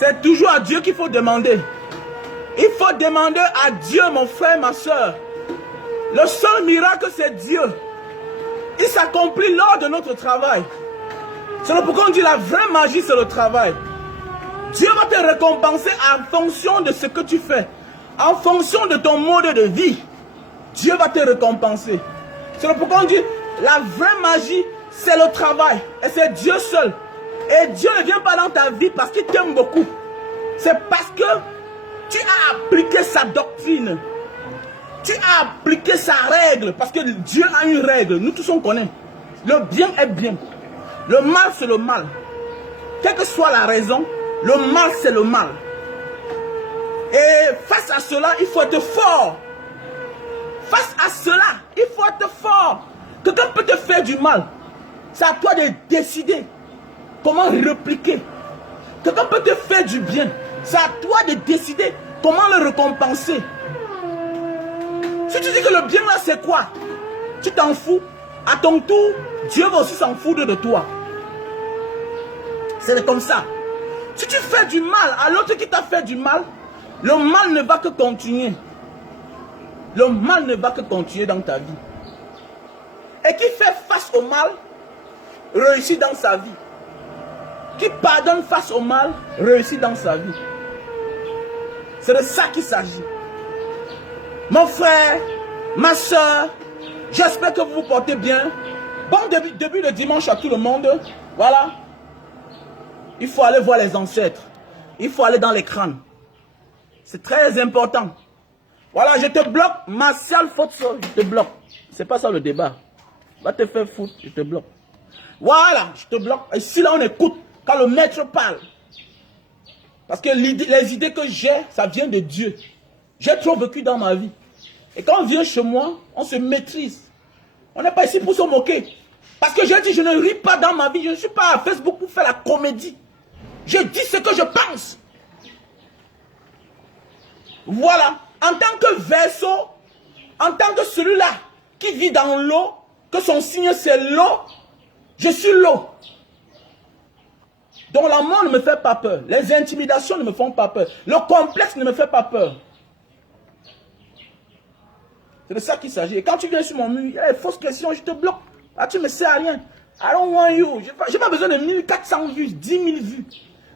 C'est toujours à Dieu qu'il faut demander. Il faut demander à Dieu, mon frère, ma soeur. Le seul miracle, c'est Dieu. Il s'accomplit lors de notre travail. C'est pourquoi on dit la vraie magie, c'est le travail. Dieu va te récompenser en fonction de ce que tu fais. En fonction de ton mode de vie. Dieu va te récompenser. C'est pourquoi on dit la vraie magie, c'est le travail. Et c'est Dieu seul. Et Dieu ne vient pas dans ta vie parce qu'il t'aime beaucoup. C'est parce que tu as appliqué sa doctrine. Tu as appliqué sa règle. Parce que Dieu a une règle. Nous tous on connaît. Le bien est bien. Le mal c'est le mal. Quelle que soit la raison, le mal c'est le mal. Et face à cela, il faut être fort. Face à cela, il faut être fort. Quelqu'un peut te faire du mal. C'est à toi de décider comment répliquer. Quelqu'un peut te faire du bien. C'est à toi de décider comment le récompenser. Si tu dis que le bien là c'est quoi? Tu t'en fous. À ton tour, Dieu va aussi s'en foutre de toi. C'est comme ça. Si tu fais du mal à l'autre qui t'a fait du mal, le mal ne va que continuer. Le mal ne va que continuer dans ta vie. Et qui fait face au mal, réussit dans sa vie. Qui pardonne face au mal, réussit dans sa vie. C'est de ça qu'il s'agit. Mon frère, ma soeur, j'espère que vous vous portez bien. Bon début de dimanche à tout le monde. Voilà. Il faut aller voir les ancêtres. Il faut aller dans l'écran. C'est très important. Voilà, je te bloque. Martial Fotso, je te bloque. C'est pas ça le débat. Va te faire foutre, je te bloque. Voilà, je te bloque. Ici, là, on écoute quand le maître parle. Parce que les idées que j'ai, ça vient de Dieu. J'ai trop vécu dans ma vie. Et quand on vient chez moi, on se maîtrise. On n'est pas ici pour se moquer. Parce que j'ai dit, je ne ris pas dans ma vie. Je ne suis pas à Facebook pour faire la comédie. Je dis ce que je pense. Voilà. En tant que vaisseau, en tant que celui-là qui vit dans l'eau, que son signe c'est l'eau, je suis l'eau. Donc la mort ne me fait pas peur. Les intimidations ne me font pas peur. Le complexe ne me fait pas peur. C'est de ça qu'il s'agit. Et quand tu viens sur mon mur, il y a des fausses questions, je te bloque. Ah, tu ne me sais à rien. I don't want you. Je n'ai pas besoin de 1400 vues, 10 000 vues.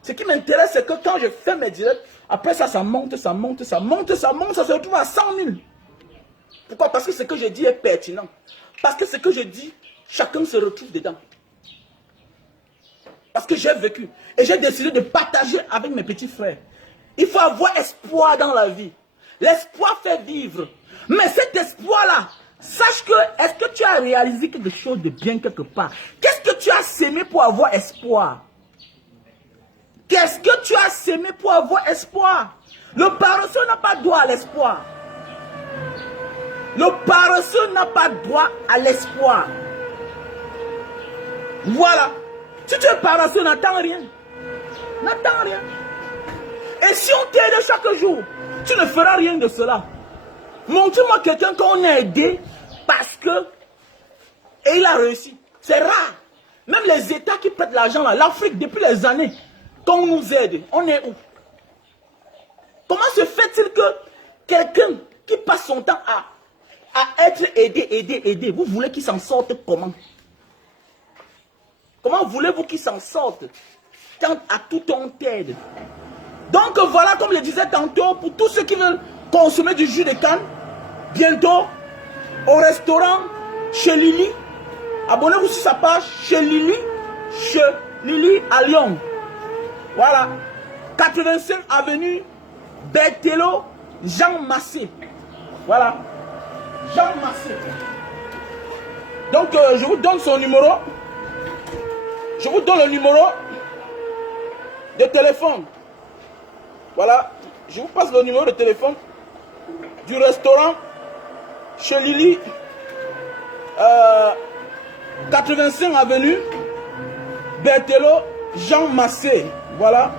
Ce qui m'intéresse, c'est que quand je fais mes directs, après ça, ça monte, ça monte, ça monte, ça monte, ça se retrouve à 100 000. Pourquoi? Parce que ce que je dis est pertinent. Parce que ce que je dis, chacun se retrouve dedans. Parce que j'ai vécu. Et j'ai décidé de partager avec mes petits frères. Il faut avoir espoir dans la vie. L'espoir fait vivre. Mais cet espoir-là, sache que, est-ce que tu as réalisé quelque chose de bien quelque part? Qu'est-ce que tu as sémé pour avoir espoir? Qu'est-ce que tu as sémé pour avoir espoir? Le paresseux n'a pas droit à l'espoir. Le paresseux n'a pas droit à l'espoir. Voilà. Si tu es paresseux, n'attends rien. N'attends rien. Et si on t'aide chaque jour, tu ne feras rien de cela. Montre-moi quelqu'un qu'on a aidé parce que... Et il a réussi. C'est rare. Même les États qui prêtent l'argent là, l'Afrique, depuis les années, quand on nous aide, on est où? Comment se fait-il que quelqu'un qui passe son temps à être aidé, vous voulez qu'il s'en sorte comment? Comment voulez-vous qu'il s'en sorte quand à tout on t'aide? Donc voilà, comme je disais tantôt, pour tous ceux qui veulent consommer du jus de canne, bientôt au restaurant chez Lily, abonnez-vous sur sa page chez Lily à Lyon. Voilà, 85 avenue Berthelot Jean Massé. Voilà, Jean Massé. Donc je vous donne son numéro. Je vous donne le numéro de téléphone. Voilà, je vous passe le numéro de téléphone du restaurant chez Lily, 85 avenue Berthelot Jean Massé. Voilà,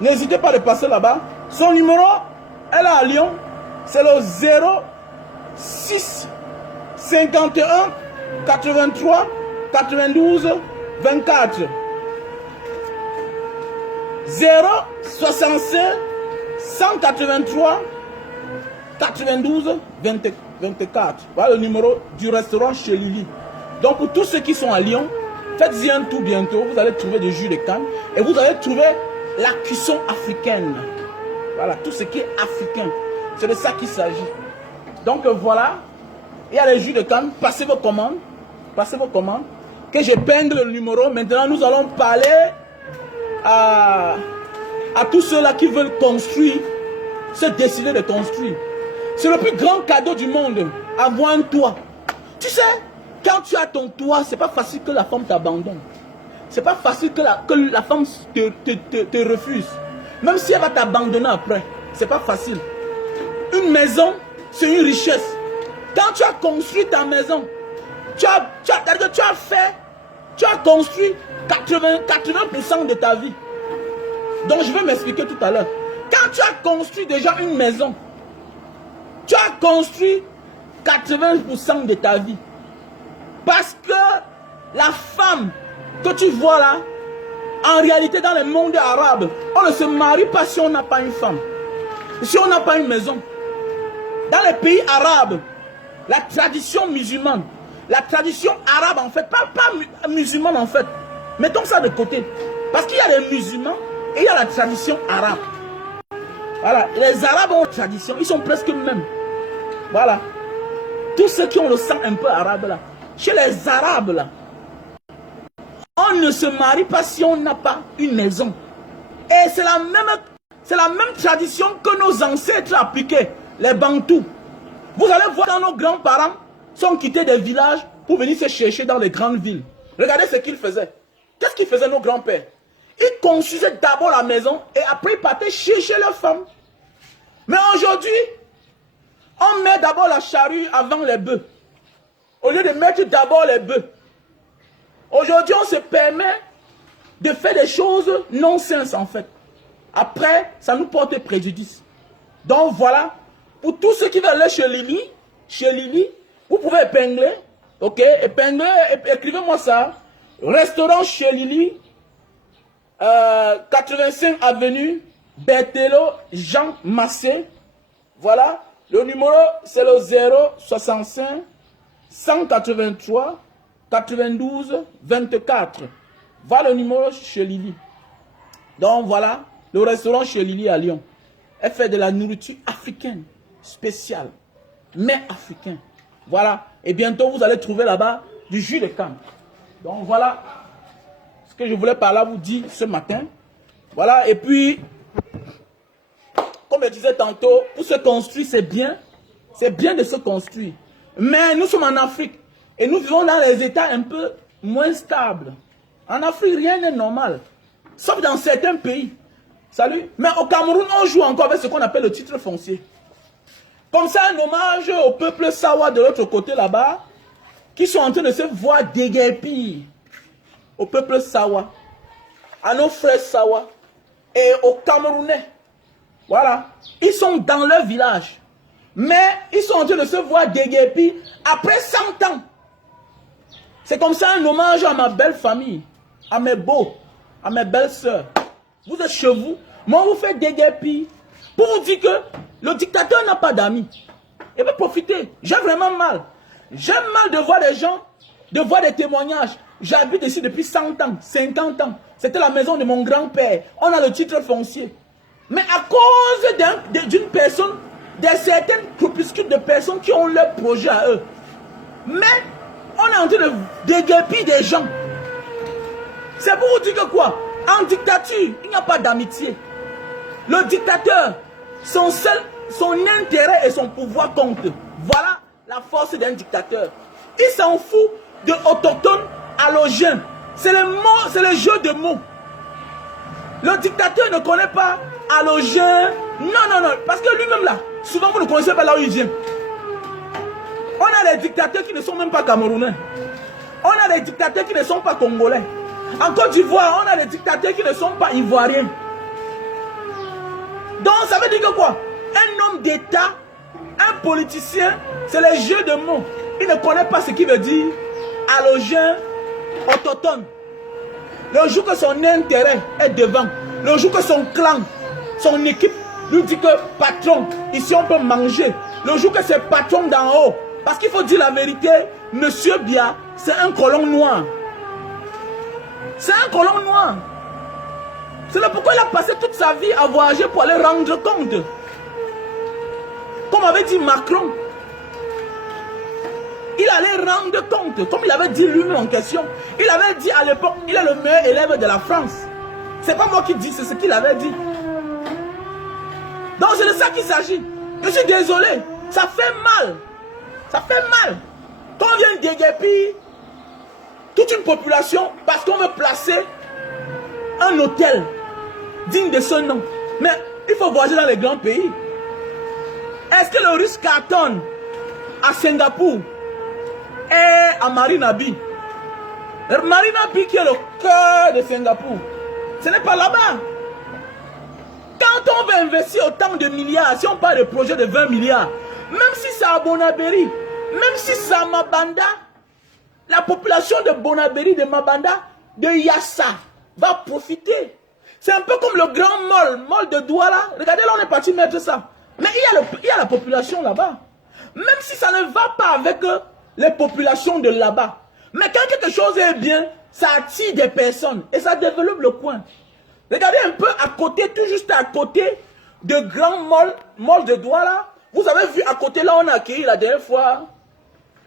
n'hésitez pas de passer là-bas. Son numéro, elle est à Lyon, c'est le 06 51 83 92 24. 65 183 92 24. Voilà le numéro du restaurant chez Lily. Donc pour tous ceux qui sont à Lyon, faites-y un tour bientôt. Vous allez trouver des jus de canne et vous allez trouver la cuisson africaine. Voilà, tout ce qui est africain. C'est de ça qu'il s'agit. Donc voilà, il y a les jus de canne. Passez vos commandes. Passez vos commandes. Que j'épingle le numéro. Maintenant, nous allons parler à tous ceux-là qui veulent construire, se décider de construire. C'est le plus grand cadeau du monde, avoir un toit. Tu sais, quand tu as ton toit, c'est pas facile que la femme t'abandonne. C'est pas facile que la femme te refuse. Même si elle va t'abandonner après, c'est pas facile. Une maison, c'est une richesse. Quand tu as construit ta maison, tu as construit 80% de ta vie. Donc je vais m'expliquer tout à l'heure. Quand tu as construit déjà une maison, tu as construit 80% de ta vie. Parce que la femme que tu vois là, en réalité dans le monde arabe, on ne se marie pas si on n'a pas une femme. Si on n'a pas une maison. Dans les pays arabes, la tradition musulmane, la tradition arabe en fait, pas musulmane en fait. Mettons ça de côté. Parce qu'il y a les musulmans et il y a la tradition arabe. Voilà, les arabes ont une tradition, ils sont presque mêmes. Voilà. Tous ceux qui ont le sang un peu arabe là. Chez les arabes là, on ne se marie pas si on n'a pas une maison. Et c'est la même tradition que nos ancêtres appliquaient, les Bantous. Vous allez voir quand nos grands-parents sont quittés des villages pour venir se chercher dans les grandes villes. Regardez ce qu'ils faisaient. Qu'est-ce qu'ils faisaient nos grands-pères? Ils construisaient d'abord la maison et après ils partaient chercher leurs femmes. Mais aujourd'hui, on met d'abord la charrue avant les bœufs. Au lieu de mettre d'abord les bœufs. Aujourd'hui, on se permet de faire des choses non-sens en fait. Après, ça nous porte préjudice. Donc voilà, pour tous ceux qui veulent aller chez Lily, vous pouvez épingler, ok, épingler, écrivez-moi ça. Restaurant chez Lily, 85 avenue, Berthelot, Jean Massé. Voilà, le numéro c'est le 065 183 92 24. Voilà le numéro chez Lily. Donc voilà, le restaurant chez Lily à Lyon. Elle fait de la nourriture africaine, spéciale, mais africaine. Voilà, et bientôt vous allez trouver là-bas du jus de canne. Donc voilà ce que je voulais par là vous dire ce matin. Voilà, et puis, comme je disais tantôt, pour se construire, c'est bien de se construire. Mais nous sommes en Afrique et nous vivons dans les États un peu moins stables. En Afrique, rien n'est normal, sauf dans certains pays. Salut. Mais au Cameroun, on joue encore avec ce qu'on appelle le titre foncier. Comme ça, un hommage au peuple Sawa de l'autre côté là-bas, qui sont en train de se voir déguerpir. Au peuple Sawa, à nos frères Sawa et aux Camerounais. Voilà. Ils sont dans leur village. Mais ils sont en train de se voir déguerpir après 100 ans. C'est comme ça un hommage à ma belle famille, à mes beaux, à mes belles sœurs. Vous êtes chez vous, moi vous faites déguerpir pour vous dire que le dictateur n'a pas d'amis. Et bien profitez, j'ai vraiment mal. J'aime mal de voir des gens, de voir des témoignages. J'habite ici depuis 100 ans, 50 ans. C'était la maison de mon grand-père. On a le titre foncier. Mais à cause d'une personne, de certaines groupuscules de personnes qui ont leur projet à eux. Mais on est en train de déguerpir des gens. C'est pour vous dire que quoi? En dictature, il n'y a pas d'amitié. Le dictateur, son intérêt et son pouvoir comptent. Voilà la force d'un dictateur. Il s'en fout de autochtones allogènes. C'est le jeu de mots. Le dictateur ne connaît pas allogène. Non. Parce que lui-même là, souvent vous ne connaissez pas là où il vient. On a des dictateurs qui ne sont même pas camerounais. On a des dictateurs qui ne sont pas congolais. En Côte d'Ivoire, on a des dictateurs qui ne sont pas ivoiriens. Donc ça veut dire que quoi? Un homme d'État, un politicien, c'est le jeu de mots. Il ne connaît pas ce qui veut dire allogène, autochtone. Le jour que son intérêt est devant, le jour que son clan son équipe lui dit que patron, ici on peut manger. Le jour que c'est patron d'en haut, parce qu'il faut dire la vérité, Monsieur Biya, c'est un colon noir. C'est un colon noir. C'est là pourquoi il a passé toute sa vie à voyager pour aller rendre compte. Comme avait dit Macron, il allait rendre compte, comme il avait dit lui-même en question. Il avait dit à l'époque, il est le meilleur élève de la France. C'est pas moi qui dis, c'est ce qu'il avait dit. Donc c'est de ça qu'il s'agit. Je suis désolé, ça fait mal. Ça fait mal. Quand on vient déguerpir toute une population parce qu'on veut placer un hôtel digne de ce nom. Mais il faut voyager dans les grands pays. Est-ce que le Russe cartonne à Singapour et à Marina Bay? Marina Bay qui est le cœur de Singapour. Ce n'est pas là-bas. Quand on veut investir autant de milliards, si on parle de projets de 20 milliards, même si c'est à Bonaberi, même si c'est à Mabanda, la population de Bonaberi, de Mabanda, de Yassa va profiter. C'est un peu comme le grand mall de Douala. Regardez, là on est parti mettre ça. Mais il y a la population là-bas. Même si ça ne va pas avec les populations de là-bas. Mais quand quelque chose est bien, ça attire des personnes et ça développe le coin. Regardez un peu à côté, tout juste à côté de grands malls de Douala. Vous avez vu à côté, là on a accueilli la dernière fois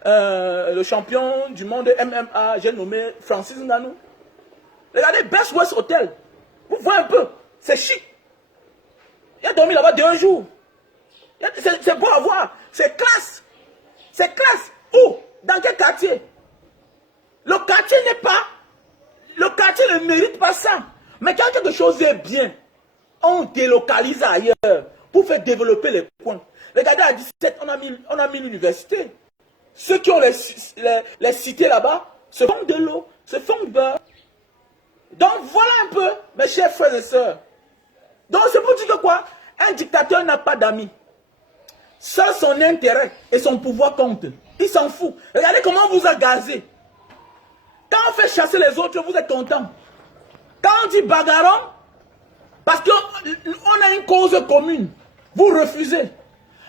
le champion du monde MMA, j'ai nommé Francis Ngannou. Regardez Best West Hotel. Vous voyez un peu, c'est chic. Il a dormi là-bas 2 jours. C'est beau à voir, c'est classe. C'est classe. Où? Dans quel quartier? Le quartier n'est pas... Le quartier ne mérite pas ça. Mais quand quelque chose est bien, on délocalise ailleurs pour faire développer les coins. Regardez, à 17, on a mis l'université. Ceux qui ont les cités là-bas se font de l'eau, se font de beurre. Donc voilà un peu, mes chers frères et sœurs. Donc c'est pour dire que quoi? Un dictateur n'a pas d'amis. Seul son intérêt et son pouvoir comptent. Il s'en fout. Regardez comment on vous a gazé. Quand on fait chasser les autres, vous êtes content. Quand on dit bagarron, parce qu'on a une cause commune, vous refusez.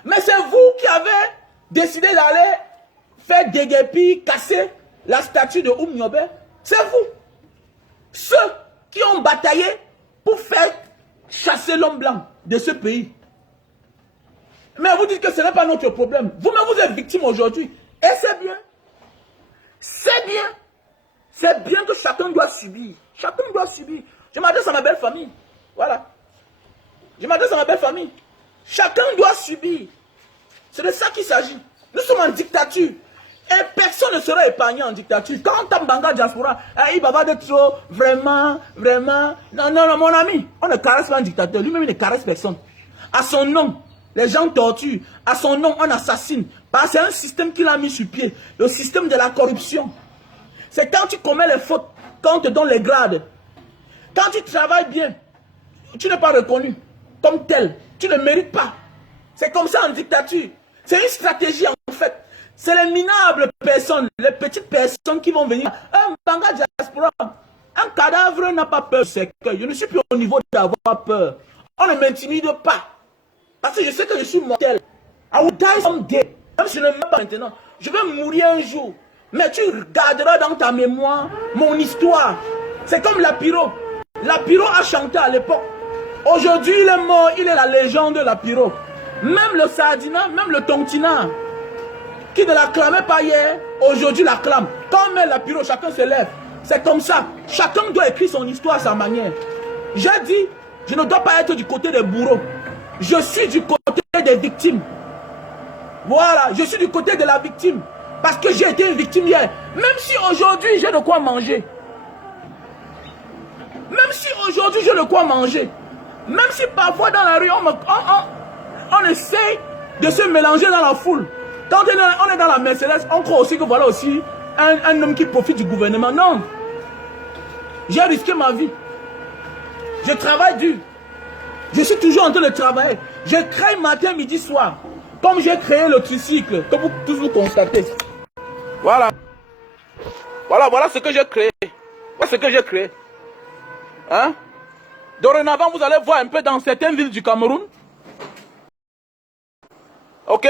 Mais c'est vous qui avez décidé d'aller faire déguerpir, casser la statue de Oum Nyobe. C'est vous. Ceux qui ont bataillé pour faire chasser l'homme blanc de ce pays. Mais vous dites que ce n'est pas notre problème. Vous-même, vous êtes victime aujourd'hui. Et c'est bien. C'est bien. C'est bien que chacun doit subir. Chacun doit subir. Je m'adresse à ma belle famille. Voilà. Je m'adresse à ma belle famille. Chacun doit subir. C'est de ça qu'il s'agit. Nous sommes en dictature. Et personne ne sera épargné en dictature. Quand on tape Banga Diaspora, il va de trop, vraiment. Non, non, non, mon ami. On ne caresse pas un dictateur. Lui-même, il ne caresse personne. À son nom, les gens torturent. À son nom, on assassine. Parce que c'est un système qu'il a mis sur pied. Le système de la corruption. C'est quand tu commets les fautes, quand on te donne les grades. Quand tu travailles bien, tu n'es pas reconnu comme tel. Tu ne mérites pas. C'est comme ça en dictature. C'est une stratégie en fait. C'est les minables personnes, les petites personnes qui vont venir. Un Banga Diaspora, un cadavre n'a pas peur. Je ne suis plus au niveau d'avoir peur. On ne m'intimide pas. Parce que je sais que je suis mortel. I will die someday. Même si je ne meurs pas maintenant. Je vais mourir un jour. Mais tu garderas dans ta mémoire mon histoire. C'est comme Lapiro. Lapiro a chanté à l'époque. Aujourd'hui, il est mort. Il est la légende de Lapiro. Même le Sardina, même le Tontina, qui ne l'acclamait pas hier, aujourd'hui l'acclame. Quand on met Lapiro, chacun se lève. C'est comme ça. Chacun doit écrire son histoire à sa manière. J'ai dit, je ne dois pas être du côté des bourreaux. Je suis du côté des victimes. Voilà, je suis du côté de la victime. Parce que j'ai été une victime hier. Même si aujourd'hui j'ai de quoi manger. Même si aujourd'hui j'ai de quoi manger. Même si parfois dans la rue on essaie de se mélanger dans la foule. Quand on est dans la Mercedes, on croit aussi que voilà aussi un homme qui profite du gouvernement. Non. J'ai risqué ma vie. Je travaille dur. Je suis toujours en train de travailler. Je crée matin, midi, soir. Comme j'ai créé le tricycle, comme vous tous vous constatez. Voilà. Voilà ce que j'ai créé. Voilà ce que j'ai créé. Hein? Dorénavant, vous allez voir un peu dans certaines villes du Cameroun. Ok?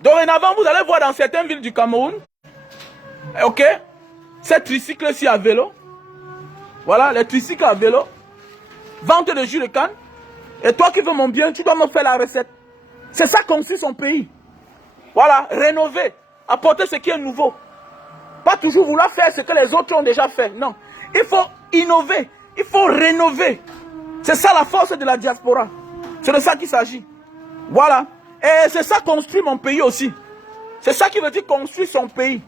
Dorénavant, vous allez voir dans certaines villes du Cameroun. Ok? Ces tricycles-ci à vélo. Voilà, les tricycles à vélo. Vente de jus de canne. Et toi qui veux mon bien, tu dois me faire la recette. C'est ça construire son pays. Voilà, rénover. Apporter ce qui est nouveau. Pas toujours vouloir faire ce que les autres ont déjà fait. Non. Il faut innover. Il faut rénover. C'est ça la force de la diaspora. C'est de ça qu'il s'agit. Voilà. Et c'est ça construire mon pays aussi. C'est ça qui veut dire construire son pays.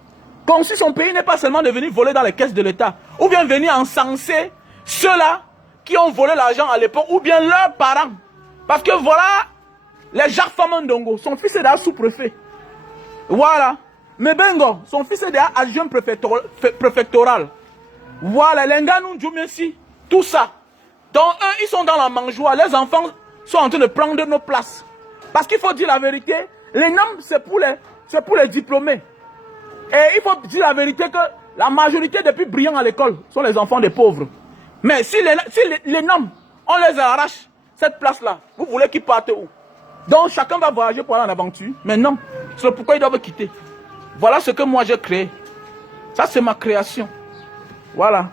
Construire son pays n'est pas seulement de venir voler dans les caisses de l'État. Ou bien venir encenser ceux-là qui ont volé l'argent à l'époque. Ou bien leurs parents. Parce que voilà, les Jacques Famandongo, son fils est déjà sous-préfet. Voilà. Mebengo, son fils est déjà adjoint préfectoral. Voilà, les Nganou Djoumessi, tout ça. Donc eux, ils sont dans la mangeoire. Les enfants sont en train de prendre nos places. Parce qu'il faut dire la vérité, les noms, c'est pour les diplômés. Et il faut dire la vérité que la majorité des plus brillants à l'école sont les enfants des pauvres. Mais si les noms, on les arrache, cette place-là, vous voulez qu'ils partent où? Donc chacun va voyager pour aller en aventure. Mais non, c'est pourquoi ils doivent quitter. Voilà ce que moi j'ai créé. Ça c'est ma création. Voilà.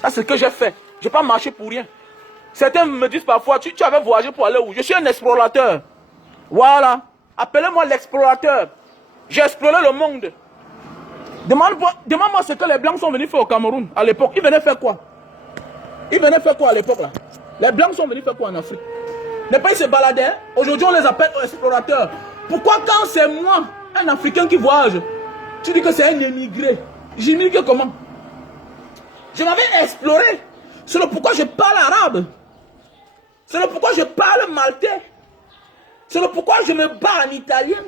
Ça c'est ce que j'ai fait. Je n'ai pas marché pour rien. Certains me disent parfois, tu avais voyagé pour aller où? Je suis un explorateur. Voilà. Appelez-moi l'explorateur. J'ai exploré le monde. Demande-moi ce que les Blancs sont venus faire au Cameroun à l'époque. Ils venaient faire quoi? Ils venaient faire quoi à l'époque là? Les Blancs sont venus faire quoi en Afrique? Les pays se baladaient. Aujourd'hui on les appelle explorateurs. Pourquoi quand c'est moi, un Africain qui voyage, tu dis que c'est un émigré? J'émigre comment? Je m'avais exploré. C'est le pourquoi je parle arabe. C'est le pourquoi je parle maltais. C'est le pourquoi je me bats en italien.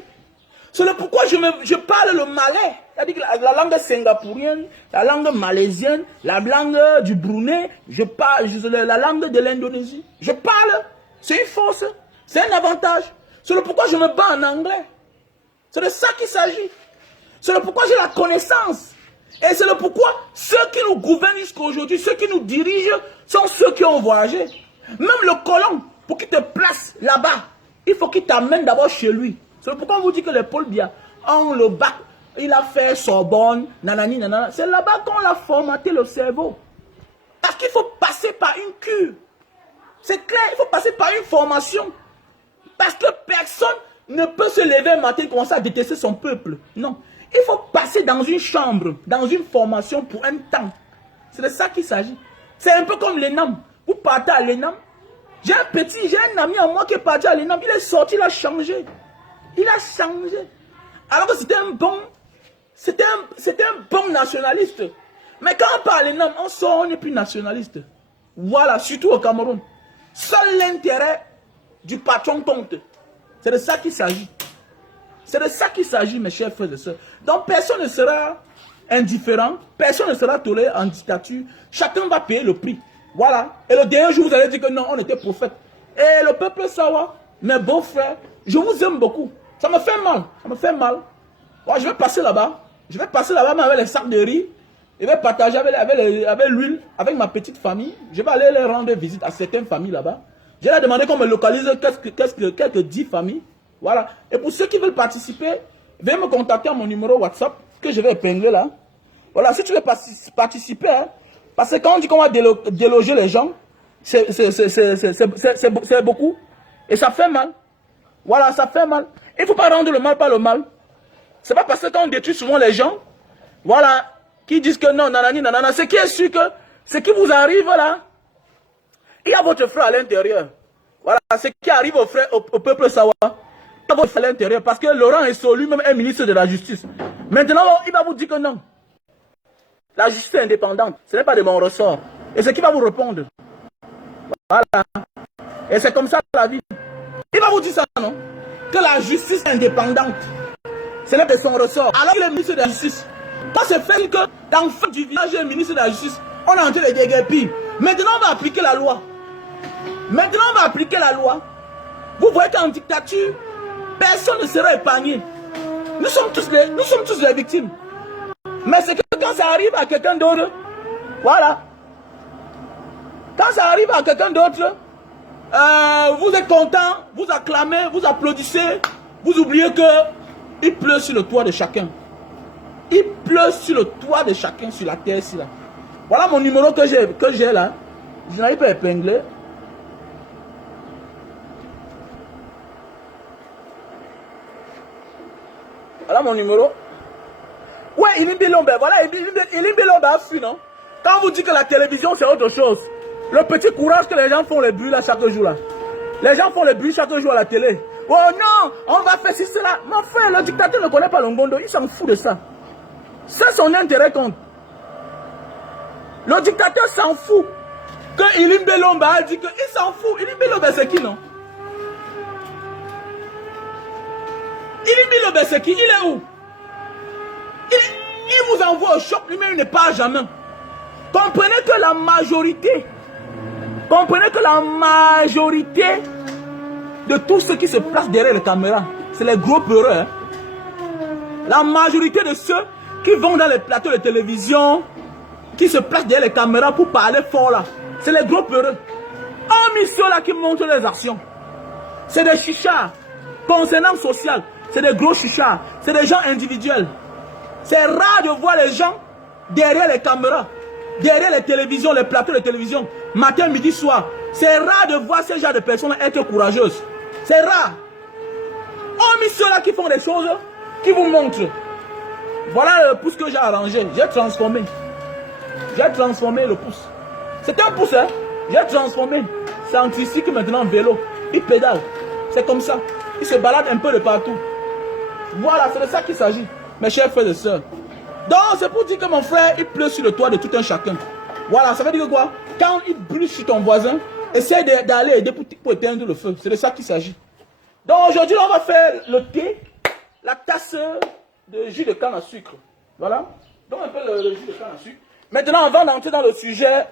C'est le pourquoi je parle le malais. C'est-à-dire que la langue singapourienne, la langue malaisienne, la langue du Brunei, je parle la langue de l'Indonésie. Je parle. C'est une force. C'est un avantage. C'est le pourquoi je me bats en anglais. C'est de ça qu'il s'agit. C'est le pourquoi j'ai la connaissance. Et c'est le pourquoi ceux qui nous gouvernent jusqu'à aujourd'hui, ceux qui nous dirigent, sont ceux qui ont voyagé. Même le colon, pour qu'il te place là-bas, il faut qu'il t'amène d'abord chez lui. C'est pourquoi on vous dit que les Paul Biya ont le bac, il a fait Sorbonne, nanani, nanana. C'est là-bas qu'on a formaté le cerveau. Parce qu'il faut passer par une cure. C'est clair, il faut passer par une formation. Parce que personne ne peut se lever un matin et commencer à détester son peuple. Non. Il faut passer dans une chambre, dans une formation pour un temps. C'est de ça qu'il s'agit. C'est un peu comme l'ENAM. Vous partez à l'ENAM. J'ai un ami à moi qui est parti à l'ENAM. Il est sorti, il a changé. Il a changé. Alors que c'était un bon nationaliste. Mais quand on parle à l'ENAM, on sort, on n'est plus nationaliste. Voilà, surtout au Cameroun. Seul l'intérêt du patron compte. C'est de ça qu'il s'agit. C'est de ça qu'il s'agit, mes chers frères et sœurs. Donc, personne ne sera indifférent. Personne ne sera toléré en dictature. Chacun va payer le prix. Voilà. Et le dernier jour, vous allez dire que non, on était prophète. Et le peuple sawa, mes beaux frères, je vous aime beaucoup. Ça me fait mal. Ça me fait mal. Ouais, je vais passer là-bas. Je vais passer là-bas avec les sacs de riz. Je vais partager avec l'huile, avec ma petite famille. Je vais aller les rendre visite à certaines familles là-bas. Je vais leur demander qu'on me localise quelques 10 familles. Voilà. Et pour ceux qui veulent participer, veuillez me contacter à mon numéro WhatsApp que je vais épingler là. Voilà, si tu veux participer, hein, parce que quand on dit qu'on va déloger les gens, c'est beaucoup. Et ça fait mal. Voilà, ça fait mal. Il ne faut pas rendre le mal par le mal. C'est pas parce que quand on détruit souvent les gens, voilà, qui disent que non, nanani, nanana, ce qui est sûr que ce qui vous arrive là, il y a votre frère à l'intérieur. Voilà, ce qui arrive au peuple sawa. Il y a votre frère à l'intérieur. Parce que Laurent Esso lui-même est ministre de la justice. Maintenant, il va vous dire que non. La justice est indépendante. Ce n'est pas de mon ressort. Et ce qui va vous répondre. Voilà. Et c'est comme ça la vie. Il va vous dire ça, non? Que la justice est indépendante. Ce n'est pas de son ressort. Alors qu'il est ministre de la justice. Quand c'est fait que dans le fond du village, il est ministre de la justice, on est en train de déguerpir. Maintenant, on va appliquer la loi. Maintenant, on va appliquer la loi. Vous voyez qu'en dictature, personne ne sera épargné. Nous sommes tous les victimes. Mais c'est que quand ça arrive à quelqu'un d'autre, voilà. Quand ça arrive à quelqu'un d'autre, vous êtes content, vous acclamez, vous applaudissez, vous oubliez que il pleut sur le toit de chacun. Il pleut sur le toit de chacun, sur la terre ici là. Voilà mon numéro que j'ai là. Je n'arrive pas à épingler. Voilà mon numéro. Ouais, Ilimbi Lombe. Voilà, Ilimbi Lombe a fui, non? Quand on vous dit que la télévision c'est autre chose, le petit courage que les gens font les bruits là chaque jour là. Les gens font les bruits chaque jour à la télé. Oh non, on va faire ceci, cela. Mon frère, le dictateur ne connaît pas Longondo, il s'en fout de ça. C'est son intérêt compte. Le dictateur s'en fout. Que Ilimbe Lombe a dit qu'il s'en fout. Ilimbe Lombe c'est qui, non? Ilimbe Lombe c'est qui? Il est où? Il vous envoie au choc, lui-même il n'est pas à jamais. Comprenez que la majorité de tous ceux qui se placent derrière les caméras, c'est les gros peureux. Hein? La majorité de ceux qui vont dans les plateaux de télévision, qui se placent derrière les caméras pour parler fort là, c'est les gros peureux. Hormis ceux-là qui montrent les actions, c'est des chichards. Concernant le social, c'est des gros chichards, c'est des gens individuels. C'est rare de voir les gens derrière les caméras, derrière les télévisions, les plateaux de télévision, matin, midi, soir. C'est rare de voir ce genre de personnes être courageuses. C'est rare. Hormis ceux-là qui font des choses, qui vous montrent. Voilà le pouce que j'ai arrangé. J'ai transformé. J'ai transformé le pouce. C'était un pouce, hein. J'ai transformé. C'est un tricycle maintenant vélo. Il pédale. C'est comme ça. Il se balade un peu de partout. Voilà, c'est de ça qu'il s'agit, mes chers frères et sœurs. Donc, c'est pour dire que mon frère, il pleut sur le toit de tout un chacun. Voilà, ça veut dire quoi? Quand il brûle sur ton voisin, essaie d'aller aider pour éteindre le feu. C'est de ça qu'il s'agit. Donc, aujourd'hui, on va faire le thé, la tasse de jus de canne à sucre. Voilà. Donc, un peu le jus de canne à sucre. Maintenant, on va entrer dans le sujet,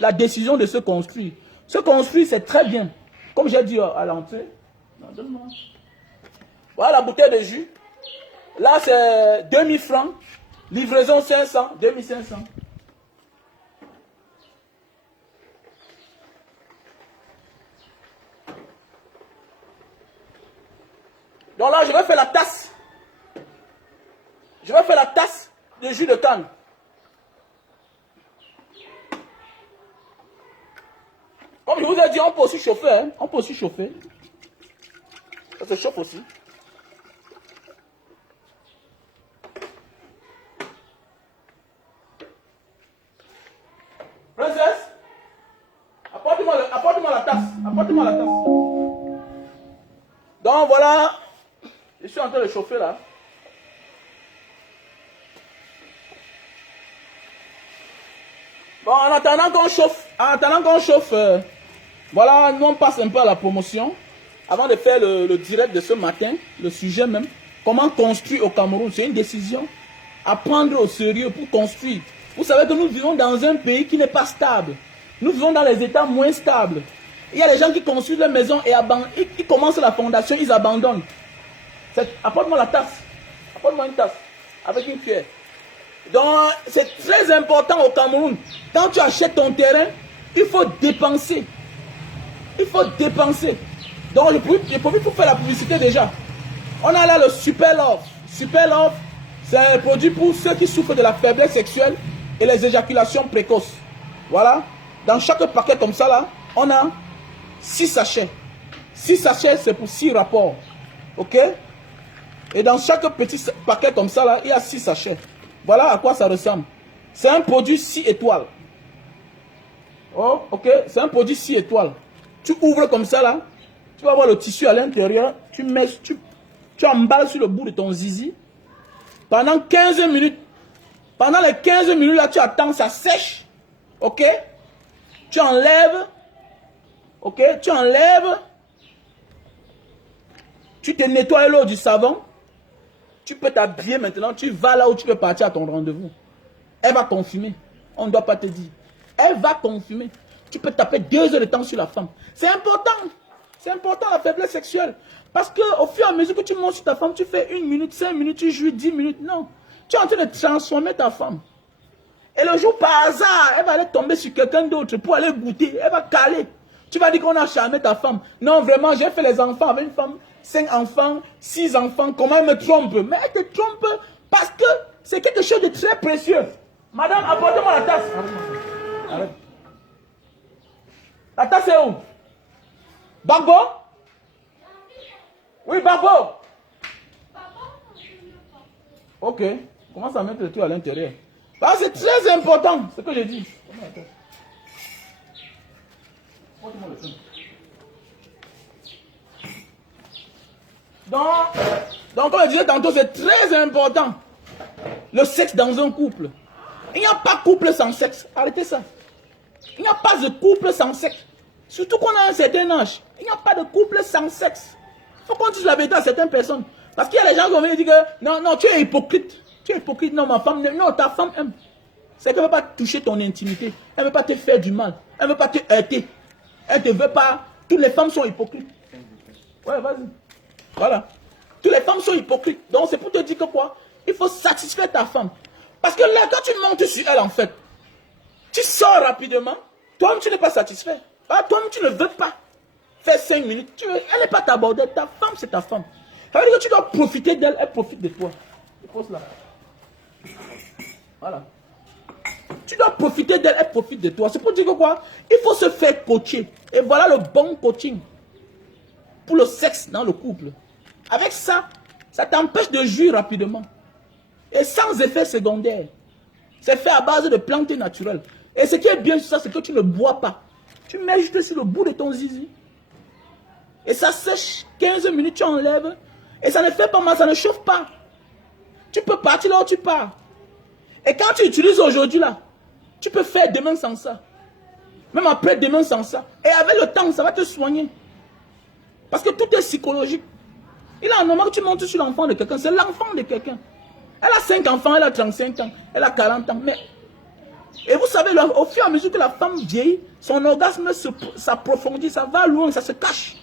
la décision de se construire. Se construire, c'est très bien. Comme j'ai dit à l'entrée. Voilà la bouteille de jus. Là, c'est 2000 francs. Livraison 500, 2500. Donc là, je vais faire la tasse. Je vais faire la tasse de jus de canne. Comme je vous ai dit, on peut aussi chauffer. Hein? On peut aussi chauffer. Ça se chauffe aussi. Princesse, apporte-moi la tasse. Apporte-moi la tasse. Donc voilà, je suis en train de chauffer là. Bon, en attendant qu'on chauffe, voilà, nous on passe un peu à la promotion. Avant de faire le direct de ce matin, le sujet même, comment construire au Cameroun, c'est une décision à prendre au sérieux pour construire. Vous savez que nous vivons dans un pays qui n'est pas stable. Nous vivons dans les États moins stables. Il y a des gens qui construisent leur maison et ils commencent la fondation, ils abandonnent. Apporte-moi la tasse. Apporte-moi une tasse avec une cuillère. Donc, c'est très important au Cameroun. Quand tu achètes ton terrain, il faut dépenser. Il faut dépenser. Donc, j'ai profite pour faire la publicité déjà. On a là le Super Love. Super Love, c'est un produit pour ceux qui souffrent de la faiblesse sexuelle et les éjaculations précoces. Voilà. Dans chaque paquet comme ça, là, on a 6 sachets. 6 sachets, c'est pour 6 rapports. OK? Et dans chaque petit paquet comme ça, là, il y a 6 sachets. Voilà à quoi ça ressemble. C'est un produit 6 étoiles. Oh, OK? C'est un produit 6 étoiles. Tu ouvres comme ça, là. Tu vas voir le tissu à l'intérieur. Tu emballes sur le bout de ton zizi. Pendant 15 minutes. Pendant les 15 minutes, là, tu attends, ça sèche. OK? Tu enlèves. OK? Tu enlèves. Tu te nettoies l'eau du savon. Tu peux t'habiller maintenant. Tu vas là où tu peux partir à ton rendez-vous. Elle va confumer. On ne doit pas te dire. Elle va confumer. Tu peux taper 2 heures de temps sur la femme. C'est important. C'est important la faiblesse sexuelle. Parce qu'au fur et à mesure que tu montes sur ta femme, tu fais 1 minute, 5 minutes, tu jouis 10 minutes. Non. Tu es en train de transformer ta femme. Et le jour par hasard, elle va aller tomber sur quelqu'un d'autre pour aller goûter. Elle va caler. Tu vas dire qu'on a charmé ta femme. Non, vraiment, j'ai fait les enfants avec une femme. 5 enfants, 6 enfants. Comment elle me trompe? Mais elle te trompe parce que c'est quelque chose de très précieux. Madame, apportez-moi la tasse. Arrête. La tasse est où? Bagbo? Oui, Bagbo. Ok. Commence à mettre le tout à l'intérieur. Bah, c'est très important, ce que je dis. Donc, comme je disais tantôt, c'est très important. Le sexe dans un couple. Il n'y a pas de couple sans sexe. Arrêtez ça. Il n'y a pas de couple sans sexe. Surtout qu'on a un certain âge. Il n'y a pas de couple sans sexe. Il faut qu'on dise la vérité à certaines personnes. Parce qu'il y a des gens qui vont venir dire que non, non, tu es hypocrite. Tu es hypocrite. Non, ma femme, non, ta femme aime. C'est qu'elle ne veut pas toucher ton intimité. Elle ne veut pas te faire du mal. Elle ne veut pas te heurter. Elle ne te veut pas. Toutes les femmes sont hypocrites. Ouais, vas-y. Voilà. Toutes les femmes sont hypocrites. Donc c'est pour te dire que quoi? Il faut satisfaire ta femme. Parce que là, quand tu montes sur elle, en fait, tu sors rapidement. Toi-même, tu n'es pas satisfait. Toi-même, tu ne veux pas faire 5 minutes. Elle n'est pas ta bordelle. Ta femme, c'est ta femme. Ça veut dire que tu dois profiter d'elle. Elle profite de toi. Tu poses là. Voilà. Tu dois profiter d'elle. Elle profite de toi. C'est pour dire que quoi? Il faut se faire coacher. Et voilà le bon coaching pour le sexe dans le couple. Avec ça, ça t'empêche de jouir rapidement. Et sans effet secondaire. C'est fait à base de plantes naturelles. Et ce qui est bien sur ça, c'est que tu ne bois pas. Tu mets juste sur le bout de ton zizi. Et ça sèche. 15 minutes, tu enlèves. Et ça ne fait pas mal, ça ne chauffe pas. Tu peux partir là où tu pars. Et quand tu utilises aujourd'hui là, tu peux faire demain sans ça. Même après demain sans ça. Et avec le temps, ça va te soigner. Parce que tout est psychologique. Il a un moment que tu montes sur l'enfant de quelqu'un. C'est l'enfant de quelqu'un. Elle a 5 enfants, elle a 35 ans, elle a 40 ans. Mais, et vous savez, au fur et à mesure que la femme vieillit, son orgasme s'approfondit, ça va loin, ça se cache.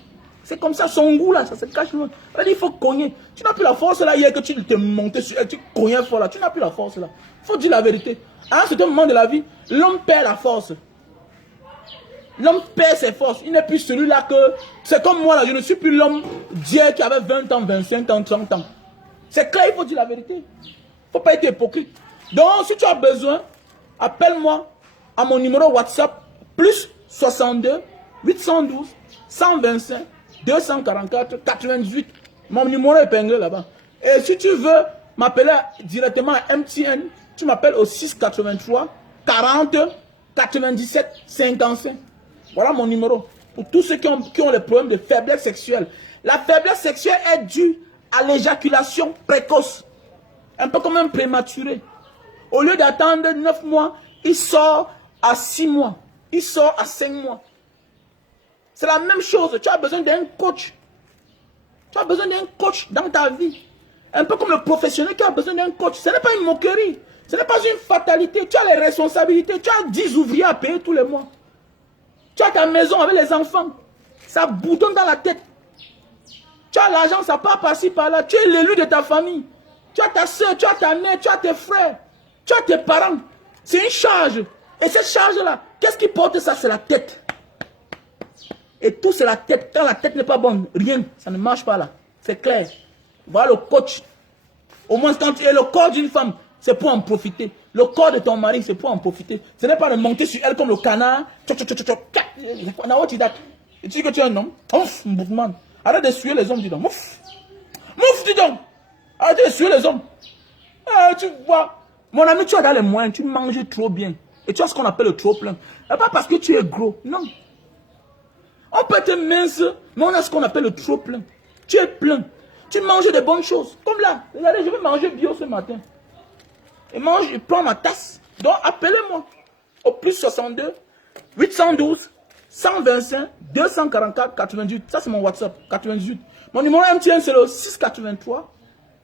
C'est comme ça, son goût là, ça se cache loin. Il faut cogner. Tu n'as plus la force là, hier que tu te montais sur elle, tu cognais fort là. Tu n'as plus la force là. Il faut dire la vérité. À un certain moment de la vie, l'homme perd la force. L'homme perd ses forces. Il n'est plus celui-là que... C'est comme moi là, je ne suis plus l'homme d'hier qui avait 20 ans, 25 ans, 30 ans. C'est clair, il faut dire la vérité. Il ne faut pas être hypocrite. Donc, si tu as besoin, appelle-moi à mon numéro WhatsApp, plus 62 812 125 244 98. Mon numéro est épinglé là-bas. Et si tu veux m'appeler directement à MTN, tu m'appelles au 683 40 97 55. Voilà mon numéro. Pour tous ceux qui ont les problèmes de faiblesse sexuelle. La faiblesse sexuelle est due à l'éjaculation précoce. Un peu comme un prématuré. Au lieu d'attendre 9 mois, il sort à 6 mois. Il sort à 5 mois. C'est la même chose. Tu as besoin d'un coach. Tu as besoin d'un coach dans ta vie. Un peu comme le professionnel qui a besoin d'un coach. Ce n'est pas une moquerie. Ce n'est pas une fatalité. Tu as les responsabilités. Tu as 10 ouvriers à payer tous les mois. Tu as ta maison avec les enfants. Ça bourdonne dans la tête. Tu as l'argent, ça part par-ci, par-là. Tu es l'élu de ta famille. Tu as ta soeur, tu as ta mère, tu as tes frères. Tu as tes parents. C'est une charge. Et cette charge-là, qu'est-ce qui porte ça? C'est la tête. Et tout, c'est la tête. Quand la tête n'est pas bonne, rien. Ça ne marche pas là. C'est clair. Voilà le coach. Au moins, quand tu es le corps d'une femme, c'est pour en profiter. Le corps de ton mari, c'est pour en profiter. Ce n'est pas de monter sur elle comme le canard. Tu dis que tu es un homme. Ouf, man. Arrête de suer les hommes, dis donc. Mouf. Mouf, dis donc. Arrête de suer les hommes. Tu vois. Mon ami, tu as dans les moyens. Tu manges trop bien. Et tu as ce qu'on appelle le trop plein. Et pas parce que tu es gros. Non. On peut être mince, mais on a ce qu'on appelle le trop plein. Tu es plein. Tu manges de bonnes choses. Comme là. Regardez, je vais manger bio ce matin. Et mange, je prends ma tasse. Donc, appelez-moi. Au plus 62 812 125 244 88. Ça, c'est mon WhatsApp. 98. Mon numéro MTN, c'est le 683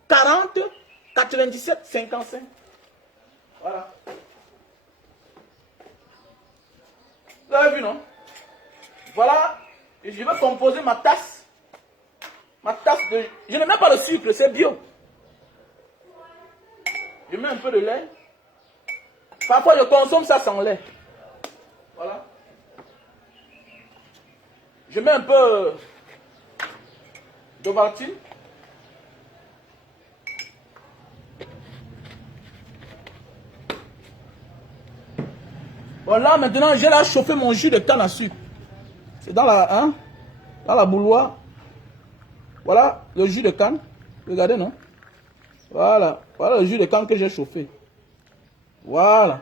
40 97 55. Voilà. Vous avez vu, non? Voilà. Et je vais composer ma tasse. Ma tasse de... Je ne mets pas le sucre, c'est bio. Je mets un peu de lait. Parfois, je consomme ça sans lait. Voilà. Je mets un peu d'Ovaltine. Voilà, maintenant, j'ai là chauffé mon jus de canne à sucre. C'est dans la bouilloire. Voilà le jus de canne. Regardez, non? Voilà. Voilà le jus de canne que j'ai chauffé. Voilà.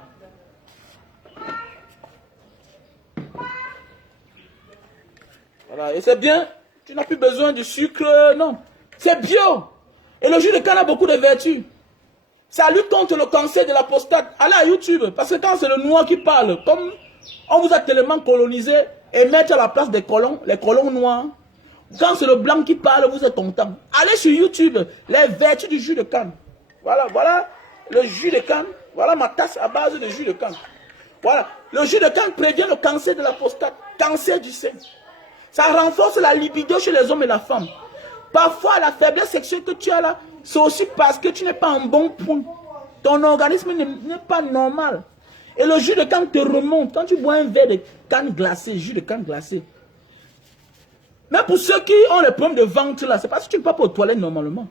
Voilà. Et c'est bien. Tu n'as plus besoin de sucre, non. C'est bio. Et le jus de canne a beaucoup de vertus. Ça lutte contre le cancer de la prostate. Allez à YouTube. Parce que quand c'est le noir qui parle, comme on vous a tellement colonisé et mettre à la place des colons, les colons noirs. Quand c'est le blanc qui parle, vous êtes content. Allez sur YouTube, les vertus du jus de canne. Voilà, voilà le jus de canne. Voilà ma tasse à base de jus de canne. Voilà, le jus de canne prévient le cancer de la prostate, cancer du sein. Ça renforce la libido chez les hommes et la femme. Parfois, la faiblesse sexuelle que tu as là, c'est aussi parce que tu n'es pas en bon point. Ton organisme n'est pas normal. Et le jus de canne te remonte. Quand tu bois un verre de canne glacée, jus de canne glacée. Mais pour ceux qui ont les problèmes de ventre là, c'est parce que tu ne peux pas aux toilettes normalement.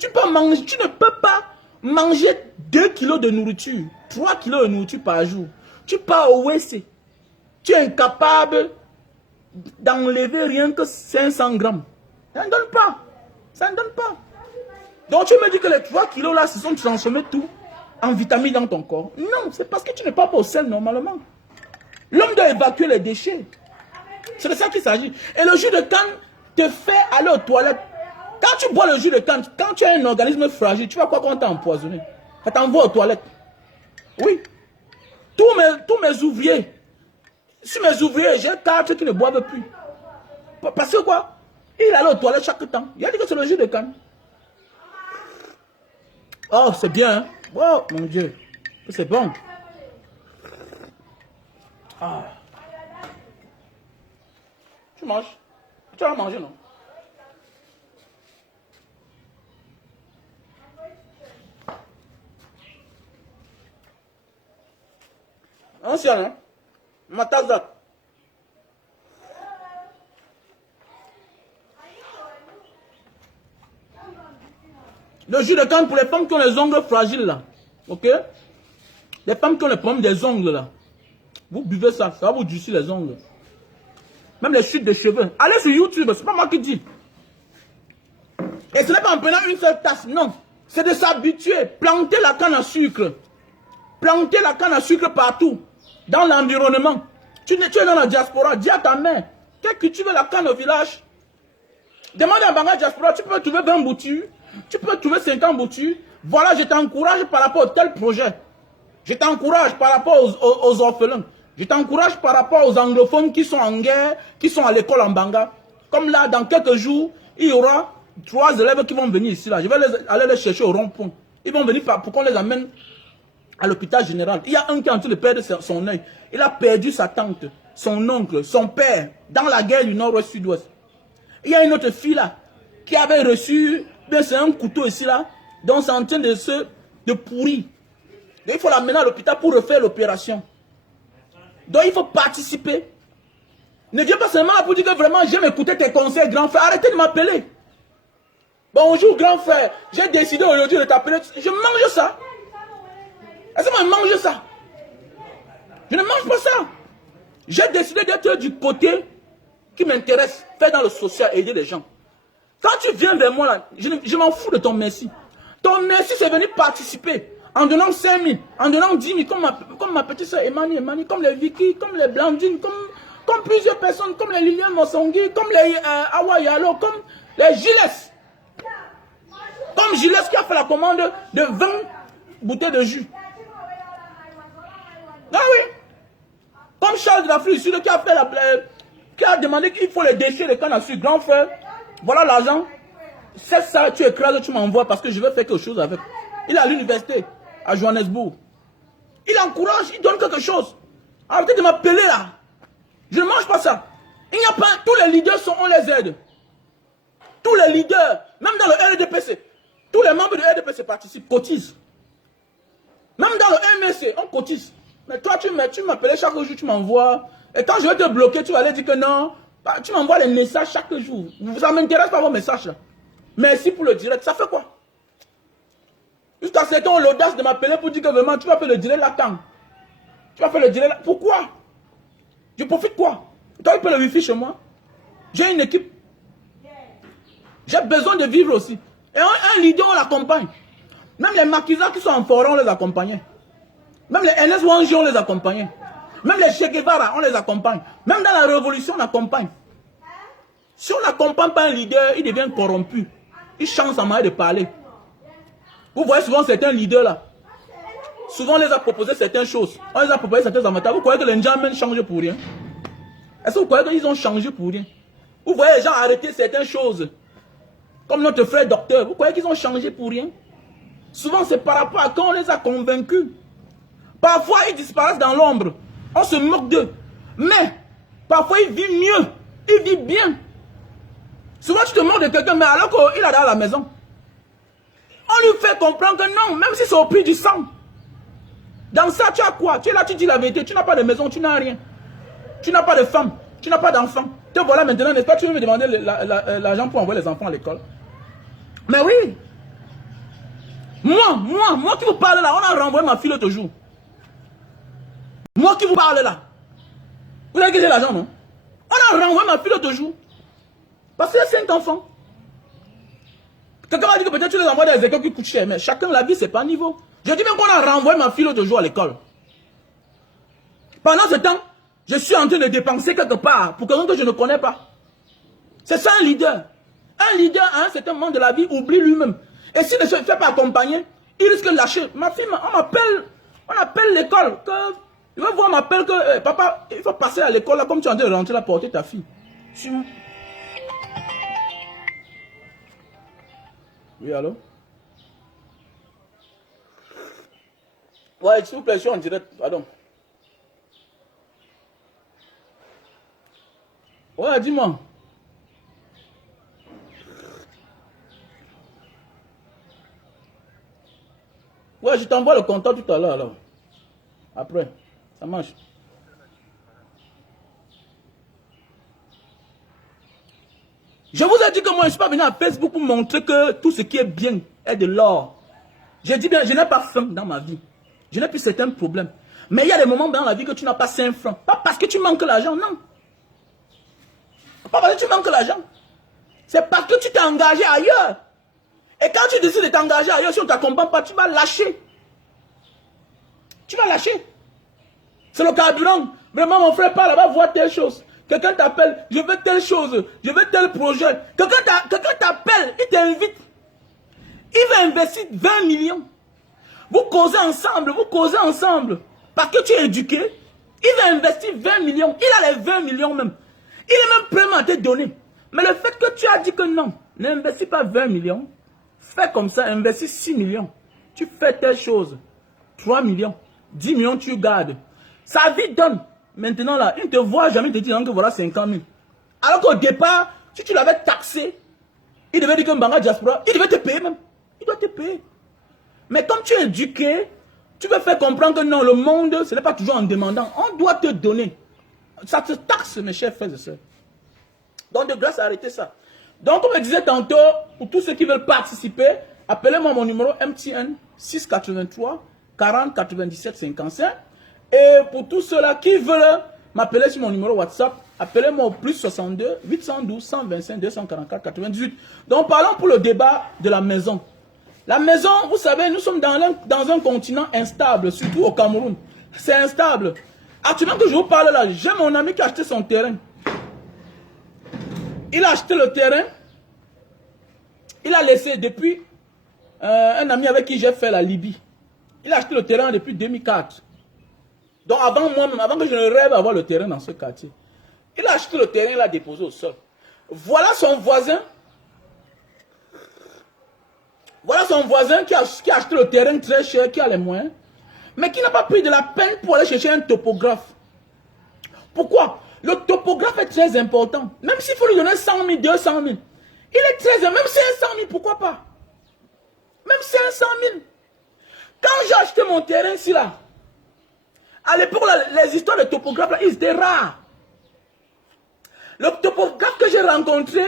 Tu ne peux pas manger 2 kilos de nourriture, 3 kilos de nourriture par jour. Tu pars au WC. Tu es incapable d'enlever rien que 500 grammes. Ça ne donne pas. Ça ne donne pas. Donc tu me dis que les 3 kilos là se sont transformés tout en vitamines dans ton corps. Non, c'est parce que tu n'es pas au sel normalement. L'homme doit évacuer les déchets. C'est de ça qu'il s'agit. Et le jus de canne te fait aller aux toilettes. Quand tu bois le jus de canne, quand tu as un organisme fragile, tu vas quoi quand t'a empoisonné? Ça t'envoie aux toilettes. Oui. Tous mes ouvriers, si mes ouvriers, j'ai 4 qui ne boivent plus. Parce que quoi? Il allait aux toilettes chaque temps. Il a dit que c'est le jus de canne. Oh, c'est bien. Hein? Oh, mon Dieu. C'est bon. Ah. Tu manges? Tu vas manger, non? Ancien, hein? Ma tasse d'âge. Le jus de canne pour les femmes qui ont les ongles fragiles, là. Ok? Les femmes qui ont les problèmes des ongles, là. Vous buvez ça, ça va vous durcir les ongles. Même les chutes de cheveux. Allez sur YouTube, c'est pas moi qui dis. Et ce n'est pas en prenant une seule tasse, non. C'est de s'habituer. Planter la canne à sucre. Planter la canne à sucre partout. Dans l'environnement. Tu es dans la diaspora, dis à ta mère. Qu'est-ce que tu veux la canne au village? Demande à Banga Diaspora, tu peux trouver 20 boutures. Tu peux trouver 50 boutures. Voilà, je t'encourage par rapport à tel projet. Je t'encourage par rapport aux orphelins. Je t'encourage par rapport aux anglophones qui sont en guerre, qui sont à l'école en Banga. Comme là, dans quelques jours, il y aura 3 élèves qui vont venir ici. Là. Je vais aller les chercher au rond-point. Ils vont venir pour qu'on les amène à l'hôpital général. Il y a un qui est en train de perdre son œil. Il a perdu sa tante, son oncle, son père, dans la guerre du nord-ouest-sud-ouest. Il y a une autre fille là, qui avait reçu, c'est un couteau ici là, donc c'est en train de pourrir. Donc il faut l'amener à l'hôpital pour refaire l'opération. Donc il faut participer. Ne viens pas seulement là pour dire que vraiment j'aime écouter tes conseils, grand frère. Arrêtez de m'appeler. Bonjour grand frère, j'ai décidé aujourd'hui de t'appeler. Je mange ça. Est-ce que moi je mange ça? Je ne mange pas ça. J'ai décidé d'être du côté qui m'intéresse, faire dans le social, aider les gens. Quand tu viens vers moi là, je m'en fous de ton merci. Ton merci c'est venir participer. En donnant 5 000, en donnant 10 000, comme ma petite soeur Emani, comme les Vicky, comme les Blandine, comme plusieurs personnes, comme les Lilian Mosongi, comme les Awa Yalo, comme les Gilles. Comme Gilles qui a fait la commande de 20 bouteilles de jus. Ah oui. Comme Charles de l'Afrique du Sud qui a demandé qu'il faut les déchets de canne à sucre. Grand frère, voilà l'argent. C'est ça, tu écrases, tu m'envoies parce que je veux faire quelque chose avec. Il est à l'université, à Johannesburg. Il encourage, il donne quelque chose. Arrêtez de m'appeler là. Je ne mange pas ça. Il n'y a pas, tous les leaders on les aide. Tous les leaders, même dans le RDPC, tous les membres du RDPC participent, cotisent. Même dans le MSC, on cotise. Mais toi, tu m'appelais chaque jour, tu m'envoies. Et quand je vais te bloquer, tu vas aller dire que non. Bah, tu m'envoies les messages chaque jour. Ça ne m'intéresse pas vos messages là. Merci pour le direct. Ça fait quoi? Jusqu'à ce qu'on ait l'audace de m'appeler pour dire que vraiment, tu vas faire le direct là quand? Tu vas faire le direct là. Pourquoi? Je profite quoi? Toi, tu peux le wifi chez moi. J'ai une équipe. J'ai besoin de vivre aussi. Et un leader, on l'accompagne. Même les maquisards qui sont en forêt, on les accompagnait. Même les NS Wanji, on les accompagnait. Même les Che Guevara, on les accompagne. Même dans la révolution, on accompagne. Si on n'accompagne pas un leader, il devient corrompu. Il change sa manière de parler. Vous voyez souvent certains leaders là. Souvent on les a proposé certaines choses. On les a proposé certains avantages. Vous croyez que les gens même changent pour rien? Est-ce que vous croyez qu'ils ont changé pour rien? Vous voyez les gens arrêter certaines choses. Comme notre frère docteur. Vous croyez qu'ils ont changé pour rien? Souvent c'est par rapport à quand on les a convaincus. Parfois ils disparaissent dans l'ombre. On se moque d'eux. Mais parfois ils vivent mieux. Ils vivent bien. Souvent tu te moques de quelqu'un, mais alors qu'il est dans la maison. On lui fait comprendre que non, même si c'est au prix du sang. Dans ça, tu as quoi? Tu es là, tu dis la vérité. Tu n'as pas de maison, tu n'as rien. Tu n'as pas de femme, tu n'as pas d'enfant. Te voilà maintenant, n'est-ce pas? Tu veux me demander l'argent pour envoyer les enfants à l'école. Mais oui. Moi qui vous parle là, on a renvoyé ma fille l'autre jour. Moi qui vous parle là. Vous avez que j'ai l'argent, non? On a renvoyé ma fille l'autre jour. Parce qu'il y a 5 enfants. Quelqu'un va dire que peut-être tu les envoies dans les écoles qui coûtent cher, mais chacun la vie, c'est pas niveau. Je dis même qu'on a renvoyé ma fille l'autre jour à l'école. Pendant ce temps, je suis en train de dépenser quelque part pour quelqu'un que je ne connais pas. C'est ça un leader. Un leader à un certain moment de la vie oublie lui-même. Et s'il ne se fait pas accompagner, il risque de lâcher. Ma fille, on appelle l'école. Je vais voir, m'appelle que papa, il faut passer à l'école là, comme tu es en train de rentrer là, porter ta fille. Oui, allô? Ouais, s'il vous plaît, je suis en direct, pardon. Ouais, dis-moi. Ouais, je t'envoie le contact tout à l'heure, alors. Après, ça marche. Je vous ai dit que moi, je ne suis pas venu à Facebook pour montrer que tout ce qui est bien est de l'or. J'ai dit bien, je n'ai pas faim dans ma vie. Je n'ai plus certains problèmes. Mais il y a des moments dans la vie que tu n'as pas 5 francs. Pas parce que tu manques l'argent, non. Pas parce que tu manques l'argent. C'est parce que tu t'es engagé ailleurs. Et quand tu décides de t'engager ailleurs, si on ne t'accompagne pas, tu vas lâcher. Tu vas lâcher. C'est le carburant. Vraiment, mon frère, parle, va voir telle chose. Quelqu'un t'appelle, je veux telle chose, je veux tel projet. Quelqu'un t'appelle, il t'invite. Il va investir 20 millions. Vous causez ensemble. Parce que tu es éduqué, il va investir 20 millions. Il a les 20 millions même. Il est même prêt à te donner. Mais le fait que tu as dit que non, n'investis pas 20 millions, fais comme ça, investis 6 millions. Tu fais telle chose, 3 millions, 10 millions tu gardes. Sa vie donne. Maintenant là, il ne te voit jamais te dire que voilà 50 000. Alors qu'au départ, si tu l'avais taxé, il devait dire que Mbanga Diaspora, il devait te payer même. Il doit te payer. Mais comme tu es éduqué, tu veux faire comprendre que non, le monde, ce n'est pas toujours en demandant. On doit te donner. Ça te taxe, mes chers frères et sœurs. Donc de grâce, arrêtez ça. Donc, comme je disais tantôt, pour tous ceux qui veulent participer, appelez-moi mon numéro MTN 683 40 97 55. Et pour tous ceux-là qui veulent m'appeler sur mon numéro WhatsApp, appelez-moi au plus 62 812 125 244 98. Donc parlons pour le débat de la maison. La maison, vous savez, nous sommes dans un continent instable, surtout au Cameroun. C'est instable. Actuellement que je vous parle là, j'ai mon ami qui a acheté son terrain. Il a acheté le terrain. Il a laissé depuis un ami avec qui j'ai fait la Libye. Il a acheté le terrain depuis 2004. Donc avant moi-même, avant que je ne rêve d'avoir le terrain dans ce quartier, il a acheté le terrain, il l'a déposé au sol. Voilà son voisin. Voilà son voisin qui a acheté le terrain très cher, qui a les moyens, mais qui n'a pas pris de la peine pour aller chercher un topographe. Pourquoi? Le topographe est très important. Même s'il faut lui donner 100 000, 200 000. Il est très important. Même 500 000, pourquoi pas? Même 500 000. Quand j'ai acheté mon terrain ici là, À l'époque, les histoires de topographes, là, ils étaient rares. Le topographe que j'ai rencontré,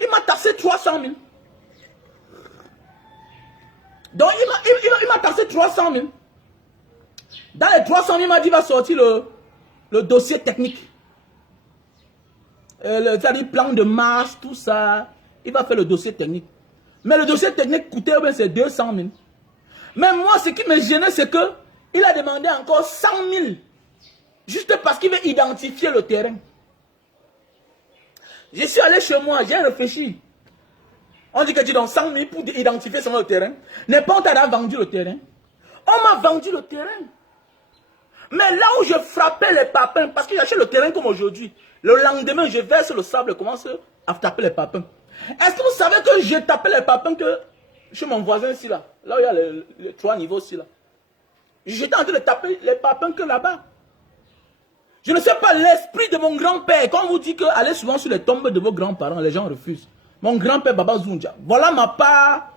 il m'a taxé 300 000. Donc, il m'a taxé 300 000. Dans les 300 000, il m'a dit, il va sortir le dossier technique. C'est-à-dire plan de marche, tout ça. Il va faire le dossier technique. Mais le dossier technique coûtait, c'est 200 000. Mais moi, ce qui me gênait, c'est que il a demandé encore 100 000. Juste parce qu'il veut identifier le terrain. Je suis allé chez moi, j'ai réfléchi. On dit que tu donnes 100 000 pour identifier seulement le terrain. N'importe qui a vendu le terrain. On m'a vendu le terrain. Mais là où je frappais les papins, parce que j'achète le terrain comme aujourd'hui, le lendemain, je verse le sable et commence à taper les papins. Est-ce que vous savez que j'ai tapé les papins que chez mon voisin ici, là où il y a les 3 niveaux ici, là. J'étais en train de taper les papins que là-bas. Je ne sais pas l'esprit de mon grand-père. Quand on vous dit que allez souvent sur les tombes de vos grands-parents, les gens refusent. Mon grand-père Baba Zunja. Voilà ma part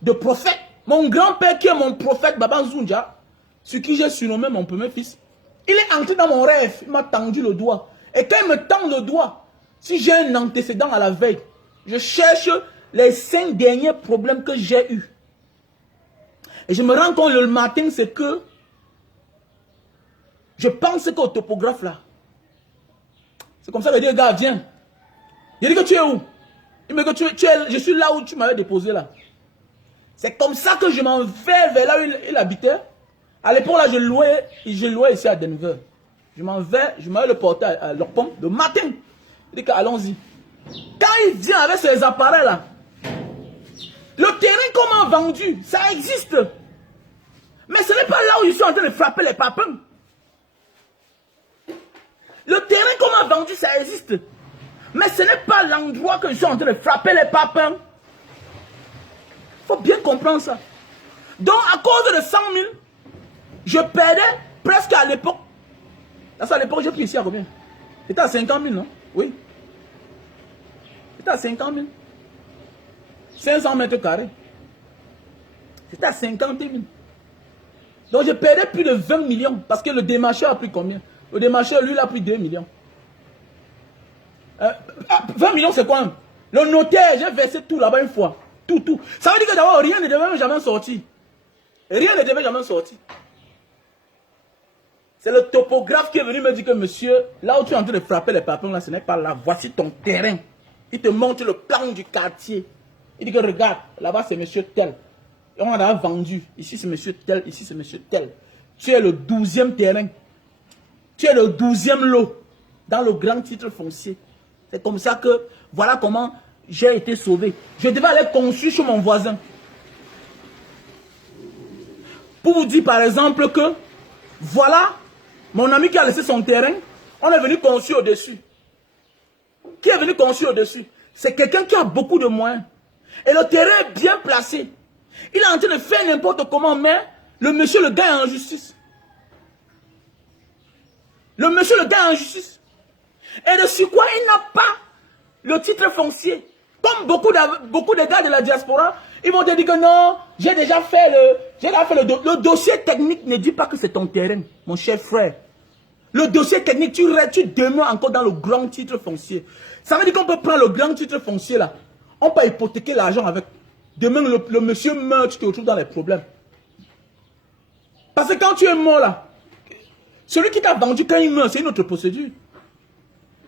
de prophète. Mon grand-père qui est mon prophète Baba Zunja, sur qui j'ai surnommé mon premier fils. Il est entré dans mon rêve. Il m'a tendu le doigt. Et quand il me tend le doigt, si j'ai un antécédent à la veille, je cherche les 5 derniers problèmes que j'ai eus. Et je me rends compte le matin, c'est que je pense qu'au topographe là, c'est comme ça qu'il dit, gars, viens. Il dit que tu es où? Il me dit que je suis là où tu m'avais déposé là. C'est comme ça que je m'en vais vers là où il habitait. À l'époque là, je louais ici à Denver. Je m'en vais, je m'avais le porter à leur pomme le matin. Il dit qu'allons-y. Quand il vient avec ses appareils là, le terrain qu'on m'a vendu, ça existe. Mais ce n'est pas là où je suis en train de frapper les papins. Le terrain qu'on m'a vendu, ça existe. Mais ce n'est pas l'endroit que je suis en train de frapper les papins. Il faut bien comprendre ça. Donc, à cause de 100 000, je perdais presque à l'époque. À l'époque, j'ai pris ici à combien? C'était à 50 000, non? Oui. C'était à 50 000. 500 mètres carrés. C'était à 50 000. Donc, je perdais plus de 20 millions. Parce que le démarcheur a pris combien? Le démarcheur, lui, il a pris 2 millions. 20 millions, c'est quoi? Le notaire, j'ai versé tout là-bas une fois. Tout. Ça veut dire que d'abord, rien ne devait jamais sortir. Rien ne devait jamais sortir. C'est le topographe qui est venu me dire que monsieur, là où tu es en train de frapper les papins, là, ce n'est pas là. Voici ton terrain. Il te montre le plan du quartier. Il dit que regarde, là-bas c'est monsieur tel. Et on a vendu. Ici c'est monsieur tel, ici c'est monsieur tel. Tu es le 12e terrain. Tu es le 12e lot dans le grand titre foncier. C'est comme ça que, voilà comment j'ai été sauvé. Je devais aller construire chez mon voisin. Pour vous dire par exemple que, voilà, mon ami qui a laissé son terrain, on est venu construire au-dessus. Qui est venu construire au-dessus? C'est quelqu'un qui a beaucoup de moyens. Et le terrain est bien placé. Il est en train de faire n'importe comment, mais le monsieur le gars est en justice. Le monsieur le gars est en justice. Et de sur quoi il n'a pas le titre foncier. Comme beaucoup de gars de la diaspora, ils vont te dire que non, j'ai déjà fait le dossier technique ne dit pas que c'est ton terrain, mon cher frère. Le dossier technique, tu demeures encore dans le grand titre foncier. Ça veut dire qu'on peut prendre le grand titre foncier là. On peut hypothéquer l'argent avec. Demain, le monsieur meurt, tu te retrouves dans les problèmes. Parce que quand tu es mort là, celui qui t'a vendu quand il meurt, c'est une autre procédure.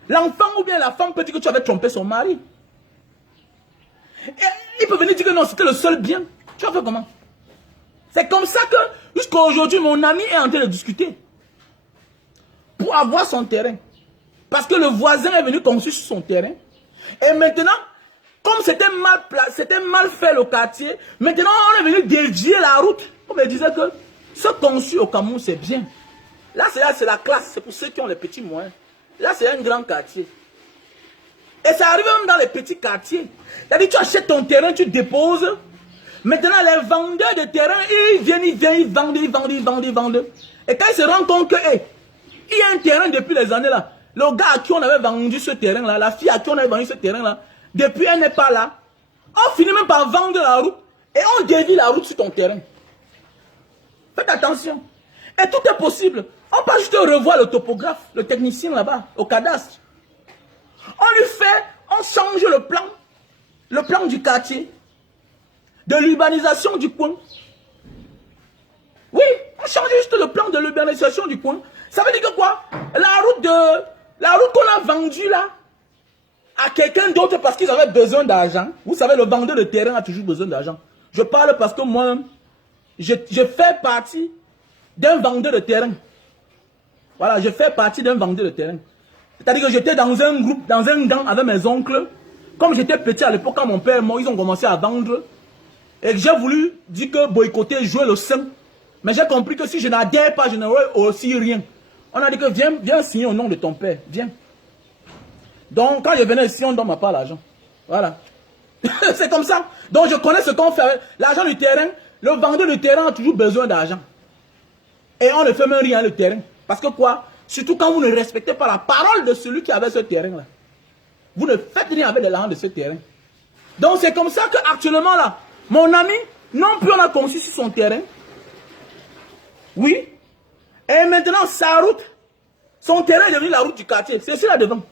L'enfant ou bien la femme peut dire que tu avais trompé son mari. Et il peut venir dire que non, c'était le seul bien. Tu vas faire comment? C'est comme ça que, jusqu'à aujourd'hui, mon ami est en train de discuter. Pour avoir son terrain. Parce que le voisin est venu construire sur son terrain. Et maintenant, comme c'était mal placé, c'était mal fait le quartier, maintenant on est venu dévier la route. On me disait que ce construit au Cameroun, c'est bien. Là, c'est la classe, c'est pour ceux qui ont les petits moyens. Là, c'est un grand quartier. Et ça arrive même dans les petits quartiers. C'est-à-dire, tu achètes ton terrain, tu déposes. Maintenant, les vendeurs de terrain, ils viennent, ils vendent. Et quand ils se rendent compte que, hey, il y a un terrain depuis les années là. Le gars à qui on avait vendu ce terrain là, la fille à qui on avait vendu ce terrain là, depuis elle n'est pas là. On finit même par vendre la route. Et on dévie la route sur ton terrain. Faites attention. Et tout est possible. On peut juste revoir le topographe, le technicien là-bas, au cadastre. On lui fait, on change le plan du quartier, de l'urbanisation du coin. Oui, on change juste le plan de l'urbanisation du coin. Ça veut dire que quoi? La route qu'on a vendue là, à quelqu'un d'autre parce qu'ils avaient besoin d'argent. Vous savez, le vendeur de terrain a toujours besoin d'argent. Je parle parce que moi, je fais partie d'un vendeur de terrain. Voilà, je fais partie d'un vendeur de terrain. C'est-à-dire que j'étais dans un groupe, dans un gang avec mes oncles. Comme j'étais petit à l'époque, quand mon père est mort, ils ont commencé à vendre. Et j'ai voulu dire que boycotter, jouer le sein. Mais j'ai compris que si je n'adhère pas, je n'aurai aussi rien. On a dit que viens signer au nom de ton père. Viens. Donc, quand je venais ici, on ne donne pas l'argent. Voilà. C'est comme ça. Donc, je connais ce qu'on fait. L'argent du terrain, le vendeur du terrain a toujours besoin d'argent. Et on ne fait même rien le terrain. Parce que quoi? Surtout quand vous ne respectez pas la parole de celui qui avait ce terrain-là. Vous ne faites rien avec l'argent de ce terrain. Donc, c'est comme ça qu'actuellement, là, mon ami, non plus on a conçu sur son terrain. Oui. Et maintenant, sa route, son terrain est devenu la route du quartier. C'est aussi là devant.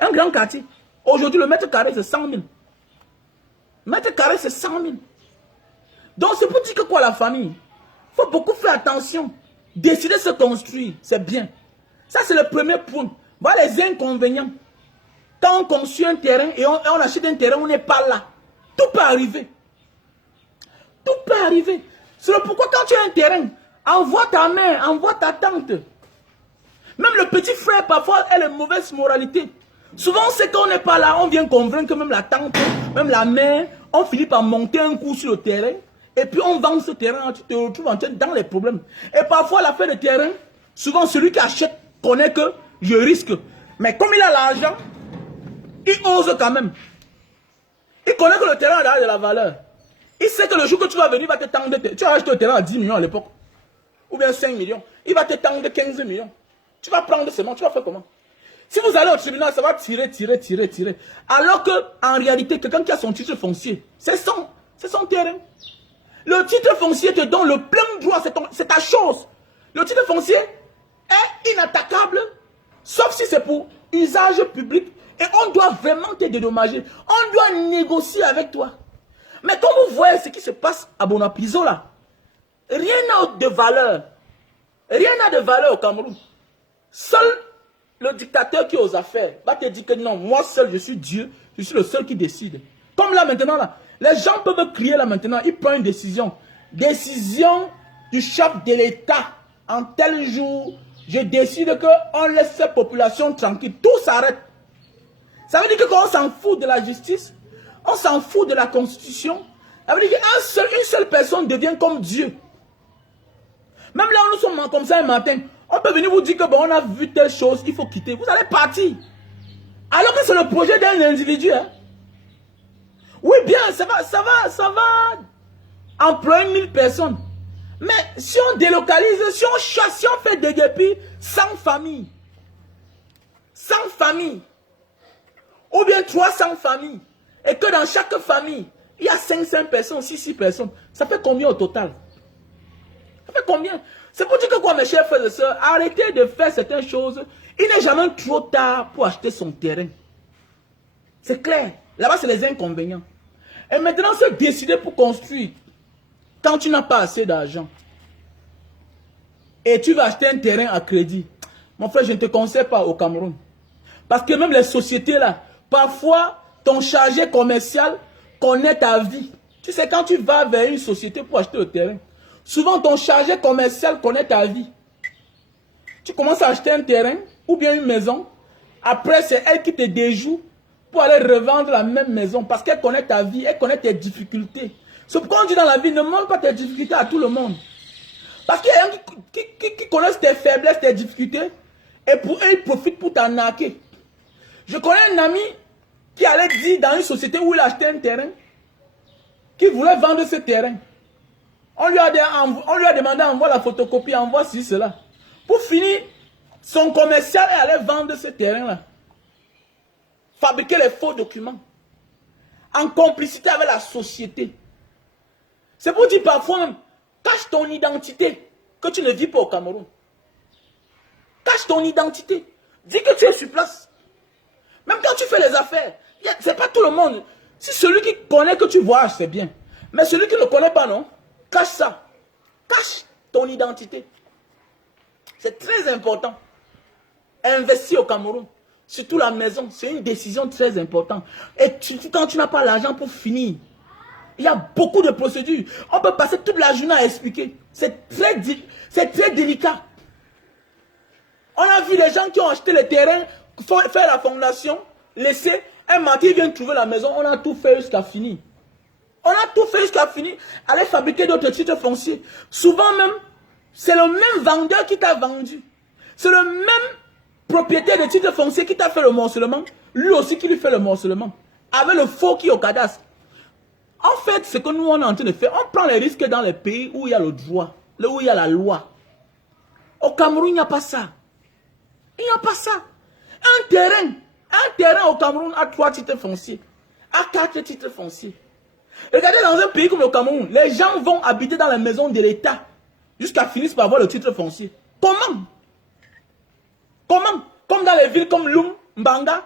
Un grand quartier. Aujourd'hui, le mètre carré, c'est 100 000. Mètre carré, c'est 100 000. Donc, c'est pour dire que quoi, la famille? Il faut beaucoup faire attention. Décider de se construire, c'est bien. Ça, c'est le premier point. Voilà les inconvénients. Quand on construit un terrain et on achète un terrain, on n'est pas là. Tout peut arriver. Tout peut arriver. C'est pourquoi quand tu as un terrain, envoie ta mère, envoie ta tante. Même le petit frère, parfois, a les mauvaises moralités. Souvent, c'est qu'on n'est pas là, on vient convaincre que même la tante, même la mère, on finit par monter un coup sur le terrain. Et puis on vend ce terrain, tu te retrouves en tête dans les problèmes. Et parfois, l'affaire de terrain, souvent celui qui achète connaît que je risque. Mais comme il a l'argent, il ose quand même. Il connaît que le terrain a de la valeur. Il sait que le jour que tu vas venir, il va te tendre. Tu as acheté le terrain à 10 millions à l'époque. Ou bien 5 millions. Il va te tendre 15 millions. Tu vas prendre seulement, tu vas faire comment? Si vous allez au tribunal, ça va tirer. Alors qu'en réalité, quelqu'un qui a son titre foncier, c'est son terrain. Le titre foncier te donne le plein droit, c'est ta chose. Le titre foncier est inattaquable, sauf si c'est pour usage public. Et on doit vraiment te dédommager. On doit négocier avec toi. Mais comme vous voyez ce qui se passe à Bonapiso là, rien n'a de valeur. Rien n'a de valeur au Cameroun. Seul le dictateur qui est aux affaires va te dire que non, moi seul, je suis Dieu, je suis le seul qui décide. Comme là maintenant, là, les gens peuvent crier là maintenant, ils prennent une décision. Décision du chef de l'État. En tel jour, je décide qu'on laisse cette population tranquille. Tout s'arrête. Ça veut dire qu'on s'en fout de la justice, on s'en fout de la constitution. Ça veut dire qu'une seule personne devient comme Dieu. Même là où nous sommes comme ça un matin, on peut venir vous dire que bon, on a vu telle chose, il faut quitter. Vous allez partir. Alors que c'est le projet d'un individu. Hein. Oui, bien, ça va employer 1000 personnes. Mais si on délocalise, si on chasse, si on fait des guépis, 100 familles. 100 familles. Ou bien 300 familles. Et que dans chaque famille, il y a 500 personnes, 6 personnes. Ça fait combien au total? Ça fait combien? C'est pour dire que quoi, mes chers frères et sœurs, arrêtez de faire certaines choses. Il n'est jamais trop tard pour acheter son terrain. C'est clair. Là-bas, c'est les inconvénients. Et maintenant, se décider pour construire. Quand tu n'as pas assez d'argent. Et tu vas acheter un terrain à crédit. Mon frère, je ne te conseille pas au Cameroun. Parce que même les sociétés là, parfois, ton chargé commercial connaît ta vie. Tu sais, quand tu vas vers une société pour acheter le terrain, souvent ton chargé commercial connaît ta vie. Tu commences à acheter un terrain ou bien une maison. Après, c'est elle qui te déjoue pour aller revendre la même maison. Parce qu'elle connaît ta vie, elle connaît tes difficultés. C'est pourquoi on dit dans la vie, ne montre pas tes difficultés à tout le monde. Parce qu'il y a des gens qui connaissent tes faiblesses, tes difficultés. Et pour eux, ils profitent pour t'arnaquer. Je connais un ami qui allait dire dans une société où il a acheté un terrain, qui voulait vendre ce terrain. On lui a demandé envoie la photocopie, envoie ci, cela. Pour finir, son commercial allait vendre ce terrain-là. Fabriquer les faux documents. En complicité avec la société. C'est pour dire parfois même, cache ton identité. que tu ne vis pas au Cameroun. Cache ton identité. Dis que tu es sur place. Même quand tu fais les affaires, ce n'est pas tout le monde. Si celui qui connaît que tu voyages, c'est bien. Mais celui qui ne connaît pas, non, cache ça. Cache ton identité. C'est très important. Investir au Cameroun, surtout la maison, c'est une décision très importante. Et quand tu n'as pas l'argent pour finir, il y a beaucoup de procédures. On peut passer toute la journée à expliquer. C'est très délicat. On a vu les gens qui ont acheté le terrain, faire la fondation, laisser, un matin ils viennent trouver la maison, on a tout fait jusqu'à finir. On a tout fait jusqu'à finir, aller fabriquer d'autres titres fonciers. Souvent même, c'est le même vendeur qui t'a vendu. C'est le même propriétaire de titres fonciers qui t'a fait le morcellement, lui aussi qui lui fait le morcellement, avec le faux qui est au cadastre. En fait, ce que nous on est en train de faire, on prend les risques dans les pays où il y a le droit, là où il y a la loi. Au Cameroun, il n'y a pas ça. Il n'y a pas ça. Un terrain au Cameroun a 3 titres fonciers, a 4 titres fonciers. Regardez dans un pays comme le Cameroun, les gens vont habiter dans la maison de l'État jusqu'à finir par avoir le titre foncier. Comment? Comment? Comme dans les villes comme Loum, Mbanga,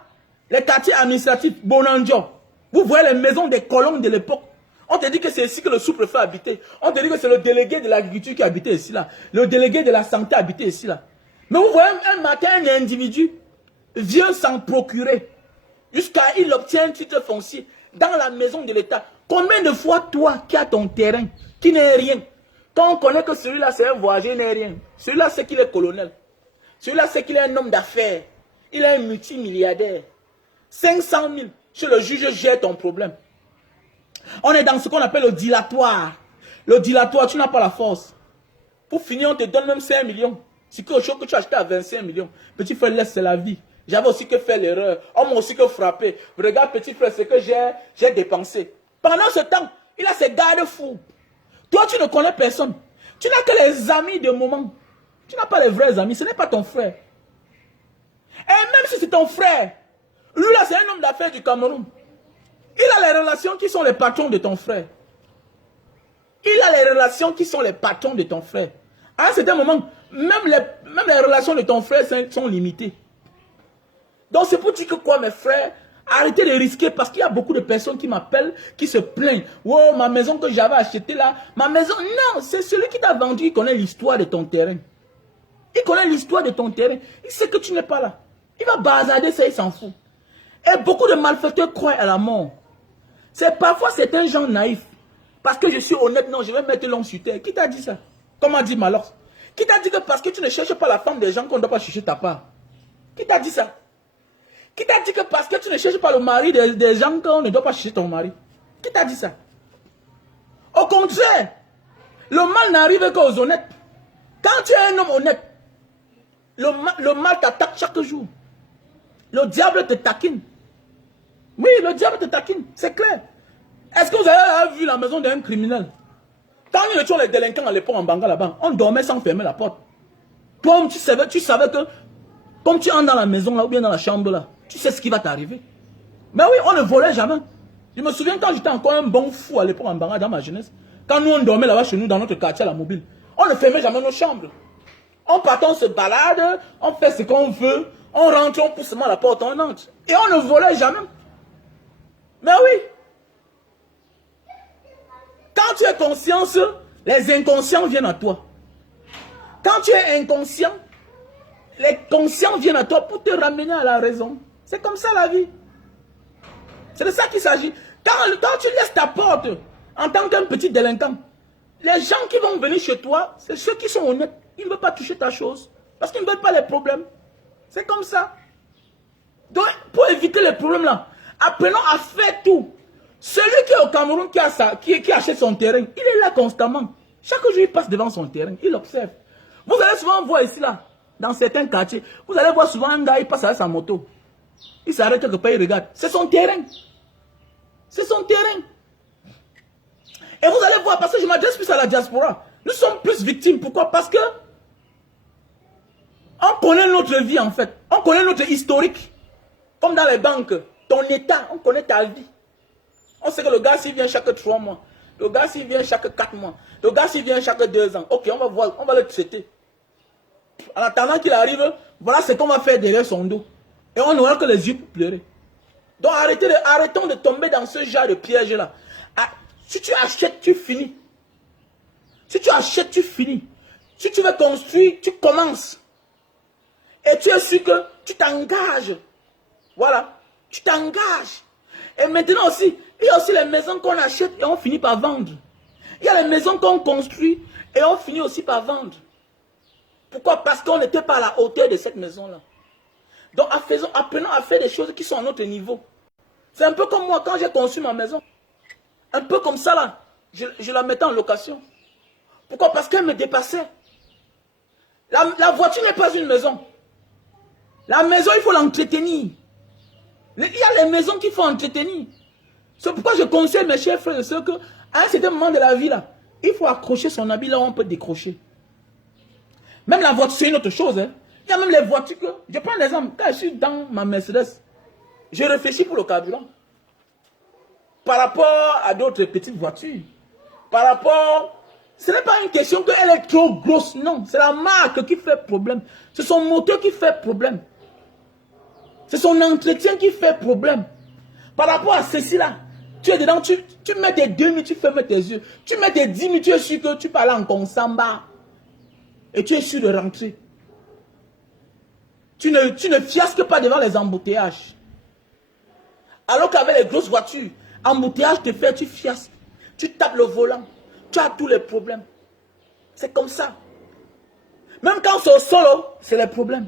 les quartiers administratifs, Bonanjo. Vous voyez les maisons des colons de l'époque. On te dit que c'est ici que le sous-préfet habitait. On te dit que c'est le délégué de l'agriculture qui habitait ici là. Le délégué de la santé habitait ici là. Mais vous voyez un matin un individu vient s'en procurer jusqu'à il obtient un titre foncier dans la maison de l'État. Combien de fois toi qui as ton terrain, qui n'est rien, quand on connaît que celui-là c'est un voyageur, il n'est rien. Celui-là c'est qu'il est colonel. Celui-là c'est qu'il est un homme d'affaires. Il est un multimilliardaire. 500 000. Chez le juge, gère ton problème. On est dans ce qu'on appelle le dilatoire. Le dilatoire, tu n'as pas la force. Pour finir, on te donne même 5 millions. C'est quelque chose que tu as acheté à 25 millions. Petit frère, laisse, c'est la vie. J'avais aussi que faire l'erreur. On m'a aussi que frappé. Regarde, petit frère, ce que j'ai dépensé. Pendant ce temps, il a ses garde-fous. Toi, tu ne connais personne. Tu n'as que les amis de moment. Tu n'as pas les vrais amis. Ce n'est pas ton frère. Et même si c'est ton frère, lui là, c'est un homme d'affaires du Cameroun. Il a les relations qui sont les patrons de ton frère. Il a les relations qui sont les patrons de ton frère. À un certain moment, même les relations de ton frère sont limitées. Donc c'est pour dire que quoi, mes frères, arrêtez de risquer parce qu'il y a beaucoup de personnes qui m'appellent, qui se plaignent. Oh, ma maison que j'avais achetée là, ma maison. Non, c'est celui qui t'a vendu, il connaît l'histoire de ton terrain. Il connaît l'histoire de ton terrain. Il sait que tu n'es pas là. Il va bazarder ça, il s'en fout. Et beaucoup de malfaiteurs croient à la mort. Parfois, c'est un genre naïf. Parce que je suis honnête, non, je vais mettre l'homme sur terre. Qui t'a dit ça? Comment dit Malor? Qui t'a dit que parce que tu ne cherches pas la femme des gens qu'on ne doit pas chercher ta part? Qui t'a dit ça? Qui t'a dit que parce que tu ne cherches pas le mari des gens qu'on ne doit pas chercher ton mari? Qui t'a dit ça? Au contraire, le mal n'arrive qu'aux honnêtes. Quand tu es un homme honnête, le mal t'attaque chaque jour. Le diable te taquine. Oui, le diable te taquine, c'est clair. Est-ce que vous avez vu la maison d'un criminel? Quand ils tuent les délinquants à l'époque en Banga là-bas, on dormait sans fermer la porte. Toi, tu savais que, comme tu entres dans la maison là, ou bien dans la chambre là, tu sais ce qui va t'arriver. Mais oui, on ne volait jamais. Je me souviens quand j'étais encore un bon fou à l'époque en Banga, dans ma jeunesse, quand nous on dormait là-bas chez nous, dans notre quartier à la mobile, on ne fermait jamais nos chambres. On part, on se balade, on fait ce qu'on veut, on rentre, on pousse seulement la porte, on entre. Et on ne volait jamais. Mais oui. Quand tu es conscient, les inconscients viennent à toi. Quand tu es inconscient, les conscients viennent à toi pour te ramener à la raison. C'est comme ça la vie. C'est de ça qu'il s'agit. Quand tu laisses ta porte en tant qu'un petit délinquant, les gens qui vont venir chez toi, c'est ceux qui sont honnêtes. Ils ne veulent pas toucher ta chose. Parce qu'ils ne veulent pas les problèmes. C'est comme ça. Donc, pour éviter les problèmes là, apprenons à faire tout. Celui qui est au Cameroun, qui achète son terrain, il est là constamment. Chaque jour, il passe devant son terrain, il observe. Vous allez souvent voir ici, là, dans certains quartiers, vous allez voir souvent un gars, il passe avec sa moto. Il s'arrête quelque part, il regarde. C'est son terrain. C'est son terrain. Et vous allez voir, parce que je m'adresse plus à la diaspora. Nous sommes plus victimes. Pourquoi? Parce que on connaît notre vie, en fait. On connaît notre historique. Comme dans les banques. Ton état, on connaît ta vie. On sait que le gars, s'il vient chaque 3 mois, Le gars, s'il vient chaque 4 mois. Le gars, s'il vient chaque 2 ans. Ok, on va voir, on va le traiter. En attendant qu'il arrive, voilà ce qu'on va faire derrière son dos. Et on n'aura que les yeux pour pleurer. Donc arrêtons de tomber dans ce genre de piège-là. Ah, si tu achètes, tu finis. Si tu achètes, tu finis. Si tu veux construire, tu commences. Et tu es sûr que tu t'engages. Voilà. Tu t'engages. Et maintenant aussi, il y a aussi les maisons qu'on achète et on finit par vendre. Il y a les maisons qu'on construit et on finit aussi par vendre. Pourquoi? Parce qu'on n'était pas à la hauteur de cette maison-là. Donc apprenons à faire des choses qui sont à notre niveau. C'est un peu comme moi quand j'ai conçu ma maison. Un peu comme ça là. Je la mettais en location. Pourquoi? Parce qu'elle me dépassait. La voiture n'est pas une maison. La maison, il faut l'entretenir. Il y a les maisons qu'il faut entretenir. C'est pourquoi je conseille mes chers frères et sœurs qu'à un certain moment de la vie, là, il faut accrocher son habit là où on peut décrocher. Même la voiture, c'est une autre chose. Hein. Il y a même les voitures que... Je prends l'exemple. Quand je suis dans ma Mercedes, je réfléchis pour le carburant. Par rapport à d'autres petites voitures. Par rapport... Ce n'est pas une question qu'elle est trop grosse. Non, c'est la marque qui fait problème. C'est son moteur qui fait problème. C'est son entretien qui fait problème. Par rapport à ceci-là, tu es dedans, tu mets tes 2 minutes, tu fermes tes yeux. Tu mets tes 10 minutes, tu es sûr que tu parles en consamba. Et tu es sûr de rentrer. Tu ne fiasques pas devant les embouteillages. Alors qu'avec les grosses voitures, embouteillage te fait, tu fiasques. Tu tapes le volant. Tu as tous les problèmes. C'est comme ça. Même quand c'est au sol, c'est les problèmes.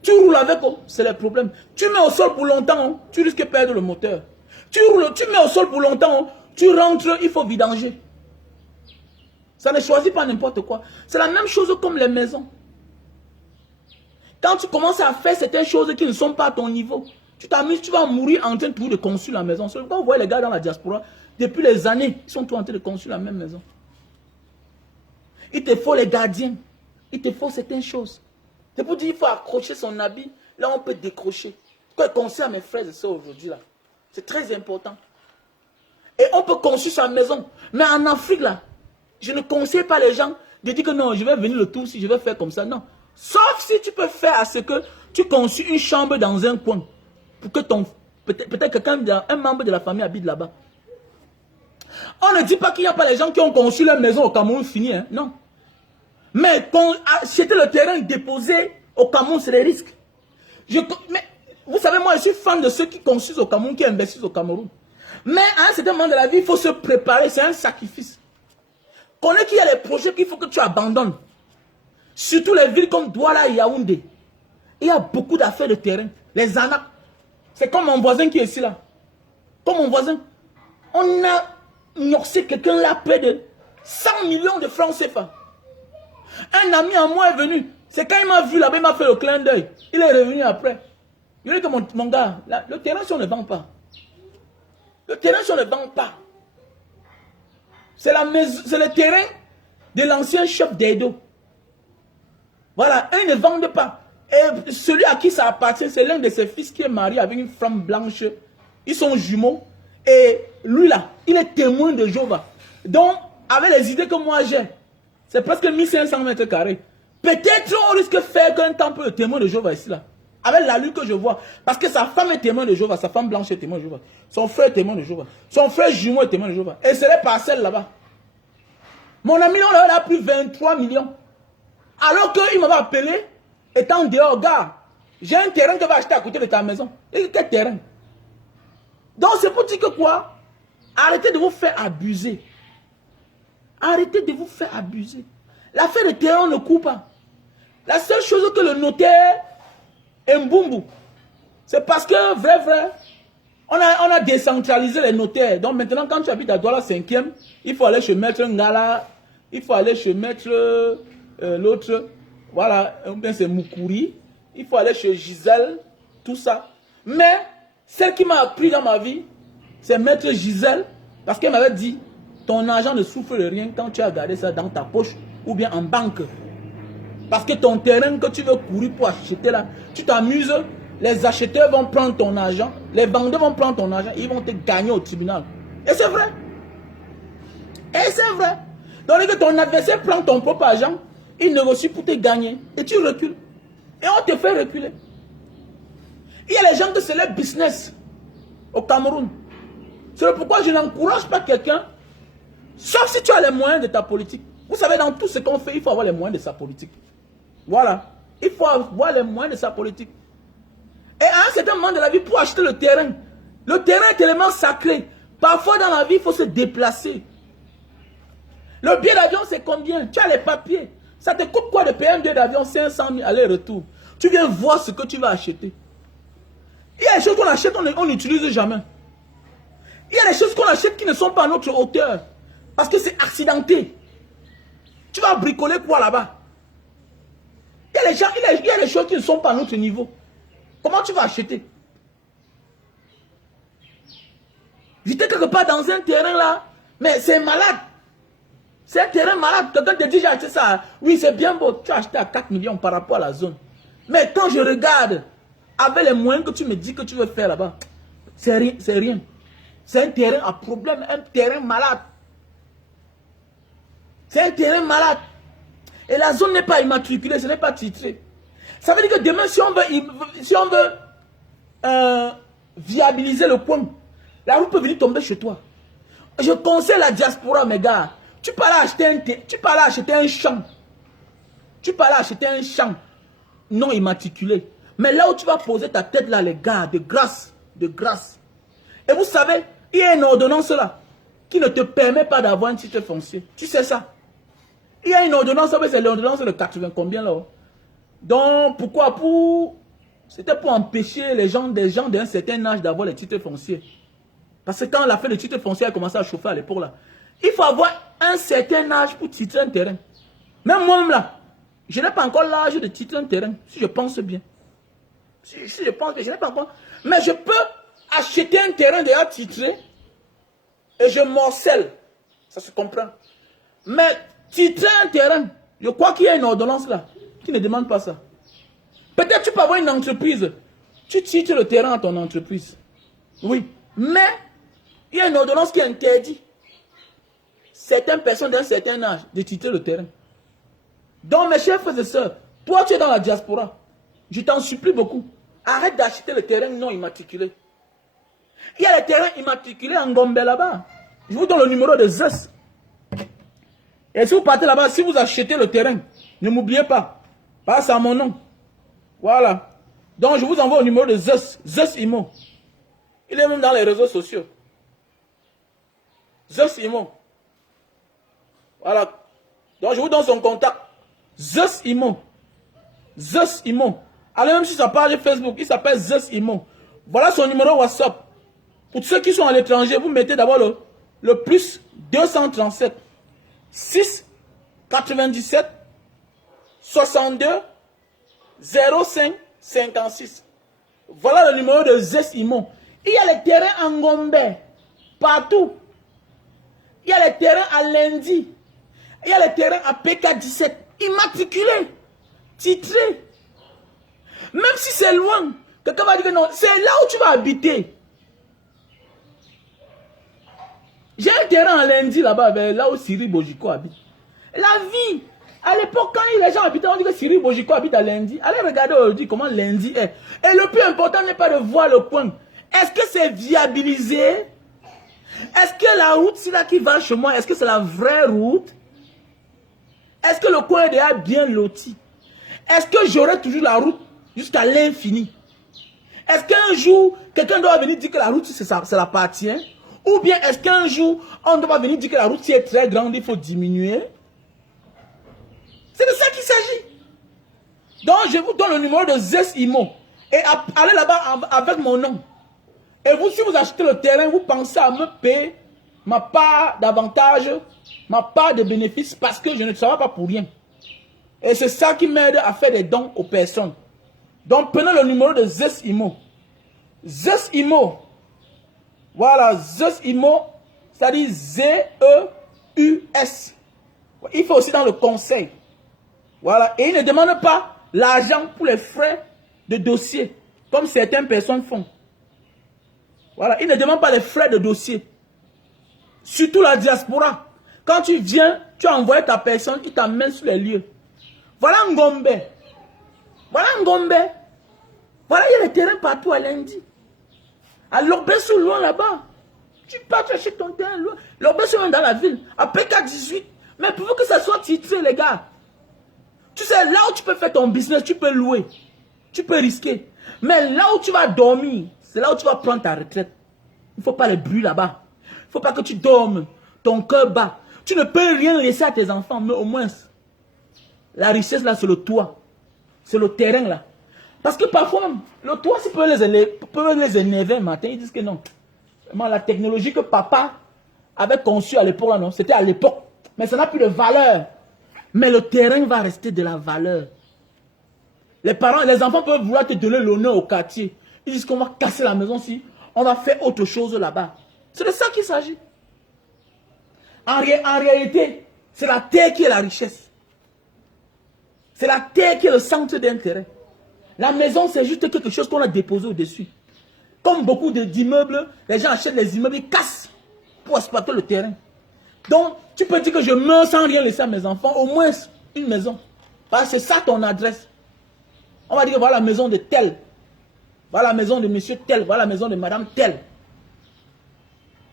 Tu roules avec, c'est les problèmes. Tu mets au sol pour longtemps, tu risques de perdre le moteur. Tu mets au sol pour longtemps, tu rentres, il faut vidanger. Ça ne choisit pas n'importe quoi. C'est la même chose comme les maisons. Quand tu commences à faire certaines choses qui ne sont pas à ton niveau, tu t'amuses, tu vas mourir en train de construire la maison. C'est pourquoi vous voyez les gars dans la diaspora, depuis les années, ils sont tous en train de construire la même maison. Il te faut les gardiens. Il te faut certaines choses. C'est pour dire qu'il faut accrocher son habit. Là, on peut décrocher. Quand je conseille à mes frères et sœurs aujourd'hui, là, c'est très important. Et on peut construire sa maison. Mais en Afrique, là, je ne conseille pas les gens de dire que non, je vais venir le tour si je vais faire comme ça. Non. Sauf si tu peux faire à ce que tu construis une chambre dans un coin. Pour que peut-être quelqu'un, un membre de la famille habite là-bas. On ne dit pas qu'il n'y a pas les gens qui ont construit leur maison au Cameroun fini. Hein? Non. Mais acheter le terrain déposé au Cameroun, c'est des risques. Mais vous savez, moi, je suis fan de ceux qui construisent au Cameroun, qui investissent au Cameroun. Mais à un certain moment de la vie, il faut se préparer. C'est un sacrifice. Connais qu'il y a les projets qu'il faut que tu abandonnes. Surtout les villes comme Douala et Yaoundé. Il y a beaucoup d'affaires de terrain. Les ANAC. C'est comme mon voisin qui est ici là. Comme mon voisin. On a noxé quelqu'un là près de 100 millions de francs CFA. Un ami à moi est venu. C'est quand il m'a vu là-bas, il m'a fait le clin d'œil. Il est revenu après. Il dit que mon gars, là, le terrain, si on ne vend pas. Le terrain, si on ne vend pas. C'est le terrain de l'ancien chef d'Edo. Voilà, ils ne vendent pas. Et celui à qui ça appartient, c'est l'un de ses fils qui est marié avec une femme blanche. Ils sont jumeaux. Et lui là, il est témoin de Jéhovah. Donc, avec les idées que moi j'ai, c'est presque 1500 mètres carrés. Peut-être on risque de faire qu'un temple de témoin de Jéhovah ici là. Avec la lune que je vois. Parce que sa femme est témoin de Jéhovah. Sa femme blanche est témoin de Jéhovah. Son frère est témoin de Jéhovah. Son frère jumeau est témoin de Jéhovah. Et c'est les parcelles là-bas. Mon ami, on a pris 23 millions. Alors qu'il m'avait appelé, étant dehors, gars, j'ai un terrain que je vais acheter à côté de ta maison. Il dit, quel terrain? Donc c'est pour dire que quoi? Arrêtez de vous faire abuser. Arrêtez de vous faire abuser. L'affaire de terrain ne court pas. La seule chose que le notaire est Mbumbu, c'est parce que, vrai, on a décentralisé les notaires. Donc maintenant, quand tu habites à Douala 5e, il faut aller chez Maître Ngala, il faut aller chez Maître l'autre, voilà, c'est Moukouri, il faut aller chez Gisèle, tout ça. Mais, celle qui m'a appris dans ma vie, c'est Maître Gisèle, parce qu'elle m'avait dit, ton argent ne souffre de rien quand tu as gardé ça dans ta poche ou bien en banque. Parce que ton terrain que tu veux courir pour acheter là, tu t'amuses, les acheteurs vont prendre ton argent, les vendeurs vont prendre ton argent, ils vont te gagner au tribunal. Et c'est vrai. Et c'est vrai. Donc que ton adversaire prend ton propre argent, il négocie pour te gagner. Et tu recules. Et on te fait reculer. Il y a les gens que c'est leur business au Cameroun. C'est pourquoi je n'encourage pas quelqu'un, sauf si tu as les moyens de ta politique. Vous savez, dans tout ce qu'on fait, il faut avoir les moyens de sa politique. Voilà. Il faut avoir les moyens de sa politique. Et à un certain moment de la vie, pour acheter le terrain est tellement sacré. Parfois dans la vie, il faut se déplacer. Le billet d'avion, c'est combien? Tu as les papiers. Ça te coûte quoi de payer un billet d'avion 500 000 aller-retour? Tu viens voir ce que tu vas acheter. Il y a des choses qu'on achète, on n'utilise jamais. Il y a des choses qu'on achète qui ne sont pas à notre hauteur. Parce que c'est accidenté. Tu vas bricoler quoi là-bas? Il y a des choses qui ne sont pas à notre niveau. Comment tu vas acheter? J'étais quelque part dans un terrain là, mais c'est malade. C'est un terrain malade. Quelqu'un te dit j'ai acheté ça. Oui, c'est bien beau. Tu as acheté à 4 millions par rapport à la zone. Mais quand je regarde, avec les moyens que tu me dis que tu veux faire là-bas, c'est rien. C'est rien. C'est un terrain à problème, un terrain malade. C'est un terrain malade. Et la zone n'est pas immatriculée, ce n'est pas titré. Ça veut dire que demain, si on veut viabiliser le point, la route peut venir tomber chez toi. Je conseille la diaspora, mes gars. Tu peux aller acheter un champ. Tu peux aller acheter un champ non immatriculé. Mais là où tu vas poser ta tête, là, les gars, de grâce. De grâce. Et vous savez, il y a une ordonnance là qui ne te permet pas d'avoir un titre foncier. Tu sais ça? Il y a une ordonnance, c'est l'ordonnance de 80 combien là? Donc, pourquoi? C'était pour empêcher des gens d'un certain âge d'avoir les titres fonciers. Parce que quand l'affaire de titre foncier a commencé à chauffer à l'époque là, il faut avoir un certain âge pour titrer un terrain. Même moi-même là, je n'ai pas encore l'âge de titrer un terrain, si je pense bien. Si je pense bien, je n'ai pas encore. Mais je peux acheter un terrain déjà titré et je morcelle. Ça se comprend. Mais titrer un terrain, je crois qu'il y a une ordonnance là qui ne demande pas ça. Peut-être tu peux avoir une entreprise. Tu titres le terrain à ton entreprise. Oui. Mais il y a une ordonnance qui interdit certaines personnes d'un certain âge de titrer le terrain. Donc mes chers frères et sœurs, toi tu es dans la diaspora. Je t'en supplie beaucoup. Arrête d'acheter le terrain non immatriculé. Il y a les terrains immatriculés en Gombe là-bas. Je vous donne le numéro de Zeus. Et si vous partez là-bas, si vous achetez le terrain, ne m'oubliez pas. Passe à mon nom. Voilà. Donc je vous envoie au numéro de Zeus. Zeus Imo. Il est même dans les réseaux sociaux. Zeus Imo. Voilà. Donc je vous donne son contact. Zeus Imo. Zeus Imo. Allez même sur sa page Facebook. Il s'appelle Zeus Imo. Voilà son numéro WhatsApp. Pour ceux qui sont à l'étranger, vous mettez d'abord le plus 237 6 97 62 05 56. Voilà le numéro de Zeus Imo. Il y a les terrains en Gombe, partout. Il y a les terrains à Lundi. Il y a les terrains à PK17, immatriculés, titrés. Même si c'est loin, quelqu'un va dire que non, c'est là où tu vas habiter. J'ai un terrain à Lundi là-bas, là où Cyril Bojiko habite. La vie, à l'époque, quand les gens habitaient, on dit que Cyril Bojiko habite à Lundi. Allez regarder aujourd'hui comment Lundi est. Et le plus important n'est pas de voir le coin. Est-ce que c'est viabilisé? Est-ce que la route, c'est là qui va chez moi, est-ce que c'est la vraie route? Est-ce que le coin est déjà bien loti? Est-ce que j'aurai toujours la route jusqu'à l'infini? Est-ce qu'un jour, quelqu'un doit venir dire que la route, ça l'appartient? Ou bien est-ce qu'un jour, on doit venir dire que la route si est très grande, il faut diminuer? C'est de ça qu'il s'agit. Donc, je vous donne le numéro de Zeus Imo. Et allez là-bas avec mon nom. Et vous, si vous achetez le terrain, vous pensez à me payer ma part d'avantage, ma part de bénéfice, parce que je ne travaille pas pour rien. Et c'est ça qui m'aide à faire des dons aux personnes. Donc, prenez le numéro de Zeus Imo. Zeus Imo. Voilà, Zeus Imo, c'est-à-dire Z-E-U-S. Il fait aussi dans le conseil. Voilà, et il ne demande pas l'argent pour les frais de dossier, comme certaines personnes font. Voilà, il ne demande pas les frais de dossier. Surtout la diaspora. Quand tu viens, tu as envoyé ta personne qui t'amène sur les lieux. Voilà Ngombe. Voilà Ngombe. Voilà, il y a les terrains partout à lundi. À Lobé-sur loin là-bas. Tu pars chercher ton terrain loin. Lobé-sur loin dans la ville. À PK18. Mais pour que ça soit titré, les gars. Tu sais, là où tu peux faire ton business, tu peux louer. Tu peux risquer. Mais là où tu vas dormir, c'est là où tu vas prendre ta retraite. Il ne faut pas les bruits là-bas. Il ne faut pas que tu dormes. Ton cœur bat. Tu ne peux rien laisser à tes enfants, mais au moins, la richesse là, c'est le toit. C'est le terrain là. Parce que parfois, le toit, si peut les énerver un matin, ils disent que non. Vraiment, la technologie que papa avait conçue à l'époque là, non, c'était à l'époque. Mais ça n'a plus de valeur. Mais le terrain va rester de la valeur. Les parents, les enfants peuvent vouloir te donner l'honneur au quartier. Ils disent qu'on va casser la maison si on va faire autre chose là-bas. C'est de ça qu'il s'agit. En réalité, c'est la terre qui est la richesse. C'est la terre qui est le centre d'intérêt. La maison, c'est juste quelque chose qu'on a déposé au-dessus. Comme beaucoup d'immeubles, les gens achètent les immeubles, ils cassent pour exploiter le terrain. Donc, tu peux dire que je meurs sans rien laisser à mes enfants, au moins une maison. Parce que c'est ça ton adresse. On va dire, voilà la maison de tel. Voilà la maison de monsieur tel. Voilà la maison de madame tel.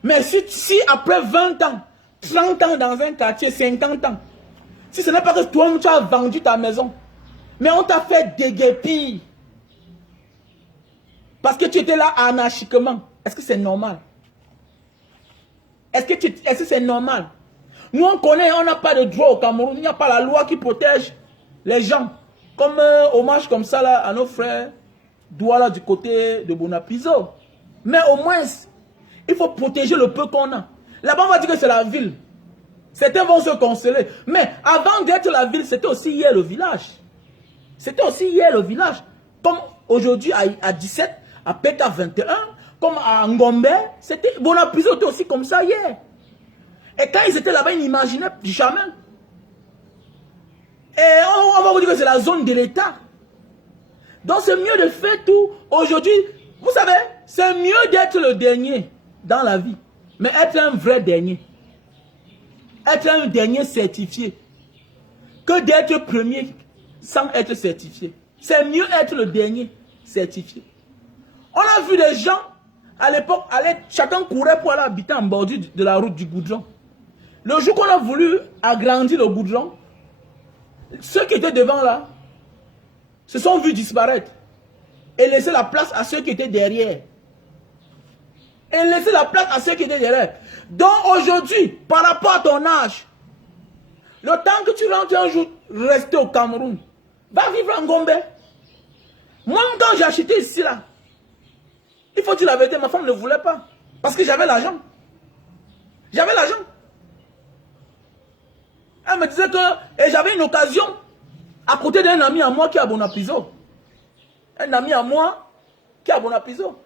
Mais si après 20 ans, 30 ans dans un quartier, 50 ans, si ce n'est pas que toi-même tu as vendu ta maison, mais on t'a fait déguerpir, parce que tu étais là anarchiquement, est-ce que c'est normal? Est-ce que c'est normal? Nous on connaît, on n'a pas de droit au Cameroun, il n'y a pas la loi qui protège les gens. Comme hommage comme ça là, à nos frères Douala du côté de Bonapiso. Mais au moins, il faut protéger le peu qu'on a. Là-bas, on va dire que c'est la ville. Certains vont se consoler. Mais avant d'être la ville, c'était aussi hier le village. C'était aussi hier le village. Comme aujourd'hui à 17, à PK 21, comme à Ngombe, Bonapiso était aussi comme ça hier. Et quand ils étaient là-bas, ils n'imaginaient jamais. Et on va vous dire que c'est la zone de l'État. Donc c'est mieux de faire tout. Aujourd'hui, vous savez, c'est mieux d'être le dernier dans la vie. Mais être un vrai dernier. Être un dernier certifié. Que d'être premier sans être certifié. C'est mieux être le dernier certifié. On a vu des gens, à l'époque, chacun courait pour aller habiter en bordure de la route du goudron. Le jour qu'on a voulu agrandir le goudron, ceux qui étaient devant là, se sont vus disparaître. Et laisser la place à ceux qui étaient derrière. Et laisser la place à ceux qui étaient derrière. Donc aujourd'hui, par rapport à ton âge, le temps que tu rentres un jour, rester au Cameroun, va vivre en Gombe. Moi, quand j'ai acheté ici là, il faut dire la vérité, ma femme ne voulait pas. Parce que j'avais l'argent. J'avais l'argent. Elle me disait que, et j'avais une occasion, à côté d'un ami à moi qui est à Bonapiso. Un ami à moi qui est à Bonapiso.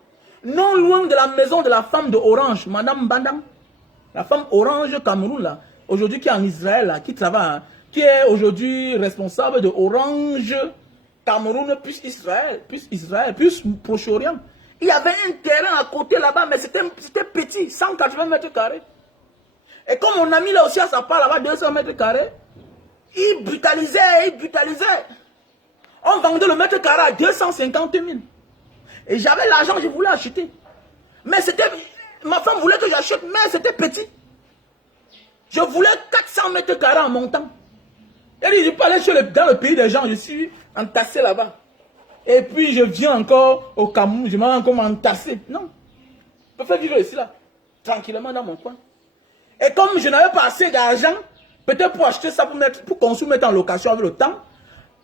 Non loin de la maison de la femme de Orange, Madame Bandam. La femme Orange Cameroun, là. Aujourd'hui qui est en Israël, là, qui travaille, hein, qui est aujourd'hui responsable de Orange Cameroun, plus Israël, plus Proche-Orient. Il y avait un terrain à côté là-bas, mais c'était petit, 180 mètres carrés. Et comme mon ami là aussi à sa part là-bas, 200 mètres carrés, il brutalisait. On vendait le mètre carré à 250 000. Et j'avais l'argent, je voulais acheter. Mais c'était... Ma femme voulait que j'achète, mais c'était petit. Je voulais 400 mètres carrés en montant. Elle dit, je peux aller dans le pays des gens, je suis entassé là-bas. Et puis je viens encore au Cameroun, je m'en encore m'entasser. Non. Je peux faire vivre ici là, tranquillement dans mon coin. Et comme je n'avais pas assez d'argent, peut-être pour acheter ça, pour construire, mettre en location avec le temps,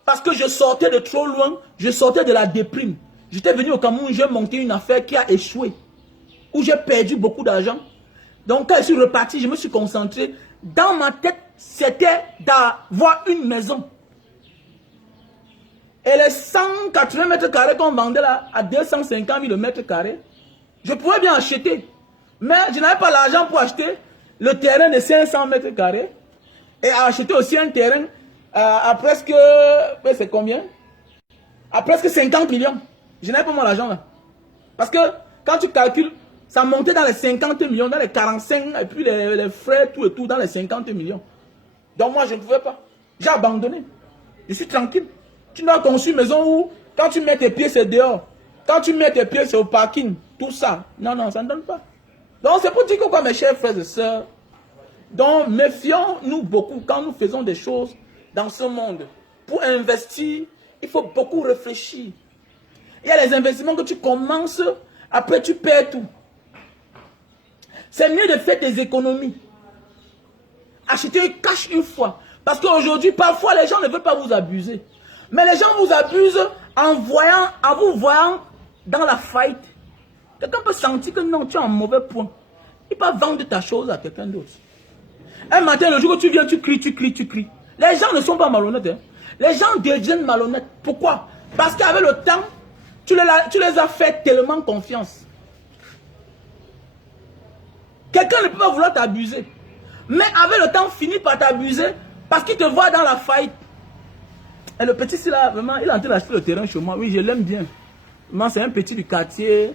parce que je sortais de trop loin, je sortais de la déprime. J'étais venu au Cameroun, j'ai monté une affaire qui a échoué, où j'ai perdu beaucoup d'argent. Donc quand je suis reparti, je me suis concentré. Dans ma tête, c'était d'avoir une maison. Et les 180 mètres carrés qu'on vendait là, à 250 000 le mètre carré, je pouvais bien acheter. Mais je n'avais pas l'argent pour acheter le terrain de 500 mètres carrés. Et acheter aussi un terrain à presque... C'est combien? À presque 50 millions. Je n'avais pas mon argent là. Parce que quand tu calcules Ça montait dans les 50 millions, dans les 45, et puis les frais, tout et tout, dans les 50 millions. Donc moi, je ne pouvais pas. J'ai abandonné. Je suis tranquille. Tu n'as conçu une maison où, quand tu mets tes pieds, c'est dehors. Quand tu mets tes pieds, c'est au parking. Tout ça. Non, non, ça ne donne pas. Donc c'est pour dire que quoi, mes chers frères et sœurs, donc méfions-nous beaucoup quand nous faisons des choses dans ce monde. Pour investir, il faut beaucoup réfléchir. Il y a les investissements que tu commences, après tu perds tout. C'est mieux de faire tes économies. Acheter cash une fois. Parce qu'aujourd'hui, parfois, les gens ne veulent pas vous abuser. Mais les gens vous abusent en vous voyant dans la faillite. Quelqu'un peut sentir que non, tu es en mauvais point. Il peut vendre ta chose à quelqu'un d'autre. Un matin, le jour où tu viens, tu cries, tu cries, tu cries. Les gens ne sont pas malhonnêtes. Hein. Les gens deviennent malhonnêtes. Pourquoi? Parce qu'avec le temps, tu les as fait tellement confiance. Quelqu'un ne peut pas vouloir t'abuser. Mais avec le temps, finit par t'abuser parce qu'il te voit dans la faillite. Et le petit, là, vraiment, il est en train d'acheter le terrain chez moi. Oui, je l'aime bien. C'est un petit du quartier.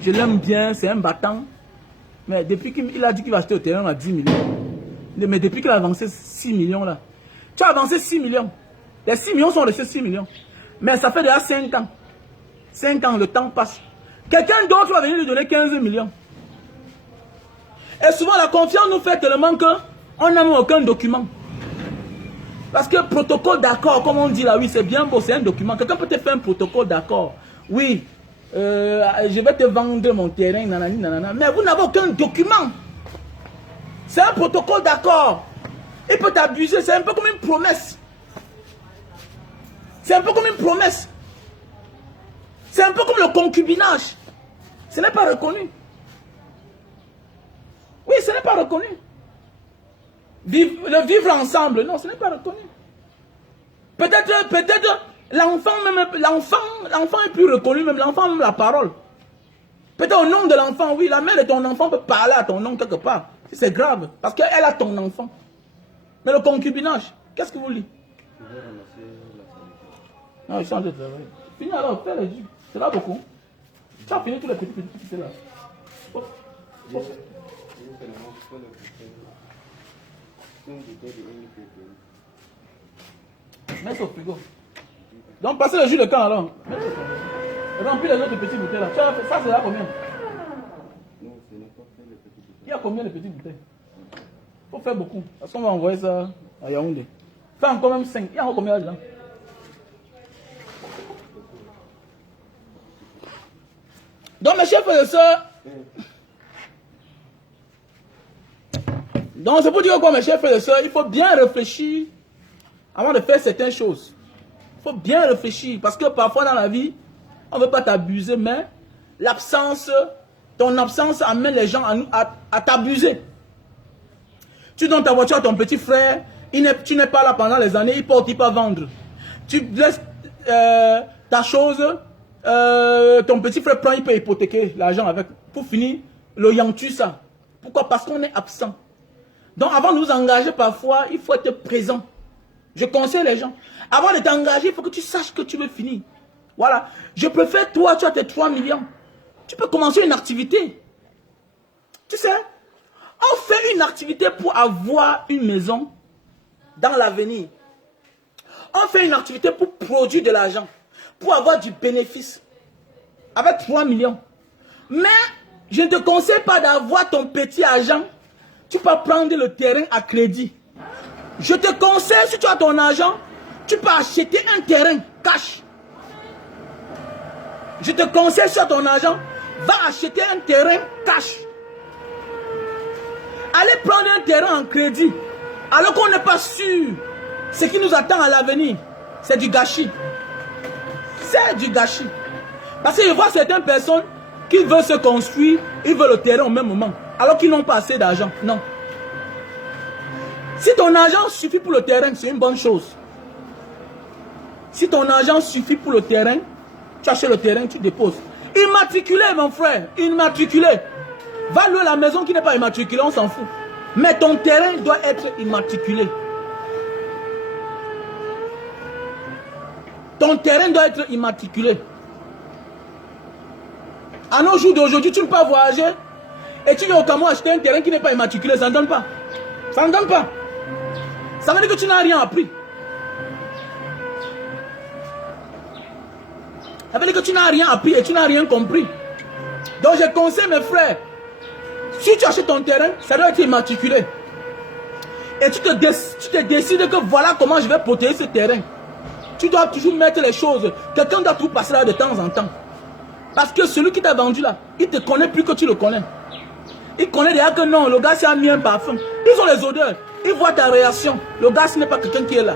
Je l'aime bien, c'est un battant. Mais depuis qu'il a dit qu'il va acheter le terrain à 10 millions. Mais depuis qu'il a avancé 6 millions là. Tu as avancé 6 millions. Les 6 millions sont restés 6 millions. Mais ça fait déjà 5 ans. 5 ans, le temps passe. Quelqu'un d'autre va venir lui donner 15 millions. Et souvent la confiance nous fait tellement qu'on n'a même aucun document. Parce que protocole d'accord, comme on dit là, oui, c'est bien beau, c'est un document. Quelqu'un peut te faire un protocole d'accord. Oui, je vais te vendre mon terrain, nanani, nanana. Mais vous n'avez aucun document. C'est un protocole d'accord. Il peut t'abuser, c'est un peu comme une promesse. C'est un peu comme une promesse. C'est un peu comme le concubinage. Ce n'est pas reconnu. Oui, ce n'est pas reconnu. Le vivre ensemble, non, ce n'est pas reconnu. Peut-être l'enfant est plus reconnu, même l'enfant même la parole. Peut-être au nom de l'enfant, oui, la mère de ton enfant peut parler à ton nom quelque part. C'est grave, parce qu'elle a ton enfant. Mais le concubinage, qu'est-ce que vous dites? Non, je suis en train de travailler. Fini alors, fais les jus. C'est là beaucoup. Tu as fini tous les petits là. Mets ça au frigo. Donc, passez le jus de camp alors. Remplis les autres petites bouteilles là. Tu as fait ça, c'est là combien? Il y a combien de petites bouteilles? Il faut faire beaucoup. Parce qu'on va envoyer ça à Yaoundé. Fais encore même 5. Il y a encore combien là-dedans? Donc, mes chers frères et sœurs, donc c'est pour dire quoi, mes chers frères et sœurs, il faut bien réfléchir avant de faire certaines choses. Il faut bien réfléchir parce que parfois dans la vie, on ne veut pas t'abuser, mais ton absence amène les gens à t'abuser. Tu donnes ta voiture à ton petit frère, tu n'es pas là pendant les années, il porte, il peut vendre. Tu laisses ta chose, ton petit frère prend, il peut hypothéquer l'argent avec. Pour finir, le yantu ça. Pourquoi? Parce qu'on est absent. Donc avant de nous engager parfois, il faut être présent. Je conseille les gens. Avant de t'engager, il faut que tu saches que tu veux finir. Voilà. Je préfère toi, tu as tes 3 millions. Tu peux commencer une activité. Tu sais, on fait une activité pour avoir une maison dans l'avenir. On fait une activité pour produire de l'argent, pour avoir du bénéfice. Avec 3 millions. Mais je ne te conseille pas d'avoir ton petit argent. Tu peux prendre le terrain à crédit. Je te conseille, si tu as ton argent, tu peux acheter un terrain cash. Je te conseille, si tu as ton argent, va acheter un terrain cash. Allez prendre un terrain en crédit, alors qu'on n'est pas sûr. Ce qui nous attend à l'avenir, c'est du gâchis. C'est du gâchis. Parce que je vois certaines personnes qui veulent se construire, ils veulent le terrain au même moment, alors qu'ils n'ont pas assez d'argent. Non. Si ton argent suffit pour le terrain, c'est une bonne chose. Si ton argent suffit pour le terrain, tu achètes le terrain, tu déposes. Immatriculé, mon frère, immatriculé. Va louer la maison qui n'est pas immatriculée, on s'en fout. Mais ton terrain doit être immatriculé. Ton terrain doit être immatriculé. À nos jours d'aujourd'hui, tu ne peux pas voyager Et tu viens au Cameroun acheter un terrain qui n'est pas immatriculé, ça ne donne pas. Ça ne donne pas. Ça veut dire que tu n'as rien appris. Ça veut dire que tu n'as rien appris et tu n'as rien compris. Donc je conseille mes frères, si tu achètes ton terrain, ça doit être immatriculé. Et tu te décides que voilà comment je vais protéger ce terrain. Tu dois toujours mettre les choses. Quelqu'un doit tout passer là de temps en temps. Parce que celui qui t'a vendu là, il te connaît plus que tu le connais. Il connaît déjà que non, le gars s'est mis un parfum. Ils ont les odeurs. Ils voient ta réaction. Le gars, ce n'est pas quelqu'un qui est là.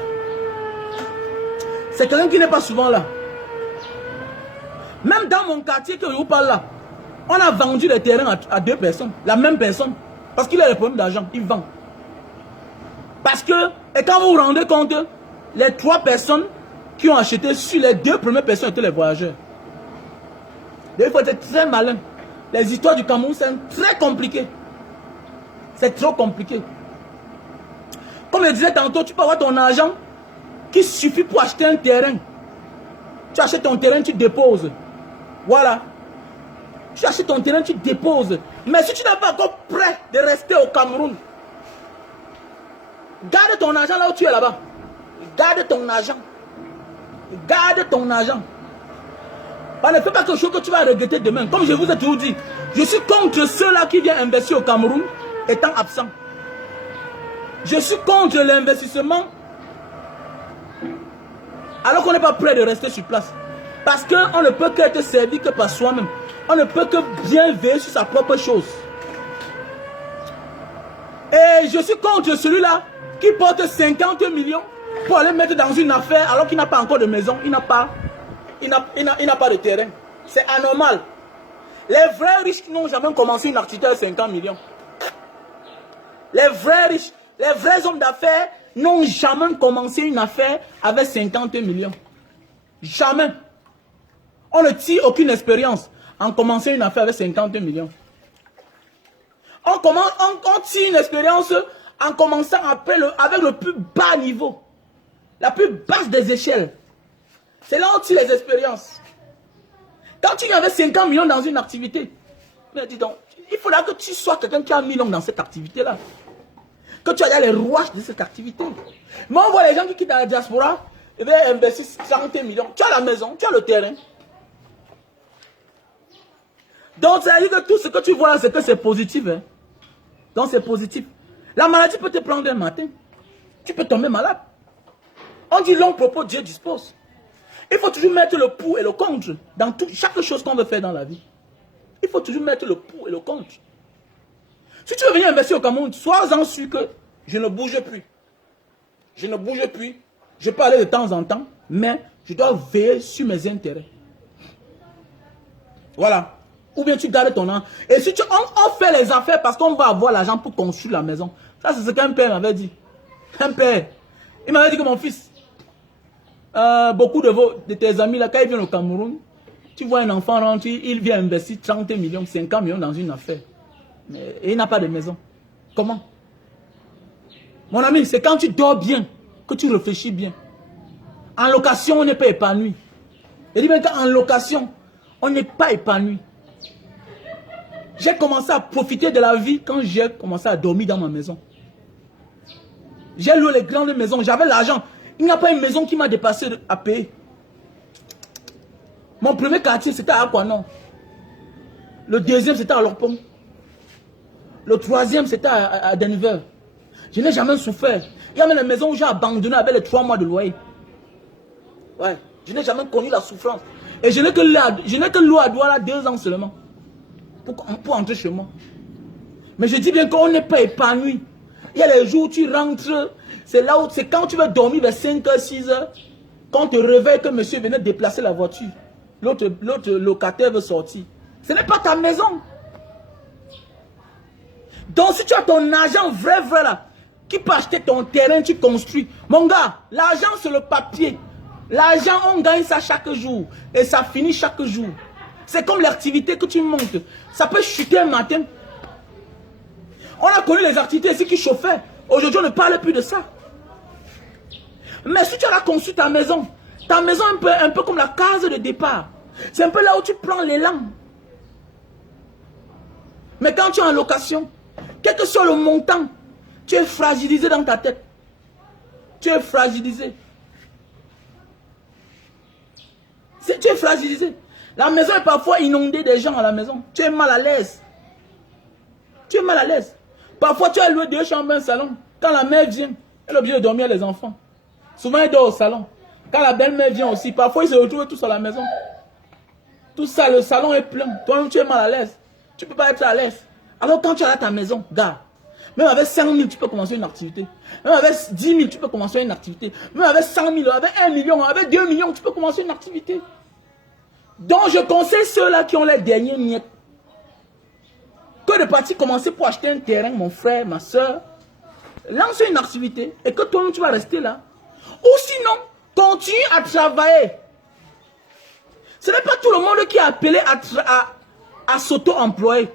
C'est quelqu'un qui n'est pas souvent là. Même dans mon quartier que je vous parle là, on a vendu les terrains à 2 personnes. La même personne. Parce qu'il a des problèmes d'argent. Il vend. Parce que, et quand vous vous rendez compte, les 3 personnes qui ont acheté sur les 2 premières personnes étaient les voyageurs. Il faut être très malin. Les histoires du Cameroun, c'est très compliqué. C'est trop compliqué. Comme je disais tantôt, tu peux avoir ton argent qui suffit pour acheter un terrain. Tu achètes ton terrain, tu déposes. Voilà. Tu achètes ton terrain, tu déposes. Mais si tu n'es pas encore prêt de rester au Cameroun, garde ton argent là où tu es là-bas. Garde ton argent. Garde ton argent. Ne fais pas quelque chose que tu vas regretter demain. Comme je vous ai toujours dit, je suis contre ceux-là qui viennent investir au Cameroun étant absents. Je suis contre l'investissement alors qu'on n'est pas prêt de rester sur place. Parce qu'on ne peut qu'être servi que par soi-même. On ne peut que bien veiller sur sa propre chose. Et je suis contre celui-là qui porte 50 millions pour aller mettre dans une affaire alors qu'il n'a pas encore de maison, il n'a pas de terrain. C'est anormal. Les vrais riches qui n'ont jamais commencé une activité à 50 millions. Les vrais riches, les vrais hommes d'affaires n'ont jamais commencé une affaire avec 50 millions. Jamais. On ne tire aucune expérience en commençant une affaire avec 50 millions. On tire une expérience en commençant avec le plus bas niveau. La plus basse des échelles. C'est là où on tire les expériences. Quand tu viens avec 50 millions dans une activité, mais dis donc, il faudra que tu sois quelqu'un qui a 1 million dans cette activité-là. Que tu aies les rouages de cette activité. Mais on voit les gens qui quittent la diaspora et veulent investir 30 millions. Tu as la maison, tu as le terrain. Donc, ça veut dire que tout ce que tu vois là, c'est que c'est positif. Hein? Donc, c'est positif. La maladie peut te prendre un matin. Tu peux tomber malade. On dit long propos, Dieu dispose. Il faut toujours mettre le pour et le contre dans chaque chose qu'on veut faire dans la vie. Il faut toujours mettre le pour et le contre. Si tu veux venir investir au Cameroun, sois-en sûr que je ne bouge plus. Je ne bouge plus. Je peux aller de temps en temps, mais je dois veiller sur mes intérêts. Voilà. Ou bien tu gardes ton argent. Et si on fait les affaires parce qu'on va avoir l'argent pour construire la maison. Ça, c'est ce qu'un père m'avait dit. Un père. Il m'avait dit que mon fils, beaucoup de tes amis, là, quand ils viennent au Cameroun, tu vois un enfant rentrer, il vient investir 30 millions, 50 millions dans une affaire. Et il n'a pas de maison. Comment? Mon ami, c'est quand tu dors bien que tu réfléchis bien. En location, on n'est pas épanoui. Je dis bien qu'en location, on n'est pas épanoui. J'ai commencé à profiter de la vie quand j'ai commencé à dormir dans ma maison. J'ai loué les grandes maisons, j'avais l'argent. Il n'y a pas une maison qui m'a dépassé à payer. Mon premier quartier, c'était à Aquanon. Le deuxième, c'était à Lorpong. Le troisième, c'était à Denver. Je n'ai jamais souffert. Il y a même des maisons où j'ai abandonné avec les 3 mois de loyer. Ouais, je n'ai jamais connu la souffrance. Et je n'ai que l'eau à Douala 2 ans seulement. Pour entrer chez moi. Mais je dis bien qu'on n'est pas épanoui. Il y a les jours où tu rentres, c'est là où, c'est quand tu vas dormir vers 5h, 6h, quand on te réveille que monsieur venait déplacer la voiture. L'autre locataire veut sortir. Ce n'est pas ta maison. Donc si tu as ton argent vrai là, qui peut acheter ton terrain, tu construis. Mon gars, l'argent c'est le papier. L'argent, on gagne ça chaque jour. Et ça finit chaque jour. C'est comme l'activité que tu montes. Ça peut chuter un matin. On a connu les activités ici qui chauffaient. Aujourd'hui, on ne parle plus de ça. Mais si tu as construit ta maison un peu comme la case de départ. C'est un peu là où tu prends l'élan. Mais quand tu es en location, quel que soit le montant, tu es fragilisé dans ta tête. Tu es fragilisé. Tu es fragilisé. La maison est parfois inondée des gens à la maison. Tu es mal à l'aise. Tu es mal à l'aise. Parfois, tu as loué 2 chambres, un salon. Quand la mère vient, elle est obligée de dormir les enfants. Souvent, elle dort au salon. Quand la belle-mère vient aussi, parfois, ils se retrouvent tous à la maison. Tout ça, le salon est plein. Toi-même, tu es mal à l'aise. Tu ne peux pas être à l'aise. Alors, quand tu es à ta maison, gars, même avec 5 000, tu peux commencer une activité. Même avec 10 000, tu peux commencer une activité. Même avec 100 000, avec 1 million, avec 2 millions, tu peux commencer une activité. Donc, je conseille ceux-là qui ont les derniers miettes. Que de partir commencer pour acheter un terrain, mon frère, ma soeur. Lance une activité et que toi-même, tu vas rester là. Ou sinon, continue à travailler. Ce n'est pas tout le monde qui est appelé à s'auto-employer.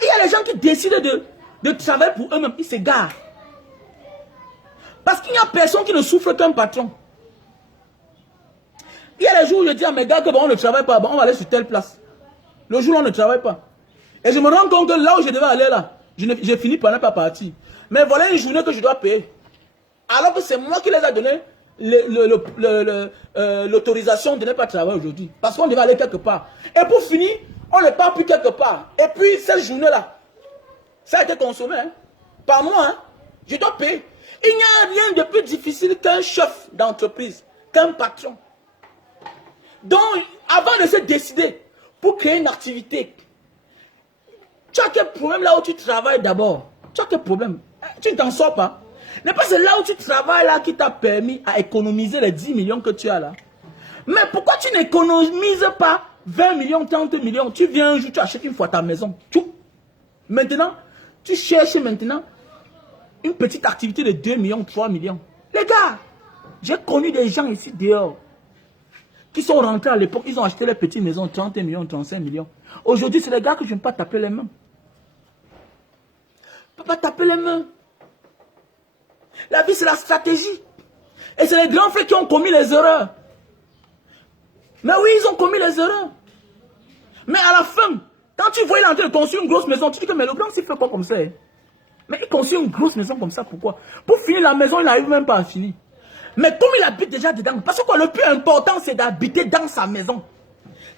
Il y a des gens qui décident de travailler pour eux-mêmes. Ils s'égarent. Parce qu'il n'y a personne qui ne souffre qu'un patron. Il y a des jours où je dis à mes gars que bon, on ne travaille pas, bon, on va aller sur telle place. Le jour où on ne travaille pas. Et je me rends compte que là où je devais aller là, j'ai fini par ne pas partir. Mais voilà une journée que je dois payer. Alors que c'est moi qui les ai donné l'autorisation de ne pas travailler aujourd'hui. Parce qu'on devait aller quelque part. Et pour finir, on ne part plus quelque part. Et puis cette journée-là, ça a été consommé hein, par moi. Hein, je dois payer. Il n'y a rien de plus difficile qu'un chef d'entreprise, qu'un patron. Donc, avant de se décider pour créer une activité, tu as quel problème là où tu travailles d'abord? Tu as quel problème? Tu ne t'en sors pas. Mais pas c'est là où tu travailles là qui t'a permis à économiser les 10 millions que tu as là. Mais pourquoi tu n'économises pas 20 millions, 30 millions? Tu viens un jour, tu achètes une fois ta maison. Maintenant, tu cherches maintenant une petite activité de 2 millions, 3 millions. Les gars, j'ai connu des gens ici dehors qui sont rentrés à l'époque, ils ont acheté les petites maisons, 30 millions, 35 millions. Aujourd'hui, c'est les gars que je ne peux pas taper les mains. Je ne peux pas taper les mains. La vie, c'est la stratégie. Et c'est les grands frères qui ont commis les erreurs. Mais oui, ils ont commis les erreurs. Mais à la fin, quand tu vois il est en train de construire une grosse maison, tu dis que mais le grand, s'il fait quoi comme ça? Mais il construit une grosse maison comme ça, pourquoi? Pour finir la maison, il n'arrive même pas à finir. Mais comme il habite déjà dedans, parce que quoi, le plus important, c'est d'habiter dans sa maison.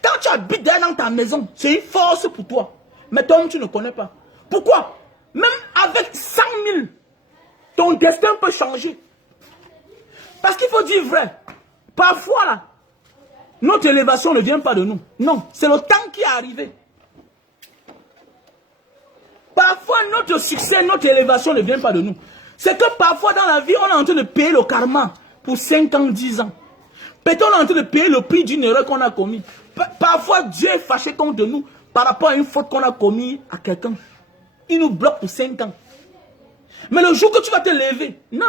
Quand tu habites déjà dans ta maison, c'est une force pour toi. Mais toi, tu ne connais pas. Pourquoi? Même avec 100 000, ton destin peut changer. Parce qu'il faut dire vrai. Parfois, là, notre élévation ne vient pas de nous. Non, c'est le temps qui est arrivé. Parfois, notre succès, notre élévation ne vient pas de nous. C'est que parfois, dans la vie, on est en train de payer le karma pour 5 ans, 10 ans. Peut-être on est en train de payer le prix d'une erreur qu'on a commise. Parfois, Dieu est fâché contre nous par rapport à une faute qu'on a commise à quelqu'un. Il nous bloque pour 5 ans. Mais le jour que tu vas te lever, non.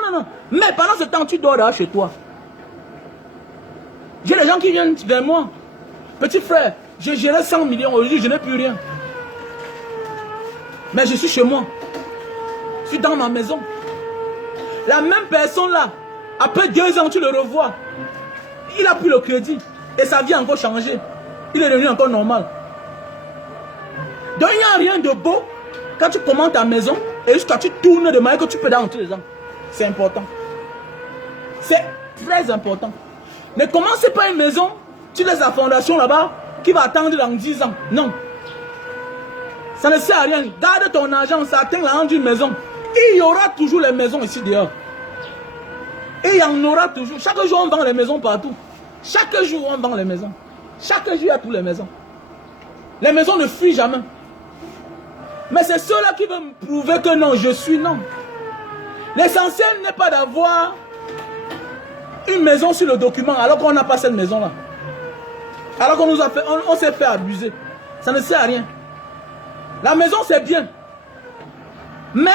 Mais pendant ce temps, tu dors là chez toi. J'ai des gens qui viennent vers moi. Petit frère, j'ai géré 100 millions. Aujourd'hui, je n'ai plus rien. Mais je suis chez moi. Je suis dans ma maison. La même personne là, après 2 ans, tu le revois. Il a pris le crédit. Et sa vie a encore changé. Il est devenu encore normal. Donc il n'y a rien de beau quand tu commandes ta maison et jusqu'à tu tournes de manière que tu peux rentrer dedans. C'est important. C'est très important. Ne commencez pas une maison, tu laisses la fondation là-bas qui va attendre dans 10 ans. Non. Ça ne sert à rien. Garde ton argent, ça atteint la rente d'une maison. Il y aura toujours les maisons ici dehors. Et il y en aura toujours. Chaque jour, on vend les maisons partout. Chaque jour, on vend les maisons. Chaque jour, il y a toutes les maisons. Les maisons ne fuient jamais. Mais c'est ceux-là qui veulent me prouver que non, je suis non. L'essentiel n'est pas d'avoir une maison sur le document alors qu'on n'a pas cette maison-là. Alors qu'on nous a fait, on s'est fait abuser. Ça ne sert à rien. La maison, c'est bien. Mais,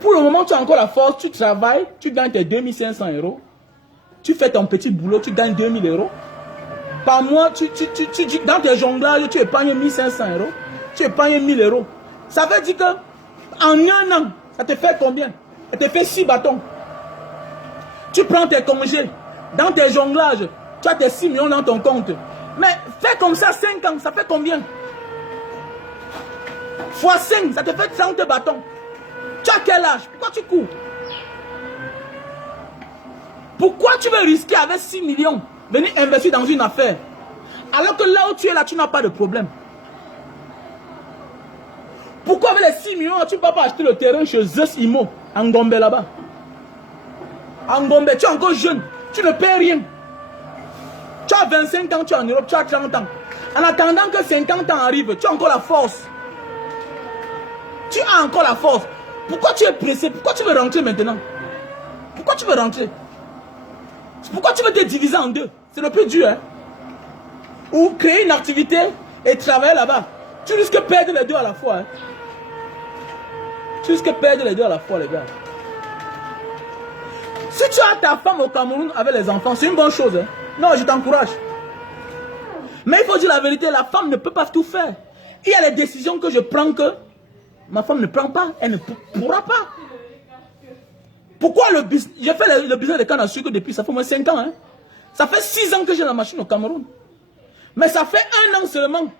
pour le moment, tu as encore la force, tu travailles, tu gagnes tes 2500 €. Tu fais ton petit boulot, tu gagnes 2000 €. Par mois, dans tes jonglages, tu épargnes 1500 €. Tu épargnes 1000 €. Ça veut dire que en un an, ça te fait combien? Ça te fait 6 bâtons. Tu prends tes congés. Dans tes jonglages, tu as tes 6 millions dans ton compte. Mais fais comme ça 5 ans, ça fait combien? Fois 5, ça te fait 30 bâtons. Tu as quel âge? Pourquoi tu cours? Pourquoi tu veux risquer avec 6 millions, venir investir dans une affaire? Alors que là où tu es là, tu n'as pas de problème. Pourquoi avec les 6 millions, tu ne peux pas acheter le terrain chez Zeus Imo, en Gombe là-bas? En Gombe, tu es encore jeune, tu ne paies rien. Tu as 25 ans, tu es en Europe, tu as 30 ans. En attendant que 50 ans arrivent, tu as encore la force. Tu as encore la force. Pourquoi tu es pressé? Pourquoi tu veux rentrer maintenant? Pourquoi tu veux rentrer? Pourquoi tu veux te diviser en deux? C'est le plus dur, hein? Ou créer une activité et travailler là-bas. Tu risques de perdre les deux à la fois, hein? Tu risques de perdre les deux à la fois, les gars. Si tu as ta femme au Cameroun avec les enfants, c'est une bonne chose, hein? Non, je t'encourage. Mais il faut dire la vérité, la femme ne peut pas tout faire. Il y a des décisions que je prends que ma femme ne prend pas, elle ne pourra pas. Pourquoi le business? J'ai fait le business de canne à sucre depuis, ça fait au moins 5 ans. Hein? Ça fait 6 ans que j'ai la machine au Cameroun. Mais ça fait 1 an seulement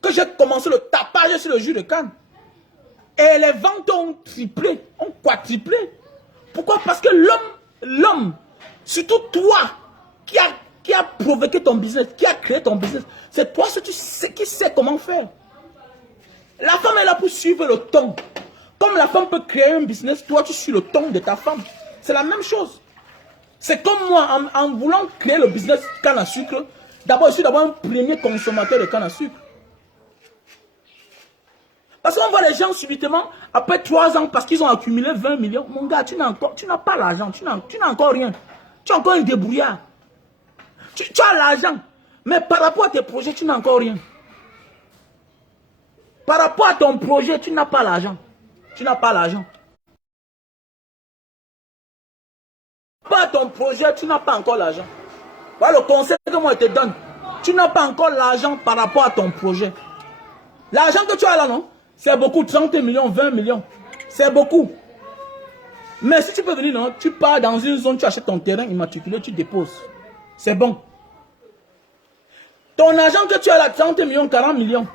que j'ai commencé le tapage sur le jus de canne. Et les ventes ont triplé, ont quadruplé. Pourquoi? Parce que l'homme, surtout toi, qui a provoqué ton business, qui a créé ton business, c'est toi qui sais comment faire. La femme est là pour suivre le ton. Comme la femme peut créer un business, toi tu suis le ton de ta femme. C'est la même chose. C'est comme moi, en voulant créer le business canne à sucre, d'abord je suis d'abord un premier consommateur de canne à sucre. Parce qu'on voit les gens subitement, après 3 ans, parce qu'ils ont accumulé 20 millions, mon gars, tu n'as pas l'argent, tu n'as encore rien. Tu es encore un débrouillard. Tu as l'argent, mais par rapport à tes projets, tu n'as encore rien. Par rapport à ton projet, tu n'as pas l'argent. Tu n'as pas l'argent. Par rapport à ton projet, tu n'as pas encore l'argent. Voilà le conseil que moi je te donne. Tu n'as pas encore l'argent par rapport à ton projet. L'argent que tu as là, non? C'est beaucoup, 30 millions, 20 millions. C'est beaucoup. Mais si tu peux venir, non, tu pars dans une zone, tu achètes ton terrain immatriculé, tu déposes. C'est bon. Ton argent que tu as là, 30 millions, 40 millions.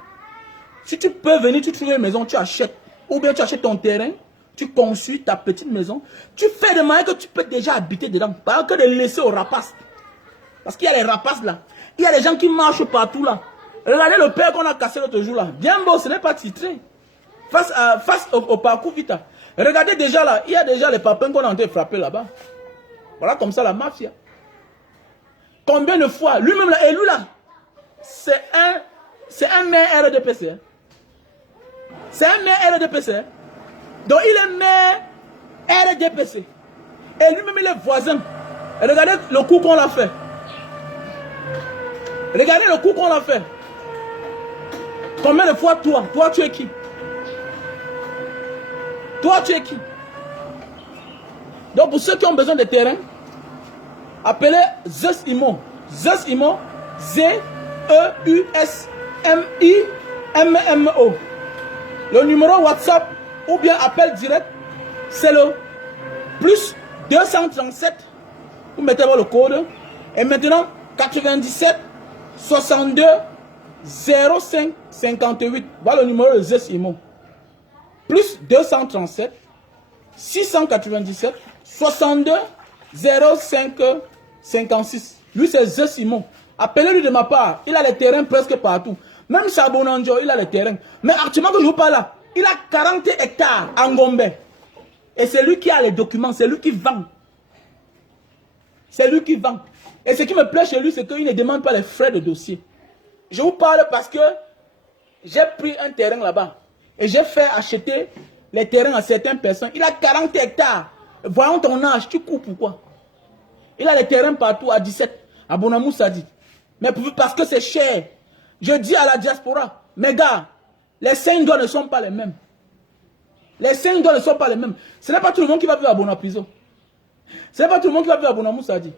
Si tu peux venir, tu trouves une maison, tu achètes. Ou bien tu achètes ton terrain, tu construis ta petite maison. Tu fais de manière que tu peux déjà habiter dedans. Pas que de laisser aux rapaces. Parce qu'il y a les rapaces là. Il y a des gens qui marchent partout là. Regardez le père qu'on a cassé l'autre jour là. Bien beau, ce n'est pas titré. Face au parcours vita. Regardez déjà là, il y a déjà les papins qu'on a en train de frapper là-bas. Voilà comme ça la mafia. Combien de fois, lui-même là, et lui là, c'est un maire RDPC. Hein. C'est un maire RDPC. Hein. Donc il est maire RDPC. Et lui-même il est voisin. Et regardez le coup qu'on a fait. Regardez le coup qu'on a fait. Combien de fois toi tu es qui? Toi tu es qui? Donc pour ceux qui ont besoin de terrain, appelez Zeus Imo. Zeus Imo, Z-E-U-S-M-I-M-M-O. Le numéro WhatsApp ou bien appel direct, c'est le plus 237. Vous mettez le code. Et maintenant, 97 62 05 58. Voilà le numéro de Zeus Imo. Plus 237 697 62 05 56. Lui, c'est Zeus Imo. Appelez-lui de ma part. Il a les terrains presque partout. Même Sabonanjo, il a les terrains. Mais actuellement que je vous parle là, il a 40 hectares en Gombe. Et c'est lui qui a les documents. C'est lui qui vend. C'est lui qui vend. Et ce qui me plaît chez lui, c'est qu'il ne demande pas les frais de dossier. Je vous parle parce que j'ai pris un terrain là-bas. Et j'ai fait acheter les terrains à certaines personnes. Il a 40 hectares. Voyons ton âge, tu cours pourquoi? Il a les terrains partout à 17. À Bonamou, ça dit. Mais parce que c'est cher. Je dis à la diaspora, mes gars, les 5 doigts ne sont pas les mêmes. Les 5 doigts ne sont pas les mêmes. Ce n'est pas tout le monde qui va vivre à Bonapiso. Ce n'est pas tout le monde qui va vivre à Bonamou, ça dit.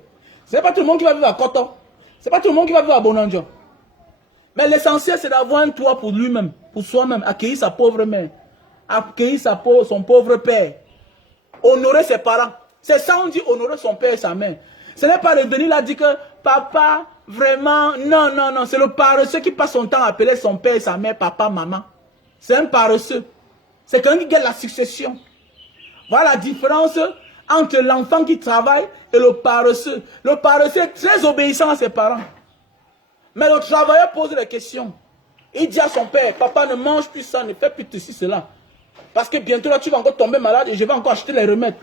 Ce n'est pas tout le monde qui va vivre à Koto. Ce n'est pas tout le monde qui va vivre à Bonanjo. Mais l'essentiel, c'est d'avoir un toit pour lui-même, pour soi-même, accueillir sa pauvre mère, accueillir son pauvre père, honorer ses parents. C'est ça on dit honorer son père et sa mère. Ce n'est pas revenir là dire que papa, vraiment, non, non, non, c'est le paresseux qui passe son temps à appeler son père et sa mère, papa, maman. c'est un paresseux. C'est quelqu'un qui gagne la succession. Voilà la différence entre l'enfant qui travaille et le paresseux. Le paresseux est très obéissant à ses parents. Mais le travailleur pose des questions. Il dit à son père, papa ne mange plus ça, ne fais plus ceci, cela. Parce que bientôt là, tu vas encore tomber malade et je vais encore acheter les remèdes.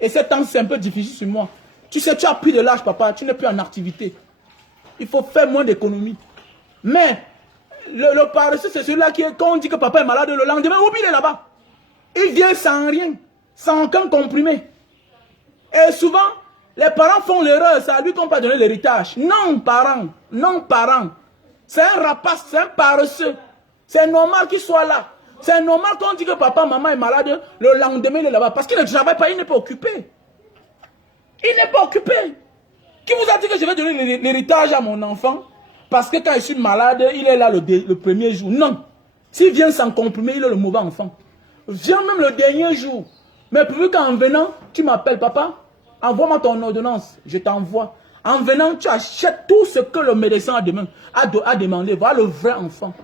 Et cette temps, c'est un peu difficile sur moi. Tu sais, tu as pris de l'âge, papa, tu n'es plus en activité. Il faut faire moins d'économies. Mais, le paresseux, c'est celui-là qui est, quand on dit que papa est malade, le lendemain, oublie, il est là-bas. Il vient sans rien, sans aucun comprimé. Et souvent, les parents font l'erreur, c'est à lui qu'on peut donner l'héritage. Non, parents, non, parents. C'est un rapace, c'est un paresseux. C'est normal qu'il soit là. C'est normal qu'on dit que papa, maman est malade, le lendemain, il est là-bas. Parce qu'il ne travaille pas, il n'est pas occupé. Il n'est pas occupé. Qui vous a dit que je vais donner l'héritage à mon enfant? Parce que quand je suis malade, il est là le premier jour. Non. S'il vient sans comprimer, il est le mauvais enfant. Viens même le dernier jour. Mais pourvu qu'en venant, tu m'appelles, papa, envoie-moi ton ordonnance. Je t'envoie. En venant, tu achètes tout ce que le médecin a demandé. Voilà le vrai enfant.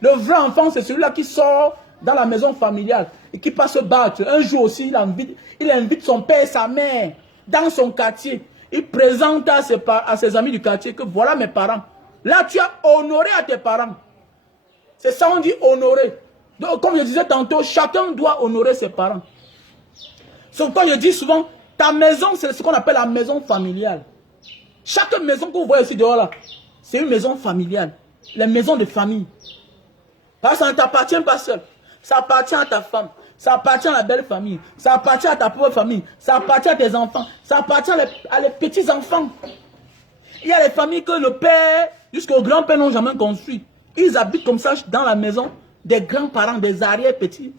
Le vrai enfant, c'est celui-là qui sort dans la maison familiale et qui passe se battre. Un jour aussi, il invite son père et sa mère dans son quartier. Il présente à ses amis du quartier que voilà mes parents. Là, tu as honoré à tes parents. C'est ça, on dit honorer. Donc, comme je disais tantôt, chacun doit honorer ses parents. Sauf que je dis souvent, ta maison, c'est ce qu'on appelle la maison familiale. Chaque maison que vous voyez ici dehors là, c'est une maison familiale. La maison de famille. Parce que ça ne t'appartient pas seul. Ça appartient à ta femme. Ça appartient à la belle famille. Ça appartient à ta propre famille. Ça appartient à tes enfants. Ça appartient à les petits-enfants. Il y a les familles que le père, jusqu'au grand-père n'ont jamais construit. Ils habitent comme ça dans la maison des grands-parents, des arrière-petits,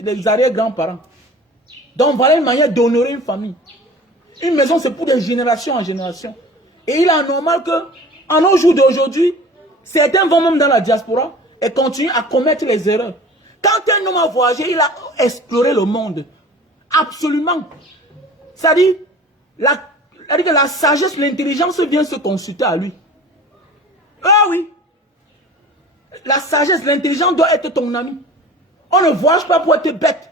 des arrière-grands-parents. Donc voilà une manière d'honorer une famille. Une maison, c'est pour des générations en génération. Et il est anormal que, en nos jours d'aujourd'hui, certains vont même dans la diaspora et continuent à commettre les erreurs. Quand un homme a voyagé, il a exploré le monde. Absolument. C'est-à-dire, que la sagesse, l'intelligence vient se consulter à lui. Ah oui. La sagesse, l'intelligence doit être ton ami. On ne voyage pas pour être bête.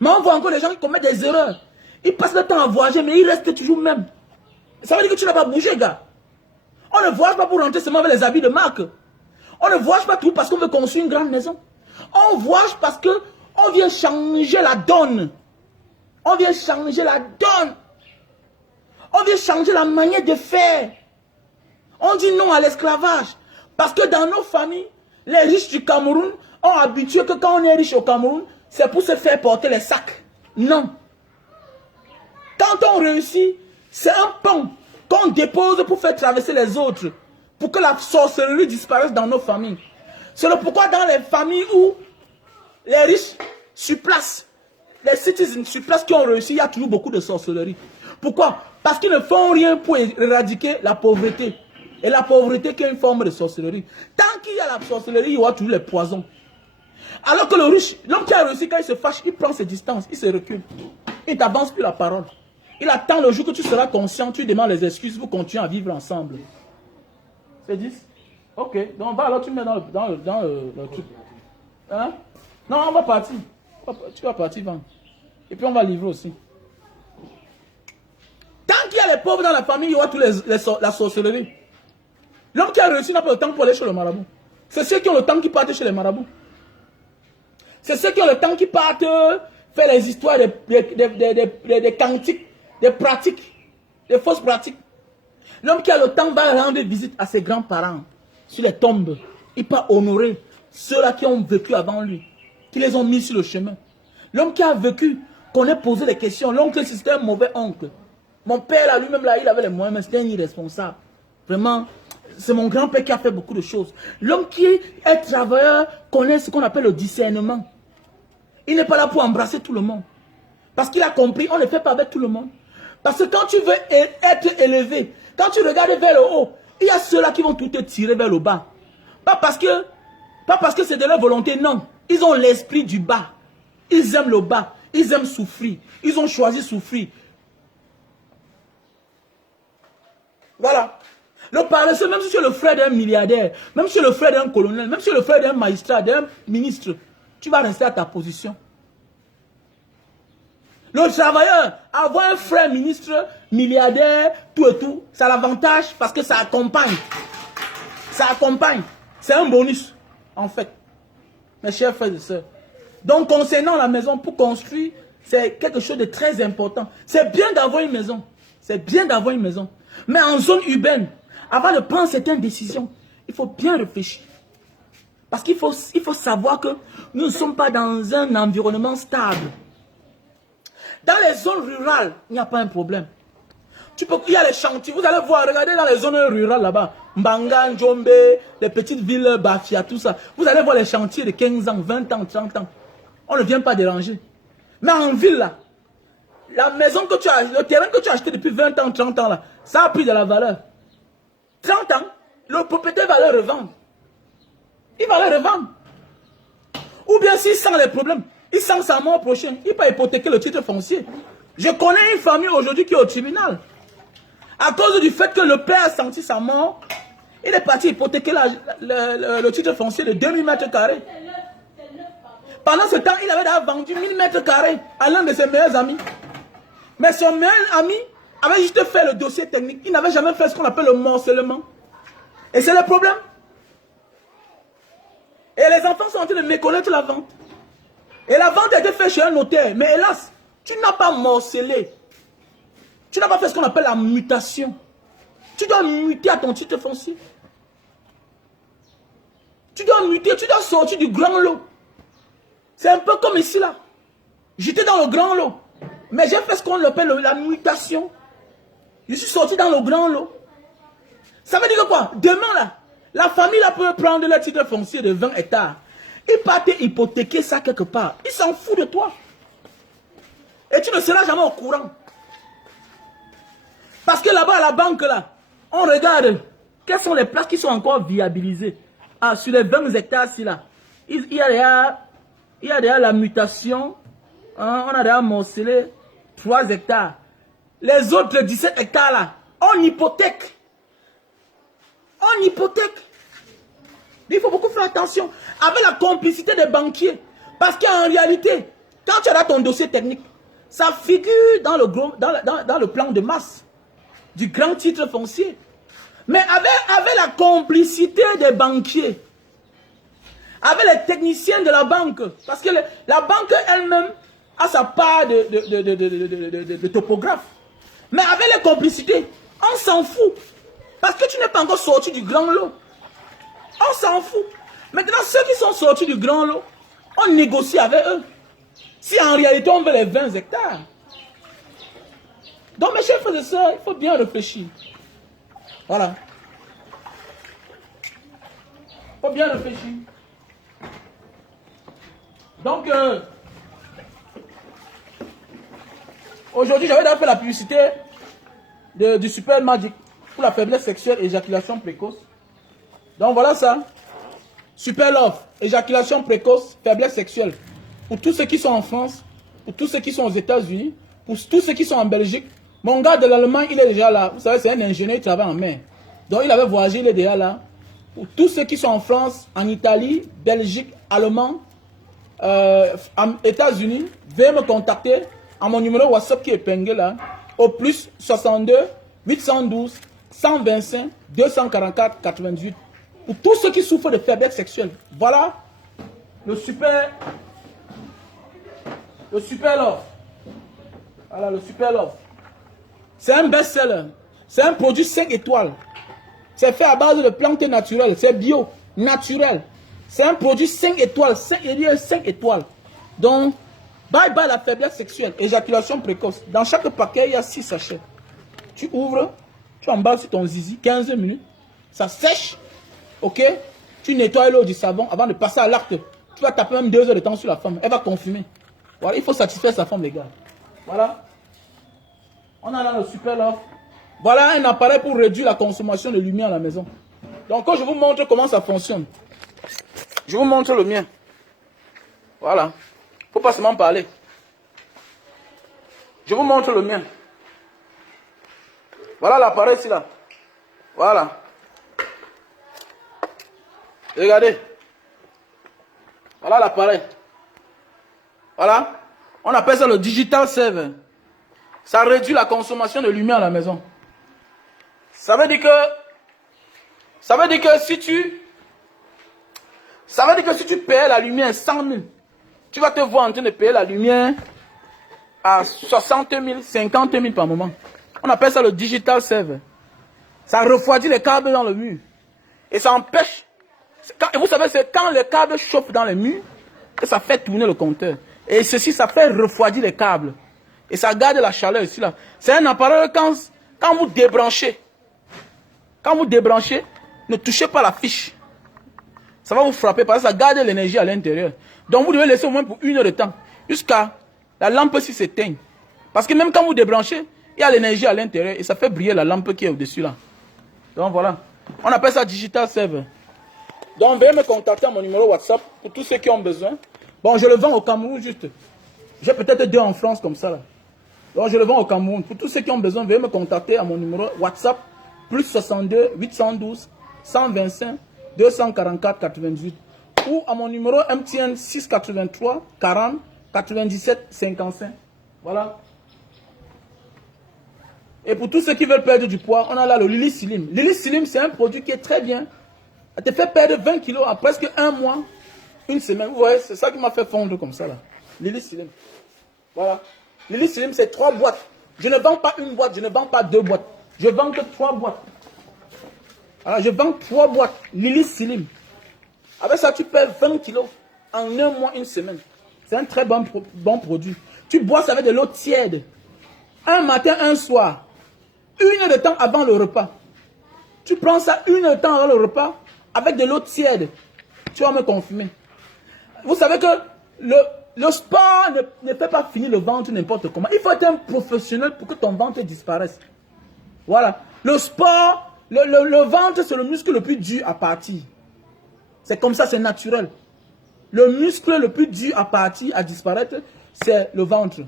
Mais on voit encore des gens qui commettent des erreurs. Ils passent le temps à voyager, mais ils restent toujours même. Ça veut dire que tu n'as pas bougé, gars. On ne voyage pas pour rentrer seulement avec les habits de marque. On ne voyage pas tout parce qu'on veut construire une grande maison. On voyage parce qu'on vient changer la donne. On vient changer la donne. On vient changer la manière de faire. On dit non à l'esclavage. Parce que dans nos familles, les riches du Cameroun ont habitué que quand on est riche au Cameroun, c'est pour se faire porter les sacs. Non. Quand on réussit, c'est un pont qu'on dépose pour faire traverser les autres. Pour que la sorcellerie disparaisse dans nos familles. C'est le pourquoi dans les familles où les riches sur place, les citizens sur place qui ont réussi, il y a toujours beaucoup de sorcellerie. Pourquoi? Parce qu'ils ne font rien pour éradiquer la pauvreté. Et la pauvreté qui est une forme de sorcellerie. Tant qu'il y a la sorcellerie, il y aura toujours les poisons. Alors que le riche, l'homme qui a réussi, quand il se fâche, il prend ses distances, il se recule. Il t'avance plus la parole. Il attend le jour que tu seras conscient, tu demandes les excuses, vous continuez à vivre ensemble. C'est 10? Ok, donc va alors tu mets dans le truc. Hein? Non, on va partir. Tu vas partir, vendre. Et puis on va livrer aussi. Tant qu'il y a les pauvres dans la famille, il y aura tous la sorcellerie. L'homme qui a réussi n'a pas le temps pour aller chez le marabout. C'est ceux qui ont le temps qui partent chez les marabouts. C'est ceux qui ont le temps qui partent faire les histoires des cantiques, des pratiques, des fausses pratiques. L'homme qui a le temps va rendre visite à ses grands-parents sur les tombes. Il peut honorer ceux-là qui ont vécu avant lui, qui les ont mis sur le chemin. L'homme qui a vécu, qu'on ait posé des questions. L'oncle, c'était un mauvais oncle. Mon père, là, lui-même, là, il avait les moyens, mais c'était un irresponsable. Vraiment, c'est mon grand-père qui a fait beaucoup de choses. L'homme qui est travailleur connaît ce qu'on appelle le discernement. Il n'est pas là pour embrasser tout le monde. Parce qu'il a compris, on ne fait pas avec tout le monde. Parce que quand tu veux être élevé, quand tu regardes vers le haut, il y a ceux-là qui vont tout te tirer vers le bas. Pas parce que c'est de leur volonté, non. Ils ont l'esprit du bas. Ils aiment le bas. Ils aiment souffrir. Ils ont choisi souffrir. Voilà. Le paresseux, même si tu es le frère d'un milliardaire, même si tu es le frère d'un colonel, même si tu es le frère d'un magistrat, d'un ministre, tu vas rester à ta position. Le travailleur, avoir un frère ministre, milliardaire, tout et tout, ça a l'avantage parce que ça accompagne. Ça accompagne. C'est un bonus, en fait. Mes chers frères et sœurs. Donc, concernant la maison, pour construire, c'est quelque chose de très important. C'est bien d'avoir une maison. C'est bien d'avoir une maison. Mais en zone urbaine, avant de prendre certaines décisions, il faut bien réfléchir. Parce qu'il faut savoir que nous ne sommes pas dans un environnement stable. Dans les zones rurales, il n'y a pas un problème. Il y a les chantiers, vous allez voir, regardez dans les zones rurales là-bas, Mbanga, Njombe, les petites villes, Bafia, tout ça. Vous allez voir les chantiers de 15 ans, 20 ans, 30 ans. On ne vient pas déranger. Mais en ville là, la maison que tu as, le terrain que tu as acheté depuis 20 ans, 30 ans là, ça a pris de la valeur. 30 ans, le propriétaire va le revendre. Il va le revendre. Ou bien s'il sent les problèmes, il sent sa mort prochaine, il peut hypothéquer le titre foncier. Je connais une famille aujourd'hui qui est au tribunal. À cause du fait que le père a senti sa mort, il est parti hypothéquer le titre foncier de 2000 mètres carrés. Pendant ce temps, il avait déjà vendu 1000 mètres carrés à l'un de ses meilleurs amis. Mais son meilleur ami avait juste fait le dossier technique. Il n'avait jamais fait ce qu'on appelle le morcellement. Et c'est le problème. Et les enfants sont en train de méconnaître la vente. Et la vente a été faite chez un notaire. Mais hélas, tu n'as pas morcelé. Tu n'as pas fait ce qu'on appelle la mutation. Tu dois muter à ton titre foncier. Tu dois muter, tu dois sortir du grand lot. C'est un peu comme ici là. J'étais dans le grand lot. Mais j'ai fait ce qu'on appelle la mutation. Je suis sorti dans le grand lot. Ça veut dire quoi? Demain là, la famille là peut prendre le titre foncier de 20 hectares. Il part hypothéquer ça quelque part. Il s'en fout de toi. Et tu ne seras jamais au courant. Parce que là-bas, à la banque, là, on regarde quelles sont les places qui sont encore viabilisées. Ah, sur les 20 hectares-ci, là, il y a déjà la mutation. Hein, on a déjà morcelé 3 hectares. Les autres 17 hectares, là, on hypothèque. On hypothèque. Il faut beaucoup faire attention. Avec la complicité des banquiers. Parce qu'en réalité, quand tu as ton dossier technique, ça figure dans le plan de masse du grand titre foncier. Mais avec la complicité des banquiers, avec les techniciens de la banque, parce que la banque elle-même a sa part de topographe. Mais avec les complicités, on s'en fout. Parce que tu n'es pas encore sorti du grand lot. On s'en fout. Maintenant, ceux qui sont sortis du grand lot, on négocie avec eux. Si en réalité on veut les 20 hectares. Donc mes chers frères et sœurs, il faut bien réfléchir. Voilà. Il faut bien réfléchir. Donc, aujourd'hui, j'avais déjà fait la publicité du Super Magic pour la faiblesse sexuelle et éjaculation précoce. Donc voilà ça. Super Love, éjaculation précoce, faiblesse sexuelle. Pour tous ceux qui sont en France, pour tous ceux qui sont aux États-Unis, pour tous ceux qui sont en Belgique. Mon gars de l'Allemagne, il est déjà là. Vous savez, c'est un ingénieur, il travaille en mer. Donc il avait voyagé, il est déjà là. Pour tous ceux qui sont en France, en Italie, Belgique, Allemand, États-Unis, veuillez me contacter à mon numéro WhatsApp qui est épinglé là, au plus 62 812 125 244 88. Pour tous ceux qui souffrent de faiblesse sexuelle. Voilà le super love. Voilà le super love. C'est un best-seller. C'est un produit 5 étoiles. C'est fait à base de plantes naturelles. C'est bio, naturel. C'est un produit 5 étoiles. 5 étoiles. Donc, bye bye la faiblesse sexuelle. Éjaculation précoce. Dans chaque paquet, il y a 6 sachets. Tu ouvres, tu emballes sur ton zizi, 15 minutes. Ça sèche. Ok? Tu nettoies l'eau du savon avant de passer à l'acte. Tu vas taper même 2 heures de temps sur la femme. Elle va confumer. Voilà, il faut satisfaire sa femme, les gars. Voilà. On a là le super love. Voilà un appareil pour réduire la consommation de lumière à la maison. Donc, quand je vous montre comment ça fonctionne, je vous montre le mien. Voilà. Il ne faut pas seulement parler. Je vous montre le mien. Voilà l'appareil ici là. Voilà. Regardez. Voilà l'appareil. Voilà. On appelle ça le digital saver. Ça réduit la consommation de lumière à la maison. Ça veut dire que si tu payes la lumière 100 000, tu vas te voir en train de payer la lumière à 60 000, 50 000 par moment. On appelle ça le digital saver. Ça refroidit les câbles dans le mur. Et ça empêche. Et vous savez, c'est quand les câbles chauffent dans les murs que ça fait tourner le compteur. Et ceci, ça fait refroidir les câbles. Et ça garde la chaleur ici là. C'est un appareil quand vous débranchez. Quand vous débranchez, ne touchez pas la fiche. Ça va vous frapper parce que ça garde l'énergie à l'intérieur. Donc vous devez laisser au moins pour 1 heure de temps. Jusqu'à la lampe s'éteigne. Parce que même quand vous débranchez, il y a l'énergie à l'intérieur et ça fait briller la lampe qui est au-dessus là. Donc voilà. On appelle ça digital saver. Donc veuillez me contacter à mon numéro WhatsApp pour tous ceux qui ont besoin. Bon, je le vends au Cameroun juste. J'ai peut-être 2 en France comme ça là. Donc je le vends au Cameroun. Pour tous ceux qui ont besoin, veuillez me contacter à mon numéro WhatsApp plus 62 812 125 244 98 ou à mon numéro MTN 683 40 97 55. Voilà. Et pour tous ceux qui veulent perdre du poids, on a là le Lily Slim. Lily Slim, c'est un produit qui est très bien. Elle te fait perdre 20 kilos en presque 1 mois, 1 semaine. Vous voyez, c'est ça qui m'a fait fondre comme ça là. Lily Slim. Voilà. Lily Slim, c'est 3 boîtes. Je ne vends pas 1 boîte, je ne vends pas 2 boîtes. Je vends que 3 boîtes. Voilà, je vends 3 boîtes. Lily Slim. Avec ça, tu perds 20 kilos en 1 mois, 1 semaine. C'est un très bon produit. Tu bois ça avec de l'eau tiède. Un matin, un soir. 1 heure de temps avant le repas. Tu prends ça 1 heure de temps avant le repas avec de l'eau tiède. Tu vas me confirmer. Vous savez que le sport ne fait pas finir le ventre n'importe comment. Il faut être un professionnel pour que ton ventre disparaisse. Voilà. Le sport, le ventre, c'est le muscle le plus dur à partir. C'est comme ça, c'est naturel. Le muscle le plus dur à partir, à disparaître, c'est le ventre.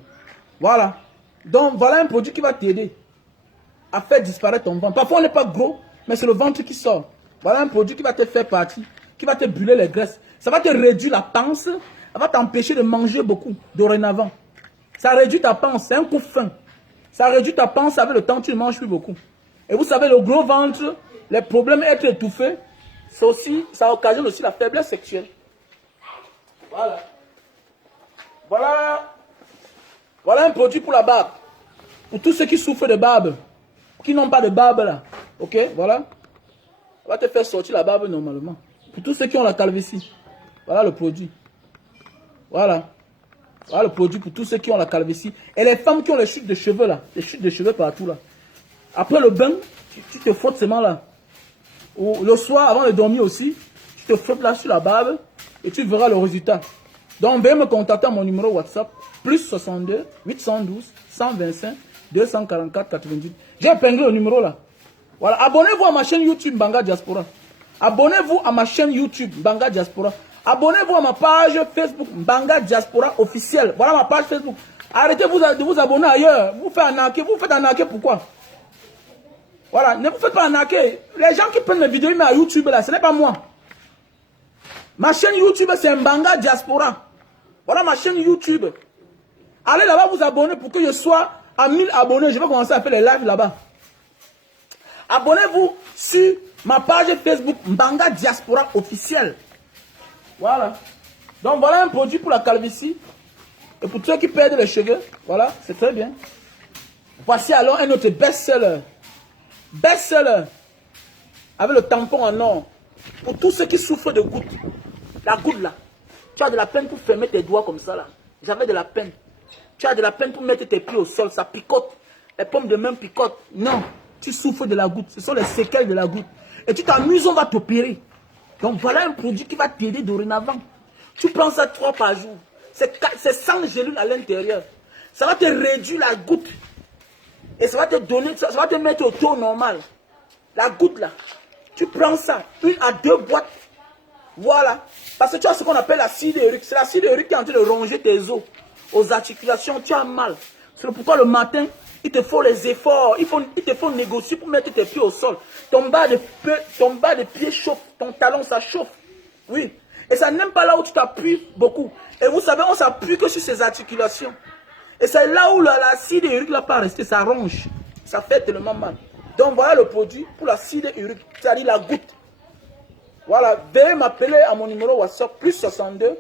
Voilà. Donc, voilà un produit qui va t'aider à faire disparaître ton ventre. Parfois, on n'est pas gros, mais c'est le ventre qui sort. Voilà un produit qui va te faire partir, qui va te brûler les graisses. Ça va te réduire la panse, ça va t'empêcher de manger beaucoup dorénavant. Ça réduit ta panse, c'est un coup fin. Ça réduit ta panse avec le temps, tu ne manges plus beaucoup. Et vous savez, le gros ventre, les problèmes d'être étouffé, ça occasionne aussi la faiblesse sexuelle. Voilà. Voilà un produit pour la barbe. Pour tous ceux qui souffrent de barbe, qui n'ont pas de barbe là. Ok, voilà. On va te faire sortir la barbe normalement. Pour tous ceux qui ont la calvitie. Voilà le produit. Voilà. Voilà le produit pour tous ceux qui ont la calvitie. Et les femmes qui ont les chutes de cheveux là. Les chutes de cheveux partout là. Après le bain, tu te frottes seulement là. Ou le soir, avant de dormir aussi, tu te frottes là sur la barbe et tu verras le résultat. Donc, veuillez me contacter à mon numéro WhatsApp, plus 62 812 125 244 98. J'ai épinglé le numéro là. Voilà, abonnez-vous à ma chaîne YouTube Mbanga Diaspora. Abonnez-vous à ma chaîne YouTube Mbanga Diaspora. Abonnez-vous à ma page Facebook Mbanga Diaspora officielle. Voilà ma page Facebook. Arrêtez de vous abonner ailleurs. Vous faites arnaquer, pourquoi? Voilà, ne vous faites pas arnaquer. Les gens qui prennent mes vidéos à YouTube là, ce n'est pas moi. Ma chaîne YouTube c'est Mbanga Diaspora. Voilà ma chaîne YouTube. Allez là-bas vous abonner pour que je sois à 1000 abonnés. Je vais commencer à faire les lives là-bas. Abonnez-vous sur ma page Facebook Mbanga Diaspora officielle. Voilà. Donc voilà un produit pour la calvitie. Et pour ceux qui perdent les cheveux, voilà, c'est très bien. Voici alors un autre best-seller. Best-seller. Avec le tampon en or. Pour tous ceux qui souffrent de gouttes. La goutte là. Tu as de la peine pour fermer tes doigts comme ça là. J'avais de la peine. Tu as de la peine pour mettre tes pieds au sol. Ça picote. Les pommes de main picotent. Non. Tu souffres de la goutte. Ce sont les séquelles de la goutte. Et tu t'amuses, on va t'opérer. Donc voilà un produit qui va t'aider dorénavant. Tu prends ça 3 par jour. C'est 100 gélules à l'intérieur. Ça va te réduire la goutte. Et ça va te donner, ça va te mettre au taux normal. La goutte là. Tu prends ça, 1 à 2 boîtes. Voilà. Parce que tu as ce qu'on appelle l'acide urique. C'est l'acide urique qui est en train de ronger tes os. Aux articulations, tu as mal. C'est pourquoi le matin, il te faut les efforts. Il te faut négocier pour mettre tes pieds au sol. Ton bas de pied chauffe. Ton talon, ça chauffe. Oui. Et ça n'aime pas là où tu t'appuies beaucoup. Et vous savez, on s'appuie que sur ses articulations. Et c'est là où l'acide urique n'a pas resté, ça ronge. Ça fait tellement mal. Donc voilà le produit pour l'acide urique, c'est-à-dire la goutte. Voilà, veuillez m'appeler à mon numéro WhatsApp, plus 62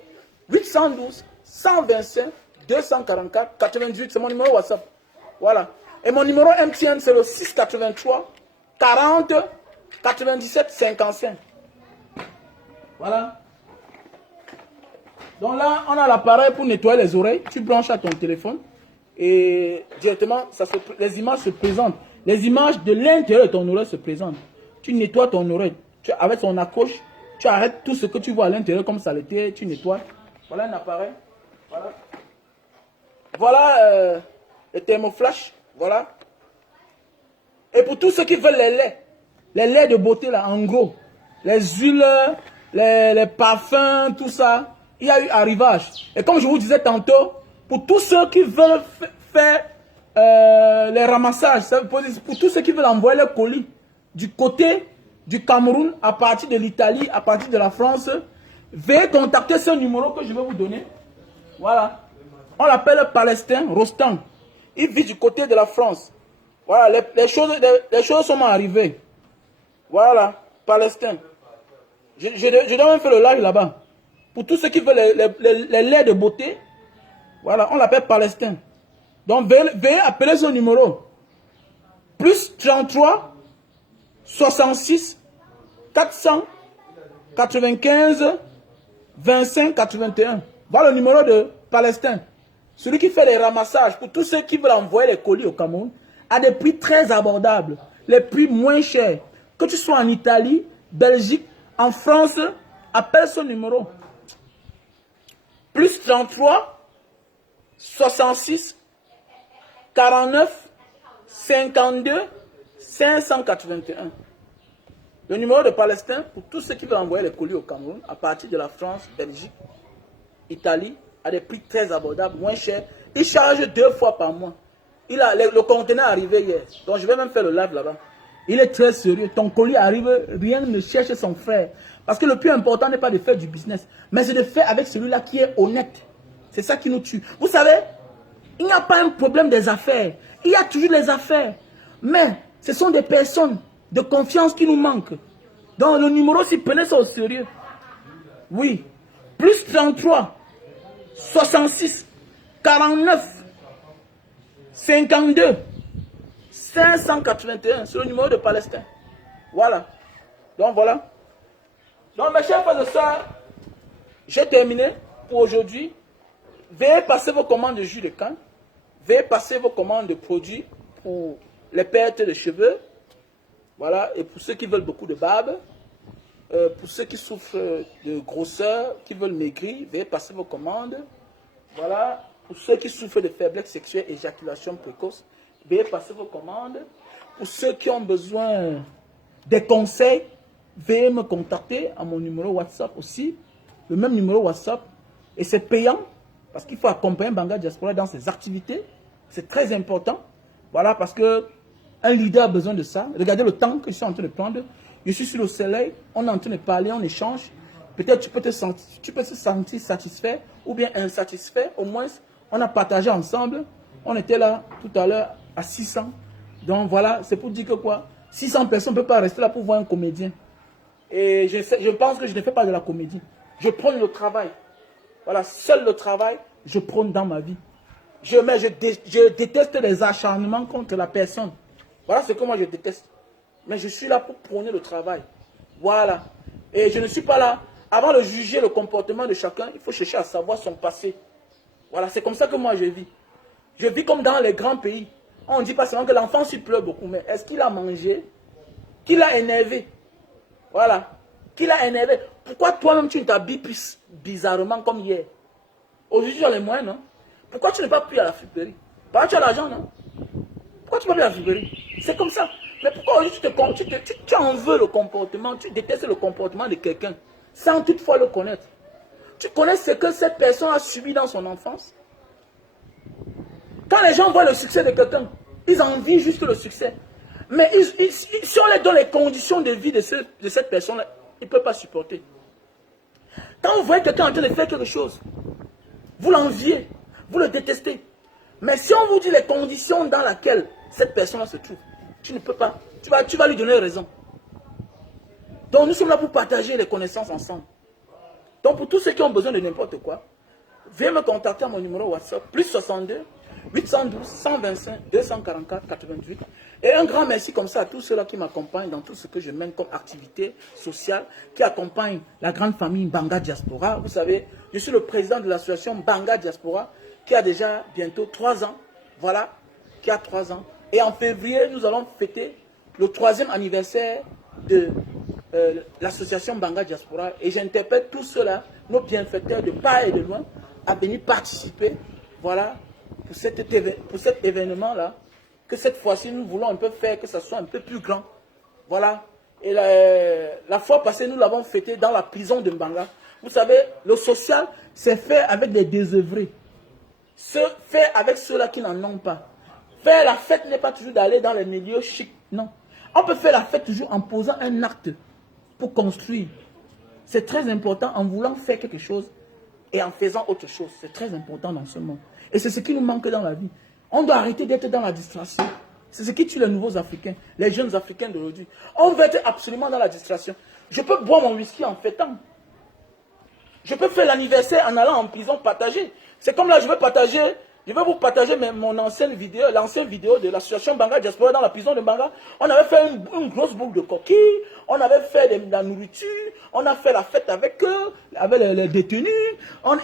812 125 244 98. C'est mon numéro WhatsApp. Voilà. Et mon numéro MTN, c'est le 683 40 97 55. Voilà. Donc là, on a l'appareil pour nettoyer les oreilles. Tu branches à ton téléphone et directement, les images se présentent. Les images de l'intérieur de ton oreille se présentent. Tu nettoies ton oreille. Avec ton accroche, tu arrêtes tout ce que tu vois à l'intérieur comme ça l'était. Tu nettoies. Voilà un appareil. Voilà. Voilà le thermoflash. Voilà. Et pour tous ceux qui veulent les laits de beauté là, en gros, les huiles, les parfums, tout ça, il y a eu arrivage. Et comme je vous disais tantôt, pour tous ceux qui veulent faire les ramassages, pour tous ceux qui veulent envoyer les colis du côté du Cameroun, à partir de l'Italie, à partir de la France, veuillez contacter ce numéro que je vais vous donner. Voilà. On l'appelle Palestin Rostand. Il vit du côté de la France. Voilà, les choses sont arrivées. Voilà, Palestin. Je dois même faire le live là-bas. Pour tous ceux qui veulent les laits de beauté, voilà, on l'appelle Palestin. Donc, veuillez appeler ce numéro. Plus 33 66 495 25 81. Voilà le numéro de Palestin. Celui qui fait les ramassages pour tous ceux qui veulent envoyer les colis au Cameroun à des prix très abordables, les prix moins chers. Que tu sois en Italie, Belgique, en France, appelle ce numéro. Plus 33 66 49 52 581. Le numéro de Palestin pour tous ceux qui veulent envoyer les colis au Cameroun à partir de la France, Belgique, Italie, à des prix très abordables, moins chers. Il charge 2 fois par mois. Le conteneur est arrivé hier. Donc je vais même faire le live là-bas. Il est très sérieux. Ton colis arrive, rien ne cherche son frère. Parce que le plus important n'est pas de faire du business, mais c'est de faire avec celui-là qui est honnête. C'est ça qui nous tue. Vous savez, il n'y a pas un problème des affaires. Il y a toujours les affaires. Mais ce sont des personnes de confiance qui nous manquent. Donc le numéro, si prenez ça au sérieux. Oui. Plus 33 66 49 52 581. C'est le numéro de Palestin. Voilà. Donc voilà. Donc mes chers frères et sœurs, j'ai terminé pour aujourd'hui. Veuillez passer vos commandes de jus de canne. Veuillez passer vos commandes de produits pour les pertes de cheveux. Voilà. Et pour ceux qui veulent beaucoup de barbe. Pour ceux qui souffrent de grosseur, qui veulent maigrir, veuillez passer vos commandes. Voilà. Pour ceux qui souffrent de faiblesse sexuelle, éjaculation précoce, veuillez passer vos commandes. Pour ceux qui ont besoin des conseils, veuillez me contacter à mon numéro WhatsApp aussi. Le même numéro WhatsApp. Et c'est payant parce qu'il faut accompagner Banga Diaspora dans ses activités. C'est très important. Voilà, parce que un leader a besoin de ça. Regardez le temps que je suis en train de prendre. Je suis sur le soleil, on est en train de parler, on échange. Peut-être tu peux te sentir satisfait ou bien insatisfait. Au moins, on a partagé ensemble. On était là tout à l'heure à 600. Donc voilà, c'est pour dire que quoi, 600 personnes ne peuvent pas rester là pour voir un comédien. Et je pense que je ne fais pas de la comédie. Je prône le travail. Voilà, seul le travail, je prône dans ma vie. Je déteste les acharnements contre la personne. Voilà ce que moi je déteste. Mais je suis là pour prôner le travail. Voilà. Et je ne suis pas là. Avant de juger le comportement de chacun, il faut chercher à savoir son passé. Voilà, c'est comme ça que moi je vis. Je vis comme dans les grands pays. On ne dit pas seulement que l'enfant s'y pleure beaucoup, mais est-ce qu'il a mangé? Qui l'a énervé? Voilà. Qui l'a énervé? Pourquoi toi-même tu ne t'habilles plus bizarrement comme hier? Aujourd'hui tu as les moyens, non? Pourquoi tu n'es pas pris à la friperie? Parce que tu as l'argent, non? Pourquoi tu ne vas pas à la friperie? C'est comme ça. Mais pourquoi aujourd'hui tu en veux le comportement, tu détestes le comportement de quelqu'un sans toutefois le connaître? Tu connais ce que cette personne a subi dans son enfance? Quand les gens voient le succès de quelqu'un, ils envient juste le succès. Mais si on les donne les conditions de vie de cette personne-là, ils ne peuvent pas supporter. Quand vous voyez quelqu'un en train de faire quelque chose, vous l'enviez, vous le détestez. Mais si on vous dit les conditions dans lesquelles cette personne se trouve, tu ne peux pas. Tu vas lui donner raison. Donc nous sommes là pour partager les connaissances ensemble. Donc pour tous ceux qui ont besoin de n'importe quoi, veuillez me contacter à mon numéro WhatsApp, plus 62 812 125 244 88. Et un grand merci comme ça à tous ceux-là qui m'accompagnent dans tout ce que je mène comme activité sociale, qui accompagnent la grande famille Mbanga Diaspora. Vous savez, je suis le président de l'association Mbanga Diaspora, qui a déjà bientôt 3 ans. Voilà, qui a 3 ans. Et en février, nous allons fêter le 3e anniversaire de l'association Mbanga Diaspora. Et j'interpelle tous ceux-là, nos bienfaiteurs de part et de loin, à venir participer. Voilà, pour cet événement-là, que cette fois-ci, nous voulons un peu faire, que ça soit un peu plus grand. Voilà. Et la fois passée, nous l'avons fêté dans la prison de Mbanga. Vous savez, le social, c'est fait avec des désœuvrés. Fait avec ceux-là qui n'en ont pas. Faire la fête n'est pas toujours d'aller dans les milieux chics. Non. On peut faire la fête toujours en posant un acte pour construire. C'est très important en voulant faire quelque chose et en faisant autre chose. C'est très important dans ce monde. Et c'est ce qui nous manque dans la vie. On doit arrêter d'être dans la distraction. C'est ce qui tue les nouveaux Africains, les jeunes Africains d'aujourd'hui. On veut être absolument dans la distraction. Je peux boire mon whisky en fêtant. Je peux faire l'anniversaire en allant en prison partager. C'est comme là, je vais vous partager mon ancienne vidéo, de l'association Mbanga Diaspora dans la prison de Mbanga. On avait fait une grosse boucle de coquilles, on avait fait de la nourriture, on a fait la fête avec eux, avec les détenus,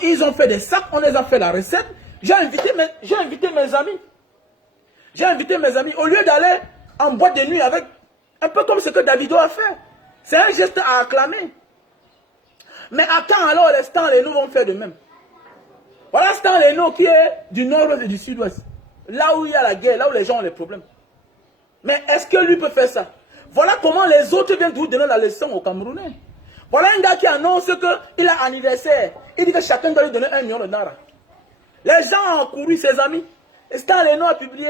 ils ont fait des sacs, on les a fait la recette. J'ai invité mes amis. J'ai invité mes amis, au lieu d'aller en boîte de nuit avec, un peu comme ce que Davido a fait. C'est un geste à acclamer. Mais à quand alors les Stan Leno vont faire de même? Voilà Stan Leno qui est du nord-ouest et du sud-ouest. Là où il y a la guerre, là où les gens ont les problèmes. Mais est-ce que lui peut faire ça? Voilà comment les autres viennent vous donner la leçon aux Camerounais. Voilà un gars qui annonce qu'il a anniversaire. Il dit que chacun doit lui donner 1 million de naira. Les gens ont couru, ses amis. Et Stan Leno a publié.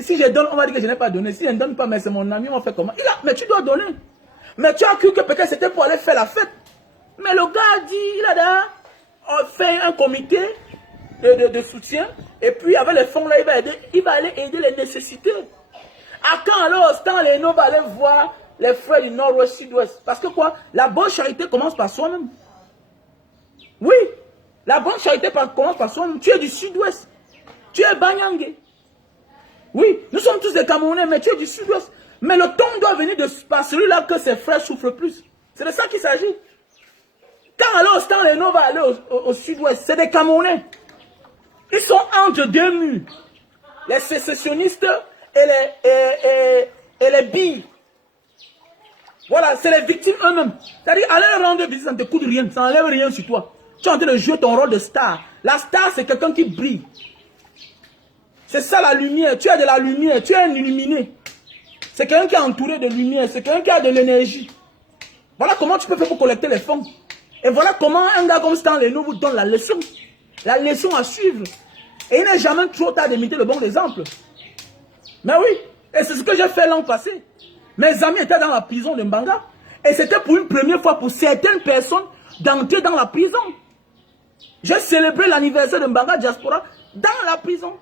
Si je donne, on va dire que je n'ai pas donné. Si je ne donne pas, mais c'est mon ami, on fait comment? Mais tu dois donner. Mais tu as cru que peut-être c'était pour aller faire la fête. Mais le gars a dit, il a fait un comité de soutien. Et puis avec les fonds là, il va aller aider les nécessités. À quand alors Stan Leno va aller voir les frères du nord-ouest, sud-ouest? Parce que quoi? La bonne charité commence par soi-même. Oui, la bonne charité commence par soi-même. Tu es du sud-ouest. Tu es Banyangé. Oui, nous sommes tous des Camerounais, mais tu es du sud-ouest. Mais le ton doit venir par celui-là que ses frères souffrent plus. C'est de ça qu'il s'agit. Quand alors Stan Leno va aller au sud-ouest, c'est des Camerounais. Ils sont entre deux murs. Les sécessionnistes et les billes. Voilà, c'est les victimes eux-mêmes. C'est-à-dire, aller leur rendre visite, ça ne te coûte rien, ça n'enlève rien sur toi. Tu es en train de jouer ton rôle de star. La star, c'est quelqu'un qui brille. C'est ça la lumière. Tu as de la lumière, tu es un illuminé. C'est quelqu'un qui est entouré de lumière, c'est quelqu'un qui a de l'énergie. Voilà comment tu peux faire pour collecter les fonds. Et voilà comment un gars comme Stan Leno vous donne la leçon à suivre. Et il n'est jamais trop tard d'imiter le bon exemple. Mais oui, et c'est ce que j'ai fait l'an passé. Mes amis étaient dans la prison de Mbanga. Et c'était pour une première fois pour certaines personnes d'entrer dans la prison. J'ai célébré l'anniversaire de Mbanga Diaspora dans la prison.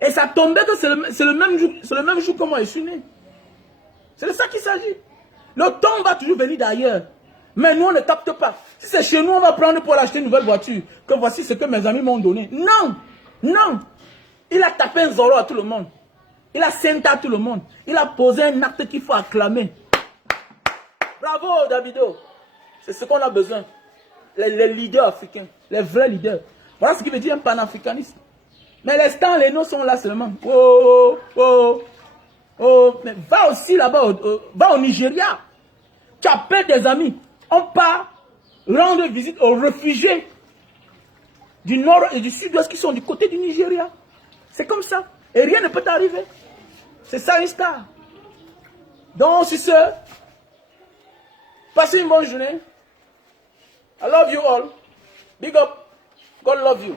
Et ça tombait que c'est le même jour que moi je suis né. C'est de ça qu'il s'agit. Le temps va toujours venir d'ailleurs. Mais nous, on ne capte pas. Si c'est chez nous, on va prendre pour acheter une nouvelle voiture. Que voici ce que mes amis m'ont donné. Non, non. Il a tapé un zoro à tout le monde. Il a senté à tout le monde. Il a posé un acte qu'il faut acclamer. Bravo, Davido. C'est ce qu'on a besoin. Les leaders africains. Les vrais leaders. Voilà ce qui veut dire un panafricaniste. Mais les Stan Leno sont là seulement. Oh, oh, oh. Mais va aussi là-bas, va au Nigeria. Tu appelles tes amis. On part rendre visite aux réfugiés du nord et du sud-ouest qui sont du côté du Nigeria. C'est comme ça. Et rien ne peut t'arriver. C'est ça une star. Donc, si ce, passez une bonne journée. I love you all. Big up. God love you.